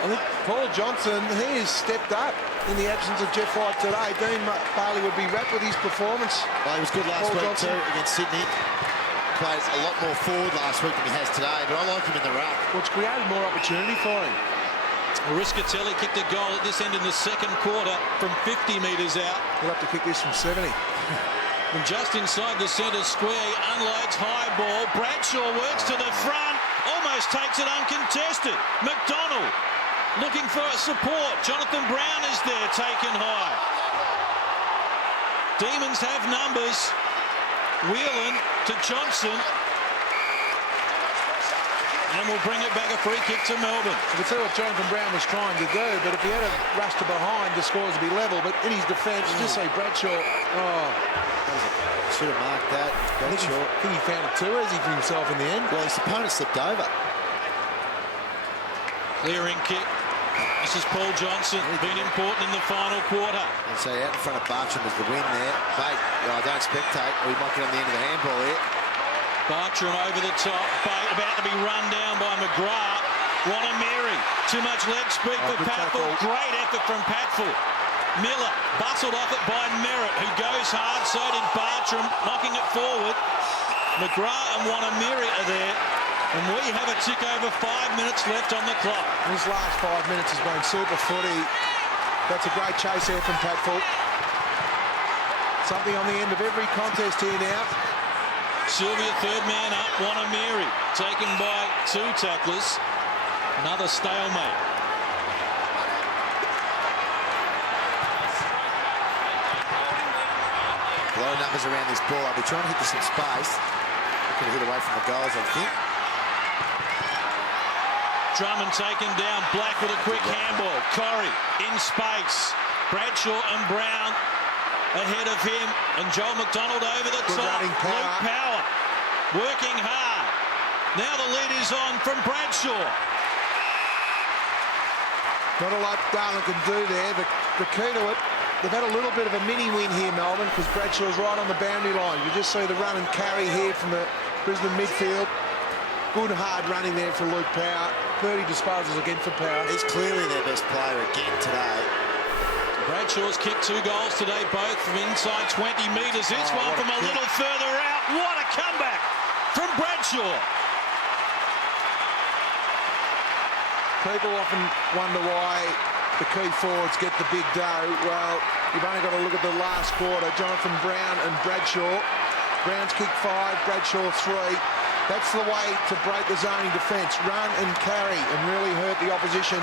I think Paul Johnson, he has stepped up in the absence of Jeff White today. Dean Bailey would be wrapped with his performance. Well, he was good last Paul week Johnson. too against Sydney. Played a lot more forward last week than he has today, but I like him in the ruck. Well, it's created more opportunity for him. Riscatelli kicked a goal at this end in the second quarter from 50 metres out. He'll have to kick this from 70. From just inside the centre square, he unloads high ball. Bradshaw works to the front, almost takes it uncontested. McDonald looking for support. Jonathan Brown is there, taken high. Demons have numbers. Whelan to Johnson. And we'll bring it back, a free kick to Melbourne. You can see what Jonathan Brown was trying to do, but if he had a rush to behind, the scores would be level. But in his defence, just say Bradshaw, Should have marked that. I think he found it too easy for himself in the end. Well, his opponent slipped over. Clearing kick. This is Paul Johnson, been important in the final quarter. And so out in front of Bartram was the win there. Bate, oh, don't spectate, or he might get on the end of the handball here. Bartram over the top, Bate about to be run down by McGrath. Wanamiri, too much leg speed for good Patfull. tackle. Great effort from Patfull. Miller bustled off it by Merritt, who goes hard, so did Bartram, knocking it forward. McGrath and Wanamiri are there, and we have a tick over 5 minutes left on the clock. This last 5 minutes has been super footy. That's a great chase there from Patfull. Something on the end of every contest here now. Sylvia, third man up. Wanamiri taken by two tacklers. Another stalemate. Low numbers around this ball. I'll be trying to hit this in space. Looking to hit away from the goals, I think. Drummond taken down. Black with a quick handball. Corrie in space. Bradshaw and Brown ahead of him. And Joel McDonald over the Good top. running power. Luke Power working hard. Now the lead is on from Bradshaw. Not a lot Darling can do there. The key to it, they've had a little bit of a mini win here, Melbourne, because Bradshaw's right on the boundary line. You just see the run and carry here from the Brisbane midfield. Good hard running there for Luke Power. 30 disposals again for Power. He's clearly their best player again today. Bradshaw's kicked 2 goals today, both from inside 20 metres. This one what a from a kick. little further out. What a comeback from Bradshaw. People often wonder why the key forwards get the big dough. Well, you've only got to look at the last quarter. Jonathan Brown and Bradshaw. Brown's kicked 5, Bradshaw 3. That's the way to break the zoning defence. Run and carry and really hurt the opposition.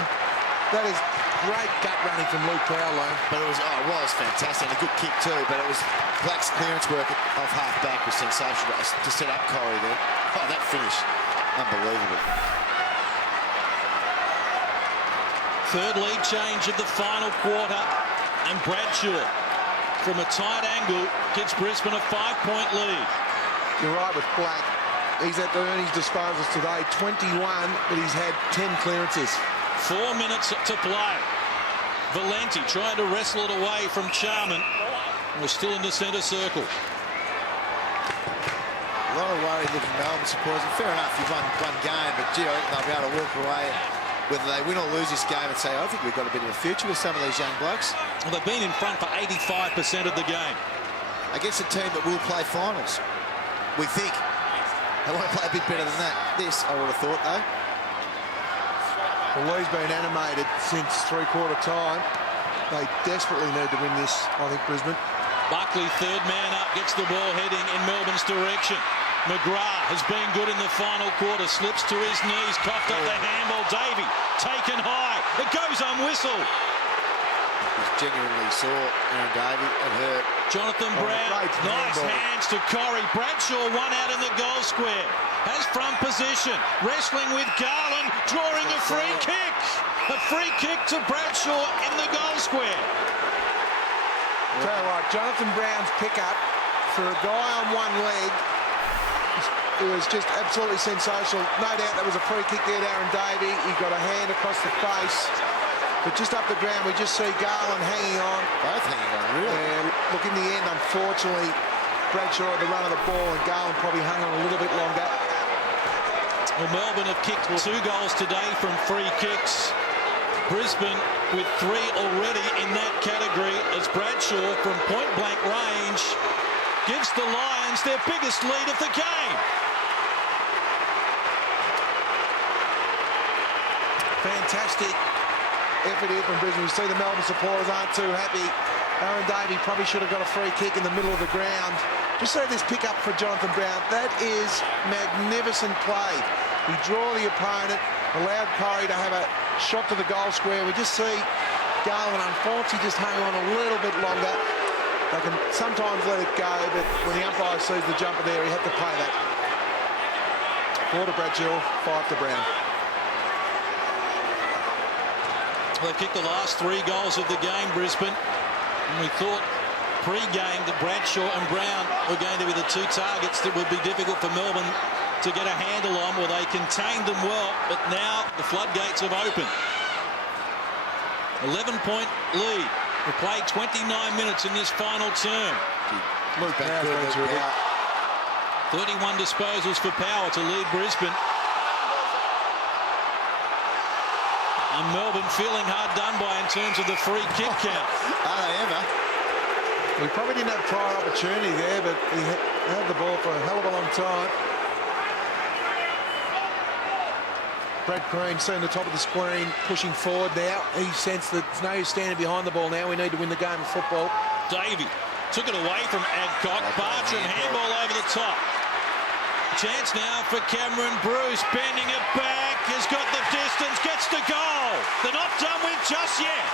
That is great gut running from Luke Powell. But it was fantastic. And a good kick too, but it was Black's clearance work off half-back was sensational to set up Corrie there. Oh, that finish. Unbelievable. Third lead change of the final quarter, and Bradshaw from a tight angle gives Brisbane a 5-point lead. You're right with Black. He's had to earn his disposals today. 21, but he's had 10 clearances. 4 minutes to play. Valenti trying to wrestle it away from Charman. We're still in the centre circle. A lot of worry looking Melbourne supporters. And fair enough, you've won one game, but gee, I think they'll be able to walk away, whether they win or lose this game, and say, I think we've got a bit of a future with some of these young blokes. Well, they've been in front for 85% of the game. Against a team that will play finals. We think. They want to play a bit better than that. This, I would have thought, though. Well, Lee's been animated since three-quarter time. They desperately need to win this, I think, Brisbane. Buckley, third man up, gets the ball heading in Melbourne's direction. McGrath has been good in the final quarter, slips to his knees, coughed up the handball. Davey taken high. It goes on whistle. He's genuinely sore, Aaron Davey, and hurt. Jonathan Brown, great nice handball. hands to Corey. Bradshaw, one out in the goal square. Has front position, wrestling with Garland, drawing a free kick. A free kick to Bradshaw in the goal square. Tell you what, Jonathan Brown's pickup for a guy on one leg, it was just absolutely sensational. No doubt that was a free kick there to Aaron Davey. He got a hand across the face. But just up the ground, we just see Garland hanging on. Both hanging on, really. And look, in the end, unfortunately, Bradshaw had the run of the ball and Garland probably hung on a little bit longer. Well, Melbourne have kicked 2 goals today from free kicks. Brisbane with 3 already in that category as Bradshaw from point-blank range gives the Lions their biggest lead of the game. Fantastic effort here from Brisbane. You see the Melbourne supporters aren't too happy. Aaron Davey probably should have got a free kick in the middle of the ground. Just see this pick up for Jonathan Brown. That is magnificent play. He drew the opponent, allowed Corey to have a shot to the goal square. We just see Garland unfortunately just hung on a little bit longer. They can sometimes let it go, but when the umpire sees the jumper there, he had to play that. 4 to Bradshaw, 5 to Brown. They've kicked the last 3 goals of the game, Brisbane. And we thought pre-game that Bradshaw and Brown were going to be the 2 targets that would be difficult for Melbourne to get a handle on. Well, they contained them well, but now the floodgates have opened. 11-point lead. We played 29 minutes in this final term. Luke Powell's been terrific. 31 disposals for Power to lead Brisbane. And Melbourne feeling hard done by in terms of the free kick count. Are they ever? We probably didn't have prior opportunity there, but he had the ball for a hell of a long time. Brad Green seeing the top of the screen, pushing forward now. He sensed that there's no use standing behind the ball now. We need to win the game of football. Davey took it away from Adcock. Bartram handball over the top. Chance now for Cameron Bruce, bending it back, has got the distance, gets the goal. They're not done with just yet.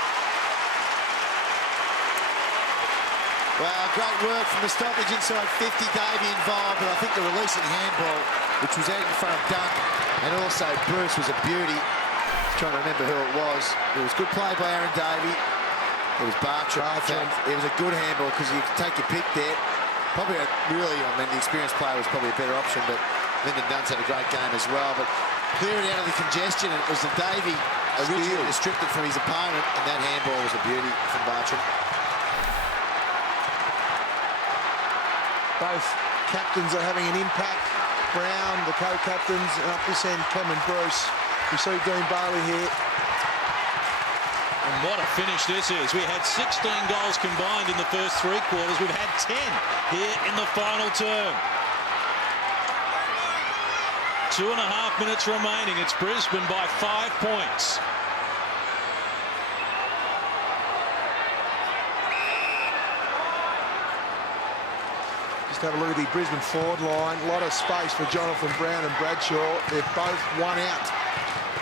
Well, great work from the stoppage inside 50. Davey involved, but I think the releasing handball, which was out in front of Dunk, and also Bruce was a beauty. Trying to remember who it was. It was good play by Aaron Davey. It was Bartram. It was a good handball because you can take your pick there. Probably the experienced player was probably a better option, but Lyndon Dunn's had a great game as well. But clear it out of the congestion, and it was the Davey originally restricted from his opponent, and that handball was a beauty from Bartram. Both captains are having an impact. Brown, the co-captains, and up this end, Cameron Bruce. We see Dean Bailey here. And what a finish this is. We had 16 goals combined in the first 3 quarters. We've had 10 here in the final term. 2.5 minutes remaining. It's Brisbane by 5 points. Just have a look at the Brisbane forward line. A lot of space for Jonathan Brown and Bradshaw. They're both 1 out.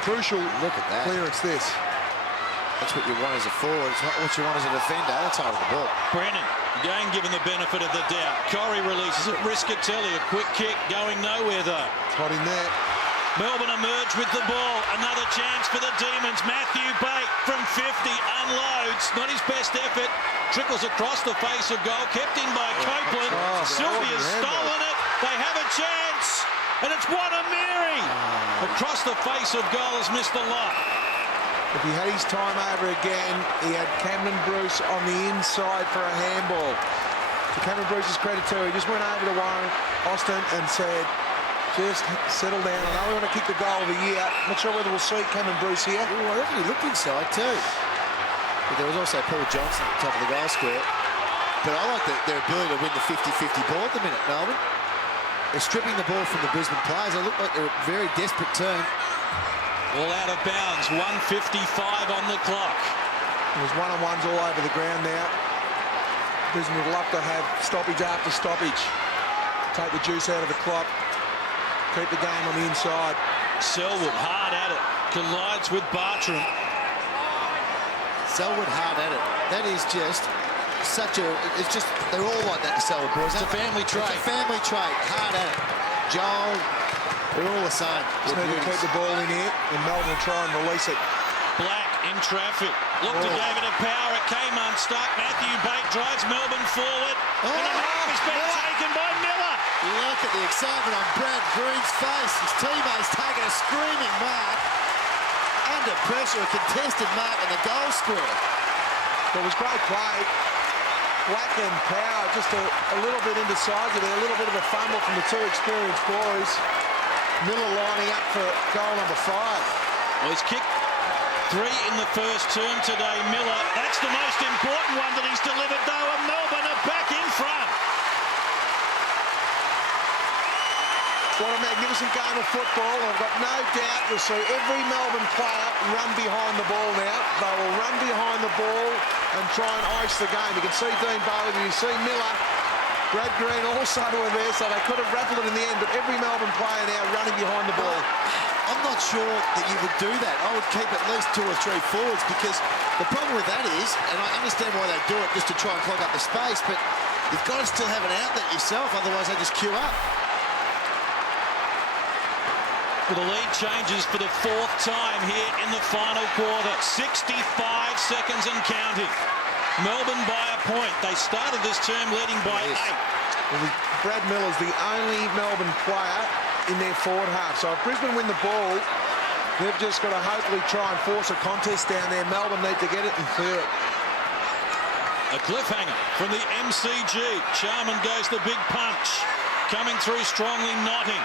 Crucial Look at that. clearance this. That's what you want as a forward. It's not what you want as a defender. That's out of the ball. Brennan again given the benefit of the doubt. Corey releases it. Riscatelli, a quick kick going nowhere though. It's hot in there. Melbourne emerge with the ball. Another chance for the Demons. Matthew Bate from 50 unloads. Not his best effort. Trickles across the face of goal. Kept in by Copeland. Sylvia's stolen it. They have a chance. And it's Wanamiri. Across the face of goal has missed the lot. If he had his time over again, he had Cameron Bruce on the inside for a handball. To Cameron Bruce's credit too, he just went over to Warren Austin and said, just settle down. I know we want to kick the goal of the year. Not sure whether we'll see Cameron Bruce here. Ooh, I reckon he looked inside too. But there was also Paul Johnson at the top of the goal square. But I like their ability to win the 50-50 ball at the minute, Melbourne. They're stripping the ball from the Brisbane players. They look like they're a very desperate team. All out of bounds. 1:55 on the clock. There's one-on-ones all over the ground now. Brisbane would love to have stoppage after stoppage. Take the juice out of the clock. Keep the game on the inside. Selwood hard at it. Collides with Bartram. Selwood hard at it. That is just such a... It's just... They're all like that, the Selwood boys. It's a family trait. It's a family trait. Hard at it. Joel, they're all the same. Just need to keep the ball in here, and Melbourne will try and release it. Black in traffic. Look to give it a power. It came unstuck. Matthew Bate drives Melbourne forward. And the mark has been taken by Miller. Look at the excitement on Brad Green's face. His teammates taking a screaming mark. Under pressure, a contested mark in the goal square. It was great play. Black and Power just a little bit indecisive there. A little bit of a fumble from the two experienced boys. Miller lining up for goal number 5. Well, he's kicked 3 in the first term today, Miller. That's the most important one that he's delivered, though, and Melbourne are back in front. What a magnificent game of football. I've got no doubt you'll see every Melbourne player run behind the ball now. They will run behind the ball and try and ice the game. You can see Dean Bailey, you see Miller. Brad Green also were there, so they could have rattled it in the end, but every Melbourne player now running behind the ball. I'm not sure that you would do that. I would keep at least 2 or 3 forwards, because the problem with that is, and I understand why they do it, just to try and clog up the space, but you've got to still have an outlet yourself, otherwise they just queue up. The lead changes for the 4th time here in the final quarter. 65 seconds and counting. Melbourne by a point. They started this term leading by 8. Well, Brad Miller's the only Melbourne player in their forward half. So if Brisbane win the ball, they've just got to hopefully try and force a contest down there. Melbourne need to get it and clear it. A cliffhanger from the MCG. Charman goes the big punch. Coming through strongly, Notting.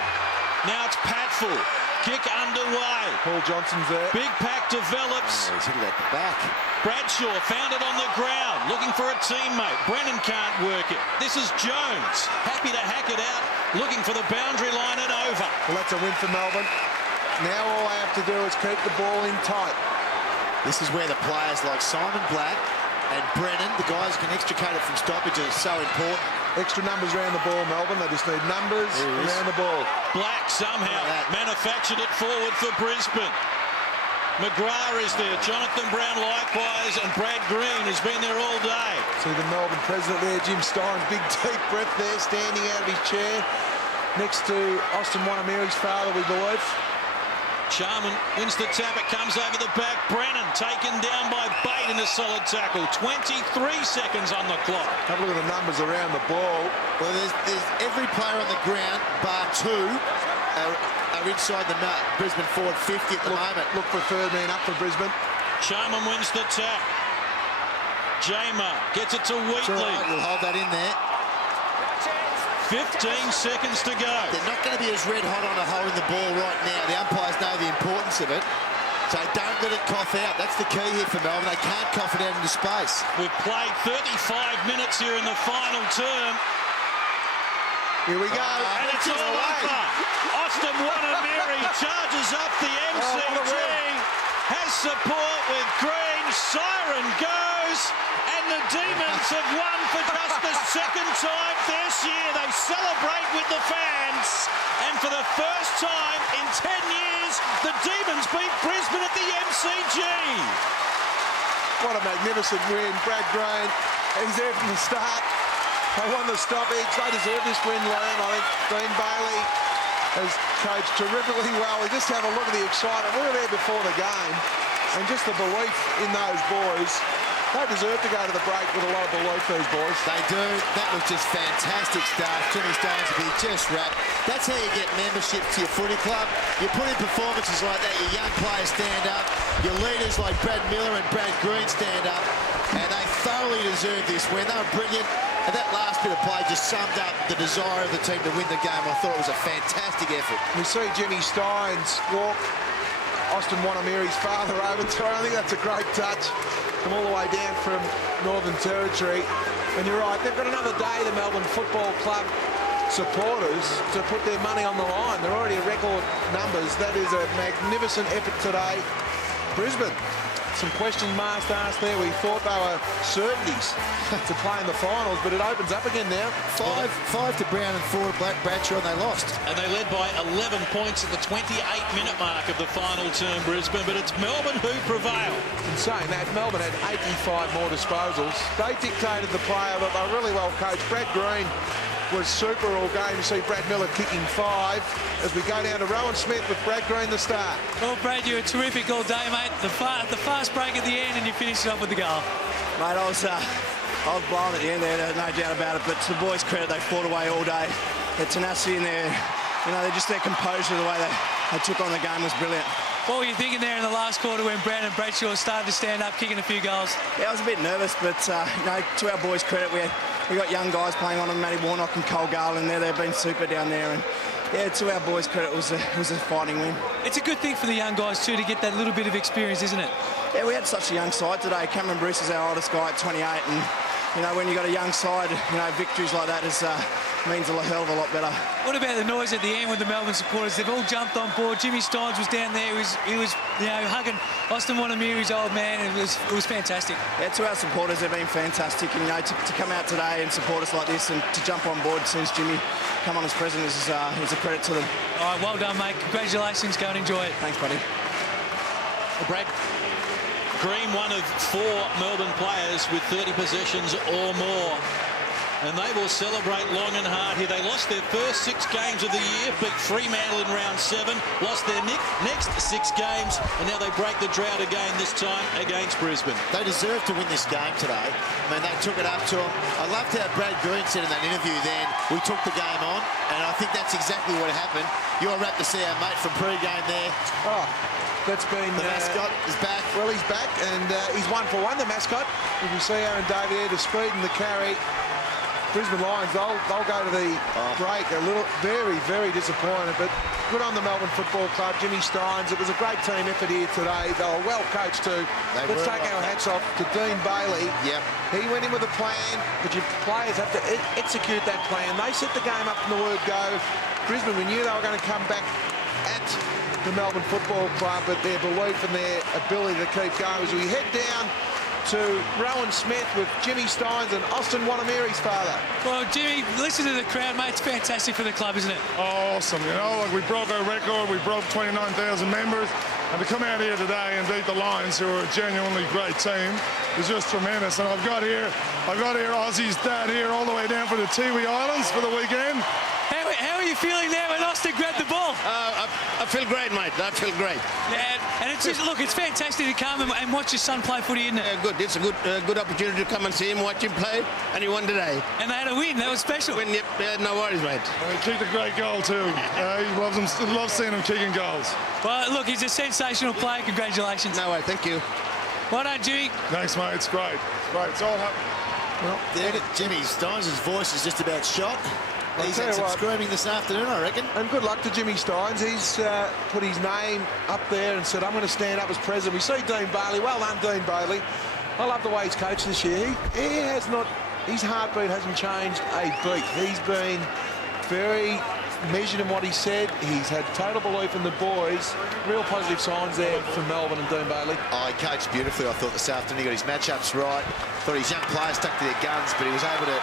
Now it's Patfull. Kick underway. Paul Johnson's there. Big pack develops. Oh, he's hit it at the back. Bradshaw found it on the ground, looking for a teammate. Brennan can't work it. This is Jones, happy to hack it out, looking for the boundary line and over. Well, that's a win for Melbourne. Now all they have to do is keep the ball in tight. This is where the players like Simon Black and Brennan, the guys who can extricate it from stoppages, are so important. Extra numbers around the ball, Melbourne. They just need numbers around the ball. Black somehow manufactured it forward for Brisbane. McGrath is there, Jonathan Brown likewise, and Brad Green has been there all day. See the Melbourne president there, Jim Steins, big deep breath there, standing out of his chair next to Austin Wanamiri's father, we believe. Charman wins the tap, it comes over the back. Brennan taken down by Bate in a solid tackle. 23 seconds on the clock. Have a look at the numbers around the ball. Well, there's every player on the ground, bar 2, are inside the Brisbane forward 50 at the moment. Look for third man up for Brisbane. Charman wins the tap. Jamer gets it to Wheatley. Right, you'll hold that in there. 15 seconds to go. They're not going to be as red hot on a hole in the ball right now. The umpires know the importance of it. So don't let it cough out. That's the key here for Melbourne. They can't cough it out into space. We've played 35 minutes here in the final term. Here we go. And it's all over. Austin Wanamiri charges up the MCG. Has support with Green. Siren goes. And the Demons have won for just the 2nd time this year. They celebrate with the fans. And for the first time in 10 years, the Demons beat Brisbane at the MCG. What a magnificent win. Brad Green, he's there from the start. They won the stoppage. They deserve this win, Liam. I think Dean Bailey has coached terrifically well. We just have a look at the excitement. We were there before the game. And just the belief in those boys. They deserve to go to the break with a lot of belief, these boys. They do. That was just fantastic stuff. Jimmy Stones will be just wrapped. That's how you get memberships to your footy club. You put in performances like that, your young players stand up, your leaders like Brad Miller and Brad Green stand up, and they thoroughly deserve this win. They were brilliant, and that last bit of play just summed up the desire of the team to win the game. I thought it was a fantastic effort. We see Jimmy Steins walk Austin Wanamiri's father over to her. I think that's a great touch. Come all the way down from Northern Territory. And you're right, they've got another day, the Melbourne Football Club supporters, to put their money on the line. They're already at record numbers. That is a magnificent effort today. Brisbane some question marks asked there. We thought they were certainties to play in the finals, but it opens up again now. Five to Brown and 4 to Bradshaw, and they lost. And they led by 11 points at the 28-minute mark of the final term, Brisbane, but it's Melbourne who prevail. In saying that, Melbourne had 85 more disposals. They dictated the play, but they were really well coached. Brad Green was super all game. You see Brad Miller kicking 5 as we go down to Rowan Smith with Brad Green the start. Well, Brad, you were terrific all day, mate. The fast break at the end, and you finished it off with the goal. Mate, I was blown at the end there, no doubt about it. But to the boys' credit, they fought away all day. Their tenacity in there, you know, their composure, the way they took on the game was brilliant. What were you thinking there in the last quarter when Brown and Bradshaw started to stand up, kicking a few goals? Yeah, I was a bit nervous, but you know, to our boys' credit, we got young guys playing on them, Matty Warnock and Cole Garland there. They've been super down there, and yeah, to our boys' credit, it was a fighting win. It's a good thing for the young guys too to get that little bit of experience, isn't it? Yeah, we had such a young side today. Cameron Bruce is our oldest guy at 28, and you know, when you got a young side, you know, victories like that means a hell of a lot better. What about the noise at the end with the Melbourne supporters? They've all jumped on board. Jimmy Steins was down there. He was you know, hugging Austin Wanamiri, his old man. It was fantastic. Yeah, to our supporters, they've been fantastic. And, you know, to come out today and support us like this and to jump on board since Jimmy come on as president is a credit to them. All right, well done, mate. Congratulations. Go and enjoy it. Thanks, buddy. Brad Green, one of 4 Melbourne players with 30 possessions or more. And they will celebrate long and hard here. They lost their first 6 games of the year, beat Fremantle in round 7, lost their next 6 games, and now they break the drought again, this time against Brisbane. They deserve to win this game today. I mean, they took it up to them. I loved how Brad Green said in that interview then, we took the game on, and I think that's exactly what happened. You're rapt to see our mate from pre-game there. Oh, that's been... The mascot is back. Well, he's back, and he's 1 for 1, the mascot. If you see Aaron Davey there, the speed and the carry. Brisbane Lions, they'll go to the break a little, very disappointed, but good on the Melbourne Football Club. Jimmy Steins, it was a great team effort here today. They were well coached too. Let's take our hats off to Dean Bailey. Yep. He went in with a plan, but your players have to execute that plan. They set the game up from the word go. Brisbane, we knew they were going to come back at the Melbourne Football Club, but their belief and their ability to keep going. As we head down to Rowan Smith with Jimmy Steins and Austin Wanamiri's father. Well, Jimmy, listen to the crowd, mate. It's fantastic for the club, isn't it? Awesome, you know, like we broke our record, we broke 29,000 members, and to come out here today and beat the Lions, who are a genuinely great team, is just tremendous. And I've got here Aussie's dad here all the way down for the Tiwi Islands for the weekend. How are you feeling there when Austin grabbed the ball? I feel great, mate. I feel great. Yeah, and it's just, look, it's fantastic to come and watch your son play footy, isn't it? Good. It's a good opportunity to come and see him, watch him play, and he won today. And they had a win. That was special. Win, yep, no worries, mate. He kicked a great goal too. He loves seeing him kicking goals. Well, look, he's a sensational player. Congratulations. No way, thank you. Well done, Jimmy. Thanks, mate. It's great. It's great. It's all happening. Well, Jimmy Steins' voice is just about shot. He's had some screaming this afternoon, I reckon. And good luck to Jimmy Steins. He's put his name up there and said, I'm going to stand up as president. We see Dean Bailey. Well done, Dean Bailey. I love the way he's coached this year. He has not, his heartbeat hasn't changed a beat. He's been very measured in what he said. He's had total belief in the boys. Real positive signs there from Melbourne and Dean Bailey. Oh, he coached beautifully, I thought, this afternoon. He got his matchups right. Thought his young players stuck to their guns, but he was able to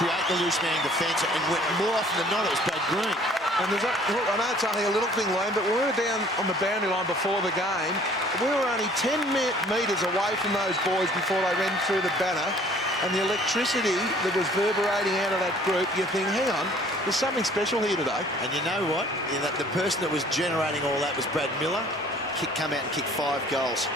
create the loose man defence, and more often than not, it was Brad Green. And look, I know it's only a little thing, Liam, but when we were down on the boundary line before the game, we were only 10 metres away from those boys before they ran through the banner, and the electricity that was reverberating out of that group, you think, hang on, there's something special here today. And you know what? The person that was generating all that was Brad Miller. Come out and kick 4 goals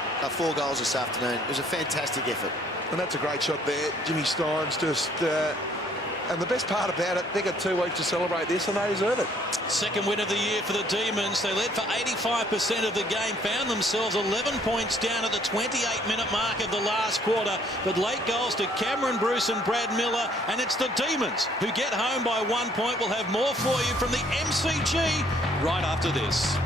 this afternoon. It was a fantastic effort. And that's a great shot there. Jimmy Steins just... and the best part about it, they got 2 weeks to celebrate this, and they deserve it. Second win of the year for the Demons. They led for 85% of the game, found themselves 11 points down at the 28-minute mark of the last quarter. But late goals to Cameron Bruce and Brad Miller, and it's the Demons who get home by 1 point. We'll have more for you from the MCG right after this.